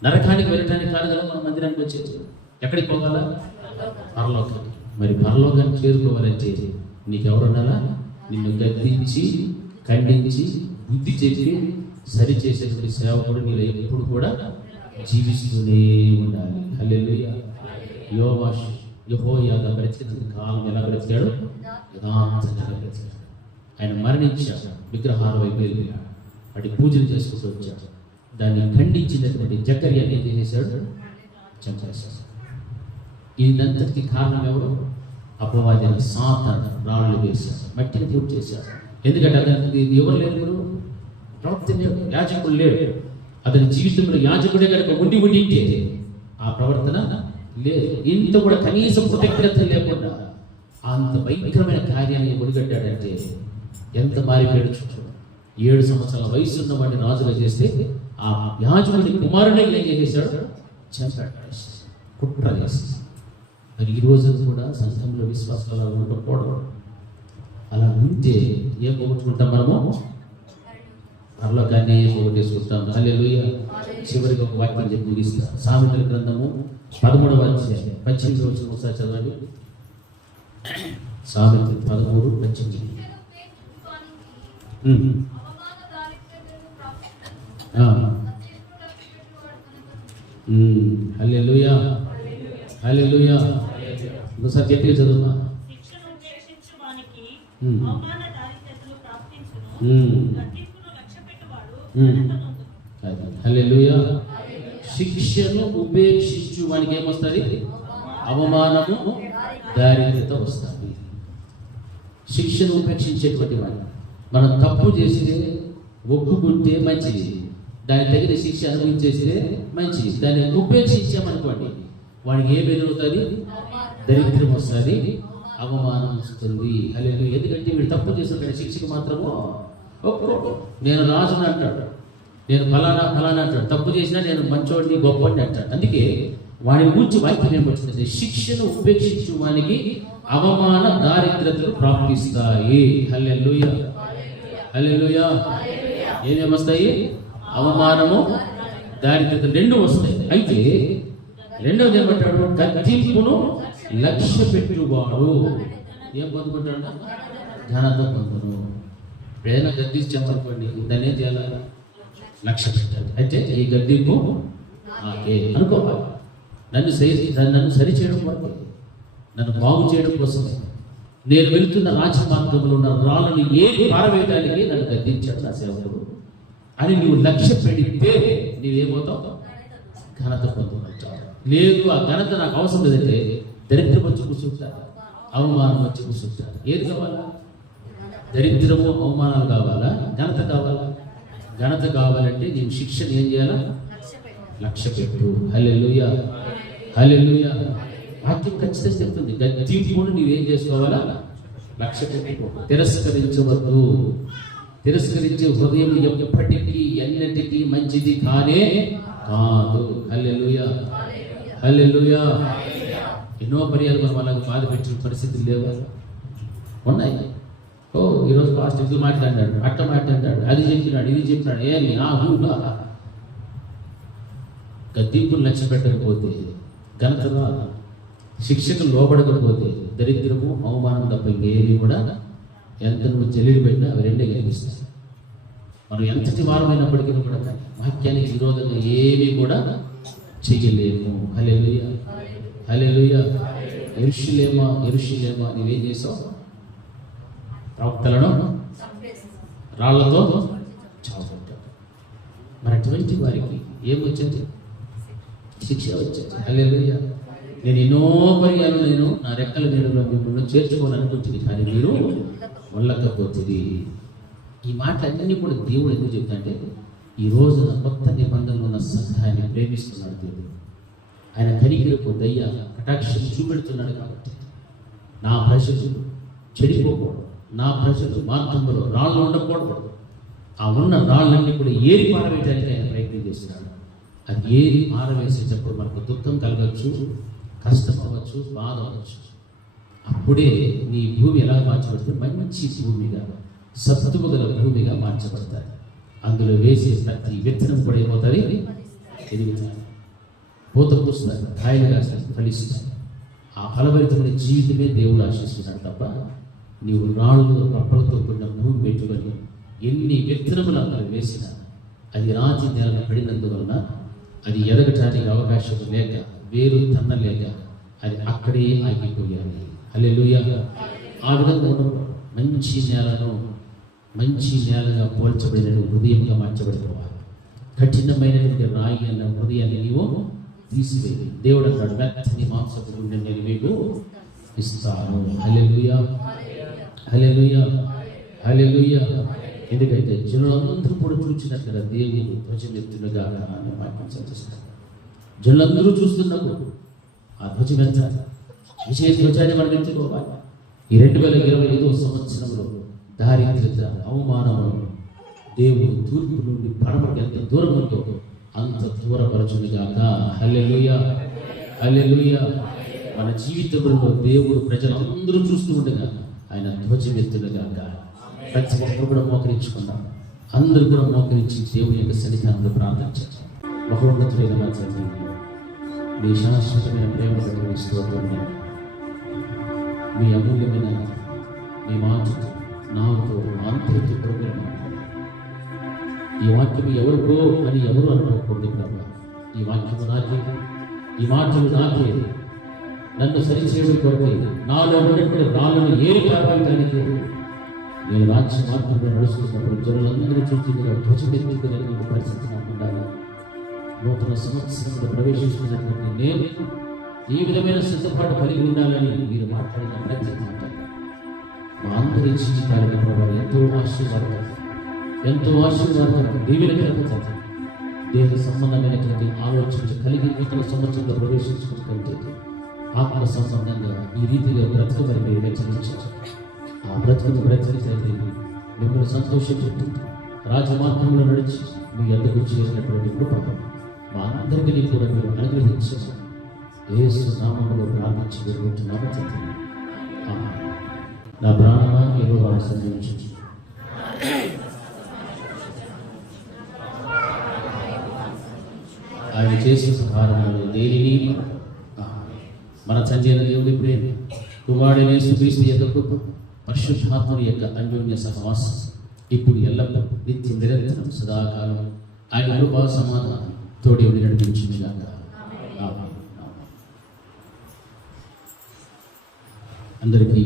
నరకానికి వెళ్ళటానికి కాదు కదా మన మందిరానికి వచ్చేది. ఎక్కడికి పోవాలా? పరలోకానికి. మరి పరలోకానికి చేరుకోవాలంటే నీకెవరు ఉండాలా? నిన్ను గద్దించి, ఖండించి, బుద్ధి చెప్పి సరి చేసేటువంటి సేవకుడు నీలో ఎప్పుడు కూడా జీవిస్తూనే ఉండాలి. హల్లెలూయా. యెహోయాదా బ్రతికినంత కాలం ఎలా బ్రతికాడు? యథార్థంగా బ్రతికాడు. ఆయన మరణించాడు, విగ్రహాల వైపు వెళ్ళాడు, వాటి పూజలు చేసుకుంటూ వచ్చాడు. దాన్ని ఖండించినటువంటి జకర్యా ఏం చేశాడు? చంపేశాడు. ఇదంతటికి కారణం ఎవరు? అపవాది సాతాను రాళ్ళు వేశాడు, మట్టిని పూర్తి చేశాడు. ఎందుకంటే అతనికి ఎవరు లేరు? ప్రవక్త లేడు, యాజకుడు లేడు. అతని జీవితంలో యాజకుడే కనుక ఉండింటే ఆ ప్రవర్తన లేదు. ఇంత కూడా కనీసం కృతజ్ఞత లేకుండా అంత భయంకరమైన కార్యాన్ని ఒడిగట్టాడంటే ఎంత మారిపోయాడు చూడండి. 7 సంవత్సరాల వయసు ఉన్న వాడిని రాజుగా చేస్తే ఆ యాజకుడి కుమారుడే ఏం చేశాడు? చంపాడు, కుట్ర చేసి. మరి ఈ రోజు కూడా సంఘంలో విశ్వాసాలు అలా ఉండకూడదు. అలా ఉంటే ఏం పోగొట్టుకుంటాం మనము? పరలోకాన్ని పోగొట్టేసుకుంటాం. హల్లెలూయా. చివరికి ఒక వాక్యం చెప్పి ముగిస్తా. సామెతల గ్రంథము 13వ అధ్యాయం 18వ వచనం ఒకసారి చదవండి. సామెతలు 13:18. హల్లెలూయా, హల్లెలూయా. ఒకసారి గట్టిగా చదువుతా. శిక్షను ఉపేక్షించు వానికి అవమాన దారిద్ర్యతలు ప్రాప్తించును. గద్దింపును లక్ష్యపెట్టువాడు హల్లెలూయా. శిక్షను ఉపేక్షించు వానికి ఏమొస్తుంది? అవమానము, దారిద్రత వస్తుంది. శిక్షను ఉపేక్షించేటువంటి వాడు, మనం తప్పు చేస్తే ఒప్పుకుంటే మంచిది, దాని తగిన శిక్ష అనుభవించేస్తే మంచిది. దాన్ని ఉపేక్షించామనుకోండి, వాడికి ఏం ఎదురవుతుంది? దరిద్రం వస్తుంది, అవమానం వస్తుంది. హల్లెలూయా. ఎందుకంటే వీడు తప్పు చేసిన శిక్షకు మాత్రము ఒప్పుకో. నేను రాజుని అంటాడు, నేను ఫలానా అంటాడు. తప్పు చేసినా నేను మంచోడిని, గొప్పని అంటాడు. అందుకే వాడి గురించి వాక్యం ఏమొచ్చింది? శిక్షను ఉపేక్షించు వానికి అవమాన, దారిద్రతలు ప్రాప్తిస్తాయి. హల్లెలూయా. హల్లెలూయా. ఏమేమి వస్తాయి? అవమానము, దారిద్రత రెండు వస్తాయి. అయితే రెండవది ఏమంటాడు? గద్దింపును లక్ష్య పెట్టువాడు ఏం పొందుకుంటాడు? ఘనత పొందును. ఏదైనా గద్దించామనుకోండి, దాన్ని ఏం చేయాలి? లక్ష్య పెట్టాలి. అయితే ఈ గద్దింపు నాకే అనుకోవాలి. నన్ను సరిచేయడం వరకు, నన్ను బాగు చేయడం కోసం, నేను వెళుతున్న రాజమార్గంలో ఉన్న రాళ్ళని ఏది పారవేయడానికి నన్ను గద్దించాడు నా సేవకుడు అని నువ్వు లక్ష్య పెడితే నీవేమవుతావు? ఘనత పొందుకుంటావు. లేదు, ఆ ఘనత నాకు అవసరం లేదంటే దరిద్రం వచ్చి కూర్చుంటారు, అవమానం వచ్చి కూర్చుంటారు. ఏది కావాలా? దరిద్రము, అవమానాలు కావాలా? ఘనత కావాలా? ఘనత కావాలంటే నీవు శిక్షను ఏం చేయాలా? లక్ష్య పెట్టు. హల్లెలూయా. హల్లెలూయా. వాక్యం ఖచ్చితంగా చెప్తుంది, గద్దింపును నీవేం చేసుకోవాలా? లక్ష్య పెట్టు. తిరస్కరించవద్దు. తిరస్కరించే హృదయం ఎప్పటికీ ఎన్నటికీ మంచిది కానే కాదు. హల్లెలూయా. హల్లెలూయా. ఎన్నో పర్యాలు మనం అలాగ బాధ పెట్టిన పరిస్థితులు లేవు, ఉన్నాయి. ఓ ఈరోజు పాస్ట్ ఇది మాట్లాడాడు, అట్ట మాట్లాడాడు, అది చెప్పినాడు, ఇది చెప్పినాడు, ఏమి గద్దింపును లక్ష్య పెట్టకపోతే, ఘనత రాదు. శిక్షకు లోబడకపోతే దరిద్రము, అవమానం తప్ప ఇంకేమి కూడా ఎంత నువ్వు చెల్లిని పెట్టినా అవి రెండే కనిపిస్తాయి. మనం ఎంతటి వారమైనప్పటికీ కూడా వాక్యానికి విరోధంగా ఏమీ కూడా చెయ్యలేము. హల్లెలూయా. హల్లెలూయా. యెరూషలేమా నువ్వేం చేసావు? ప్రవక్తలను రాళ్లతో చావగొట్టావు. మరి అటువంటి వారికి ఏమొచ్చింది? శిక్ష వచ్చింది. హల్లెలూయా. నేను ఎన్నో పర్యాలు నా రెక్కల నీడలో మిమ్మల్ని చేర్చుకోవాలనుకుంటుంది, కానీ మీరు వెళ్ళకపోతుంది. ఈ మాటలన్నీ కూడా దేవుడు ఎందుకు చెప్తాడంటే, ఈ రోజున కొత్త నిబంధనలు ఉన్న సంఘాన్ని ప్రేమిస్తున్నాడు దేవుడు. ఆయన కనికరపు, దయ్య, కటాక్షం చూపెడుతున్నాడు. కాబట్టి నా ప్రజలు చెడిపోకూడదు, నా ప్రజలు మార్గంలో రాళ్ళు ఉండకూడదు. ఆ ఉన్న రాళ్ళన్నీ కూడా ఏరి పారవేయడానికి ఆయన ప్రయత్నం చేస్తున్నాడు. అది ఏరి పారవేసేటప్పుడు మనకు దుఃఖం కలగచ్చు, కష్టం అవ్వచ్చు, బాధ అవ్వచ్చు. అప్పుడే నీ భూమి ఎలా మార్చబడుతుంది? మంచి భూమిగా, సత్తువ గల భూమిగా మార్చబడతాయి. అందులో వేసే ప్రతి విత్తనం కూడా ఏమవుతుంది? ఎదుగుతాయి, పూత పూస్తారు, కాయలు కాస్తారు, ఫలిస్తాయి. ఆ ఫలభరితమైన జీవితమే దేవుడు ఆశిస్తున్నాడు తప్ప నీవు రాళ్ళు, రప్పలతో కూడిన భూమి పెట్టుకొని ఎన్ని విత్తనములు అందులో వేసినా అది రాతి నేలను పడినందువలన అది ఎదగటానికి అవకాశం లేక, వేరు తన్నలేక అది అక్కడే ఆగిపోయాలి. హల్లెలూయా. ఆ విధంగా మంచి నేలగా పోల్చబడిన హృదయంగా మార్చబడిపోవాలి. కఠినమైనటువంటి రాయి అన్న హృదయాన్ని నీవు తీసివేయి. దేవుడు అన్నాడు, మెత్తని మాంసపు గుండెని నేను మీకు ఇస్తాను. హల్లెలూయా. హల్లెలూయా. హల్లెలూయా. ఎందుకంటే జనులందరూ కూడా చూసినట్లుగా దేవుని ధ్వజమెత్తునుగా అని వాక్యం సూచిస్తారు. జనులందరూ చూస్తున్నప్పుడు ఆ ధ్వజం ఎంత విజయ ధ్వజాన్ని మనం ఎత్తుకోవాలి. ఈ 2025వ సంవత్సరంలో దారిద్రత, అవమానము దేవుడు తూర్పు నుండి పడమటికి ఎంత దూరం ఉందో అంత దూరపరచునుగాక. హల్లెలూయా. హల్లెలూయా. మన జీవితంలో దేవుడు ప్రజలందరూ చూస్తూ ఉండగా ఆయన ధ్వజమెత్తునుగాక. ప్రతి ఒక్కరు కూడా మోకరించుకున్నాం. అందరూ కూడా మోకరించి దేవుని యొక్క సన్నిధానంలో ప్రార్థించారు. మహోన్నతులైన మా తండ్రి, మీ శాశ్వతమైన ప్రేమ బట్టి స్తోత్రం. మీ అమూల్యమైన మీ మాటతో నాతో ఆంతరిక ప్రోగ్రాం ఈ వాక్యం ఎవరికో అని ఎవరు అనుకోకూడదు ప్రభు. ఈ వాక్యము నాకే, ఈ మాటలు నాకే, నన్ను సరిచేయడం కొరకు నాలో ఉన్నటువంటి రాళ్ళను ఏరి పారవేయడానికి నేను రాజ్య మార్గంలో నడుస్తున్నప్పుడు జనులందరూ చూస్తుండగా ధ్వజమెత్తుకునే పరిస్థితి నాకు ఉండాలి. నూతన సంవత్సరంలో ప్రవేశిస్తున్నటువంటి నేను ఈ విధమైన సిద్ధపాటు కలిగి ఉండాలని మీరు మాట్లాడిన ప్రతి మాట మా అందరి జీవితాలకు ప్రభావం ఎంతో ఆశీర్వాదకరం దీవెనకరం. దేహ సంబంధమైనటువంటి ఆలోచన కలిగి నూతన సంవత్సరంలో ప్రవేశించుకుంటే ఆత్మ సంబంధంగా ఈ రీతిగా బ్రతకమని మీరు హెచ్చరించారు. ఆ బ్రతుకును బ్రతికితే మిమ్మల్ని సంతోషపెట్టి రాజమార్గంలో నడిచి మీ ఎద్దకు చేసినటువంటి కృప మా అందరికీ కూడా మీరు అనుగ్రహించారు. యేసు నామములో ప్రార్థించి వేడుకుంటున్నాము తండ్రి. ఆమేన్. నా ప్రాణమా యెహోవాను స్తుతించుము. ఆయన చేసిన సహారములు దేనిని మన తండ్రి అయిన దేవుని ప్రేమ, కుమారుడైన యేసుక్రీస్తు యొక్క కృప, పరిశుద్ధాత్మని యొక్క అన్యోన్య సహవాసం ఇప్పుడు ఎల్లప్పుడూ నిత్యం నిరంతరం సదాకాలం ఆయన కృపా సమాధానం తోడి నడిపించుగాక. అందరికీ